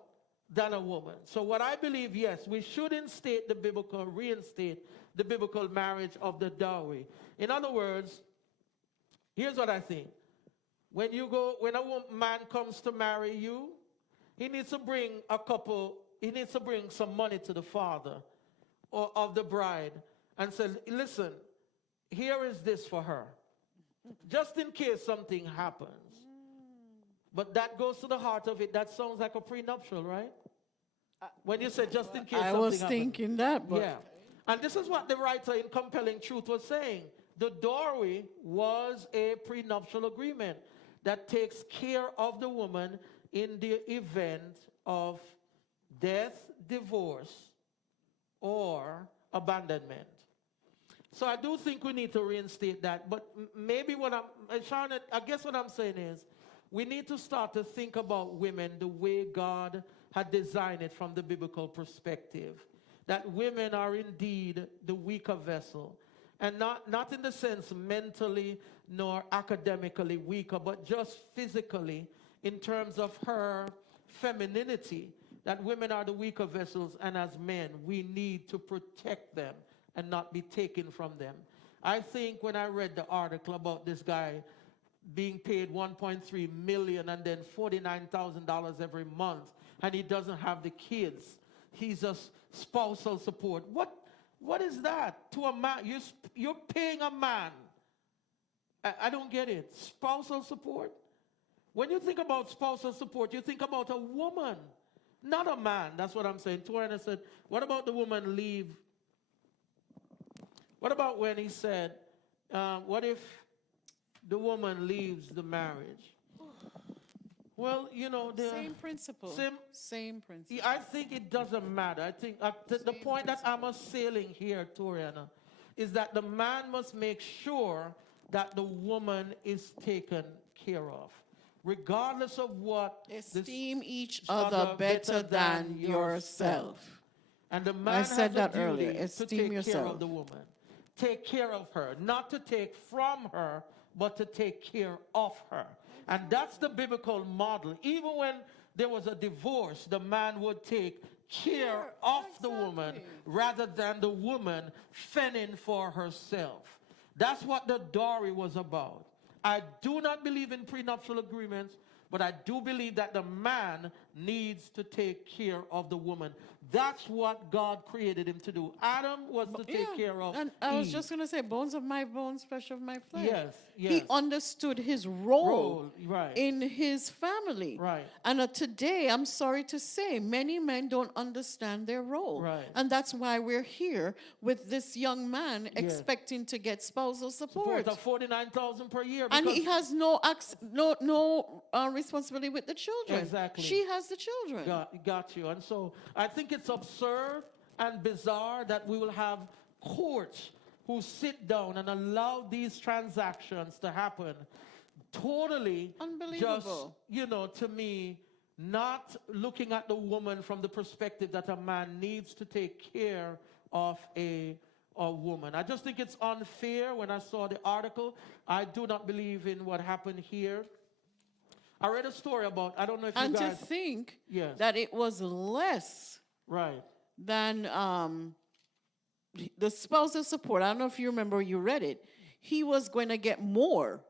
than a woman. So what I believe, yes, we should reinstate the biblical marriage of the dowry. In other words, here's what I think. When a man comes to marry you, he needs to bring some money to the father or of the bride and say, listen, here is this for her. Just in case something happens. But that goes to the heart of it. That sounds like a prenuptial, right? When you say just in case something happens. I was thinking that, but... Yeah. And this is what the writer in Compelling Truth was saying. The dowry was a prenuptial agreement that takes care of the woman in the event of death, divorce, or abandonment. So I do think we need to reinstate that. But maybe I guess what I'm saying is, we need to start to think about women the way God had designed it from the biblical perspective. That women are indeed the weaker vessel. And not in the sense mentally nor academically weaker, but just physically in terms of her femininity. That women are the weaker vessels, and as men, we need to protect them and not be taken from them. I think when I read the article about this guy being paid $1.3 million and then $49,000 every month, and he doesn't have the kids, he's just spousal support. What is that to a man? You're paying a man. I don't get it. Spousal support? When you think about spousal support, you think about a woman, not a man. That's what I'm saying. Toriana said, what about the woman leave? What about when he said, what if the woman leaves the marriage? Well, same principle. Same principle. I think it doesn't matter. I think the point that I'm assailing here, Toriana, is that the man must make sure that the woman is taken care of, regardless of what. Esteem each other better than yourself. And the man I said that has a duty earlier. to take care of the woman. Take care of her, not to take from her, but to take care of her. And that's the biblical model. Even when there was a divorce, the man would take care of the woman rather than the woman fending for herself. That's what the dowry was about. I do not believe in prenuptial agreements, but I do believe that the man needs to take care of the woman. That's what God created him to do. Adam was to take care of and I was Eve. just going to say, bones of my bones, flesh of my flesh. Yes. He understood his role in his family. Right. And today, I'm sorry to say, many men don't understand their role. Right. And that's why we're here with this young man expecting to get spousal support. Of $49,000 per year. And he has no responsibility with the children. Exactly. She has the children. Got you. And so I think it's absurd and bizarre that we will have courts who sit down and allow these transactions to happen totally just, Unbelievable. to me, not looking at the woman from the perspective that a man needs to take care of a woman. I just think it's unfair. When I saw the article, I do not believe in what happened here. I read a story about, I don't know if you And to guys... think Yes. that it was less Right. than the spousal support. I don't know if you remember, you read it. He was going to get more,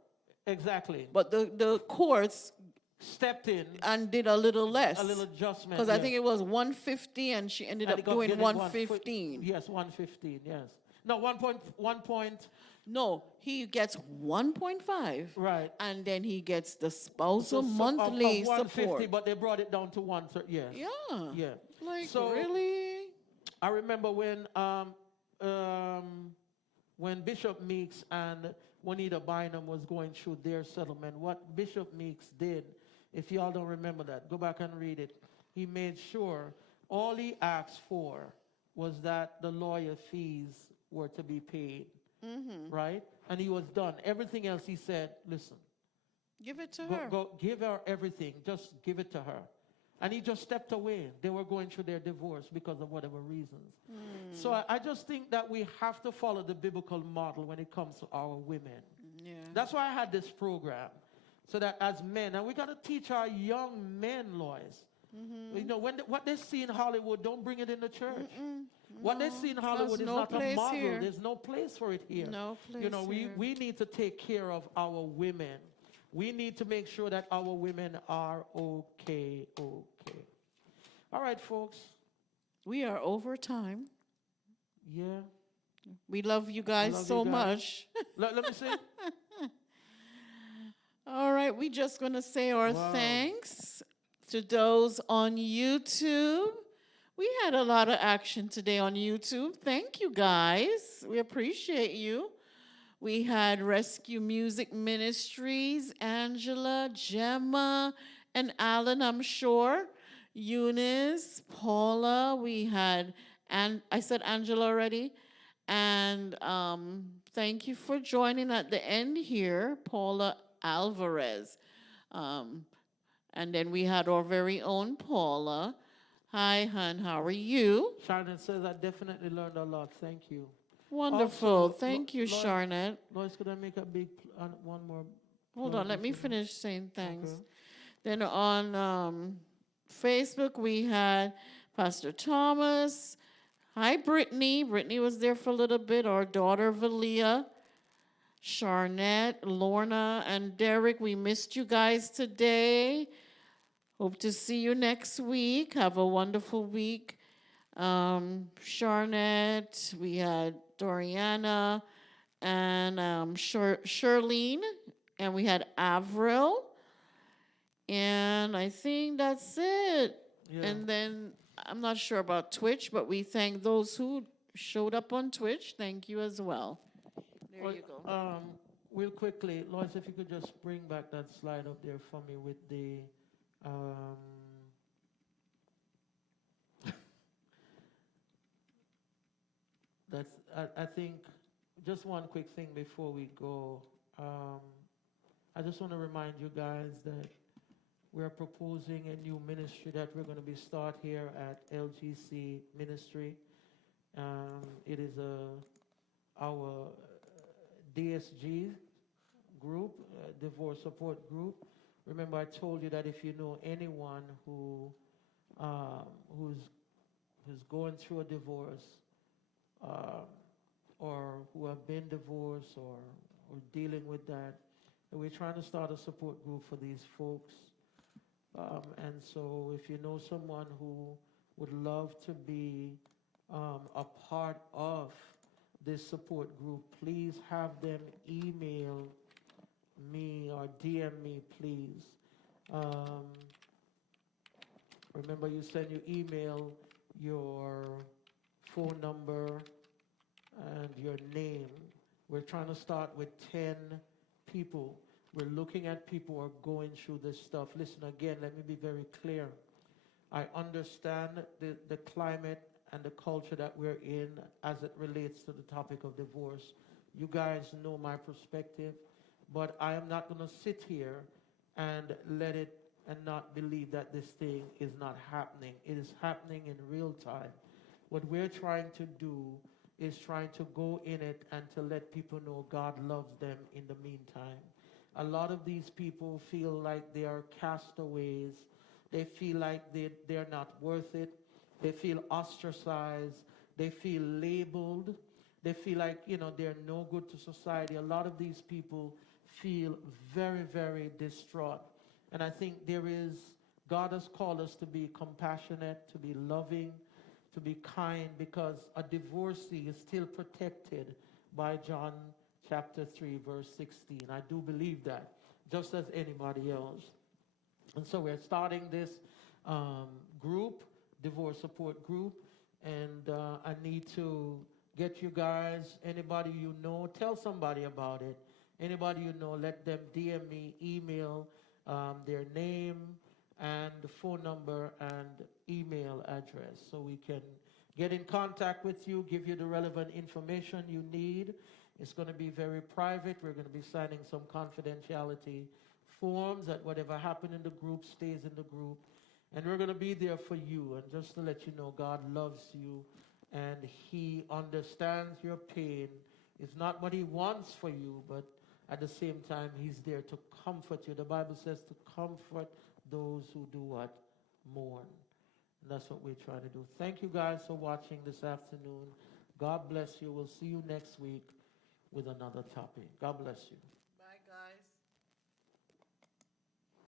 Exactly. but the courts Stepped in, and did a little less. a little adjustment. Because I think it was 150 and she ended And up it got doing getting 115. Yes, 115, yes. No, 1 point. No, he gets 1.5. Right. And then he gets the spousal of monthly 150, support. but they brought it down to 130, yes. Yeah. Yeah. Like, So- really? I remember when Bishop Meeks and Juanita Bynum was going through their settlement, what Bishop Meeks did, if y'all don't remember that, go back and read it. He made sure all he asked for was that the lawyer fees were to be paid, right? And he was done. Everything else he said, listen, Give it to her. go give her everything. Just give it to her. And he just stepped away. They were going through their divorce because of whatever reasons. So I just think that we have to follow the biblical model when it comes to our women. Yeah. That's why I had this program. So that as men, and we got to teach our young men, Lois, what they see in Hollywood, don't bring it in the church. What they see in Hollywood is no not a place model. here. There's no place for it here. No place we here. need to take care of our women. We need to make sure that our women are okay. All right, folks. We are over time. Yeah. We love you guys Love so you guys. much. Let me see. All right, we just going to say our Wow. thanks to those on YouTube. We had a lot of action today on YouTube. Thank you, guys. We appreciate you. We had Rescue Music Ministries, Angela, Gemma, and Alan, I'm sure. Eunice, Paula. We had, and I said Angela already. And thank you for joining at the end here, Paula Alvarez. And then we had our very own Paula. Hi, hon, how are you? Sharon says, I definitely learned a lot. Thank you. Wonderful. Also, Thank you, Lois- Charnette. Lois, could I make a big, one more? Hold plug on, let me before- finish saying thanks. Okay. Then on Facebook, we had Pastor Thomas. Hi, Brittany. Brittany was there for a little bit. Our daughter, Valia. Charnette, Lorna, and Derek, we missed you guys today. Hope to see you next week. Have a wonderful week. Charnette, we had Doriana, and Charlene, and we had Avril. And I think that's it. Yeah. And then I'm not sure about Twitch, but we thank those who showed up on Twitch. Thank you as well. There Well, you go. Real quickly, Lois, if you could just bring back that slide up there for me with the that's I think just one quick thing before we go. I just want to remind you guys that we're proposing a new ministry that we're going to be start here at LGC Ministry. It is our DSG group, divorce support group. Remember, I told you that if you know anyone who's going through a divorce, or who have been divorced or dealing with that, and we're trying to start a support group for these folks. And so if you know someone who would love to be a part of this support group, please have them email me or DM me, please. Remember, you send your email, your phone number, and your name. We're trying to start with 10 people. We're looking at people who are going through this stuff. Listen, again, let me be very clear. I understand the climate and the culture that we're in as it relates to the topic of divorce. You guys know my perspective, but I am not going to sit here and let it and not believe that this thing is not happening. It is happening in real time. What we're trying to do is trying to go in it and to let people know God loves them in the meantime. A lot of these people feel like they are castaways. They feel like they're not worth it. They feel ostracized. They feel labeled. They feel like, they're no good to society. A lot of these people feel very, very distraught. And I think God has called us to be compassionate, to be loving, to be kind, because a divorcee is still protected by John chapter 3, verse 16. I do believe that, just as anybody else. And so we're starting this group, divorce support group, and I need to get you guys, anybody you know, tell somebody about it. Anybody you know, let them DM me, email their name and the phone number and email address so we can get in contact with you, give you the relevant information you need. It's going to be very private. We're going to be signing some confidentiality forms that whatever happened in the group stays in the group. And we're going to be there for you. And just to let you know, God loves you and He understands your pain. It's not what He wants for you, but at the same time, He's there to comfort you. The Bible says to comfort those who do what? Mourn. And that's what we're trying to do. Thank you guys for watching this afternoon. God bless you. We'll see you next week with another topic. God bless you.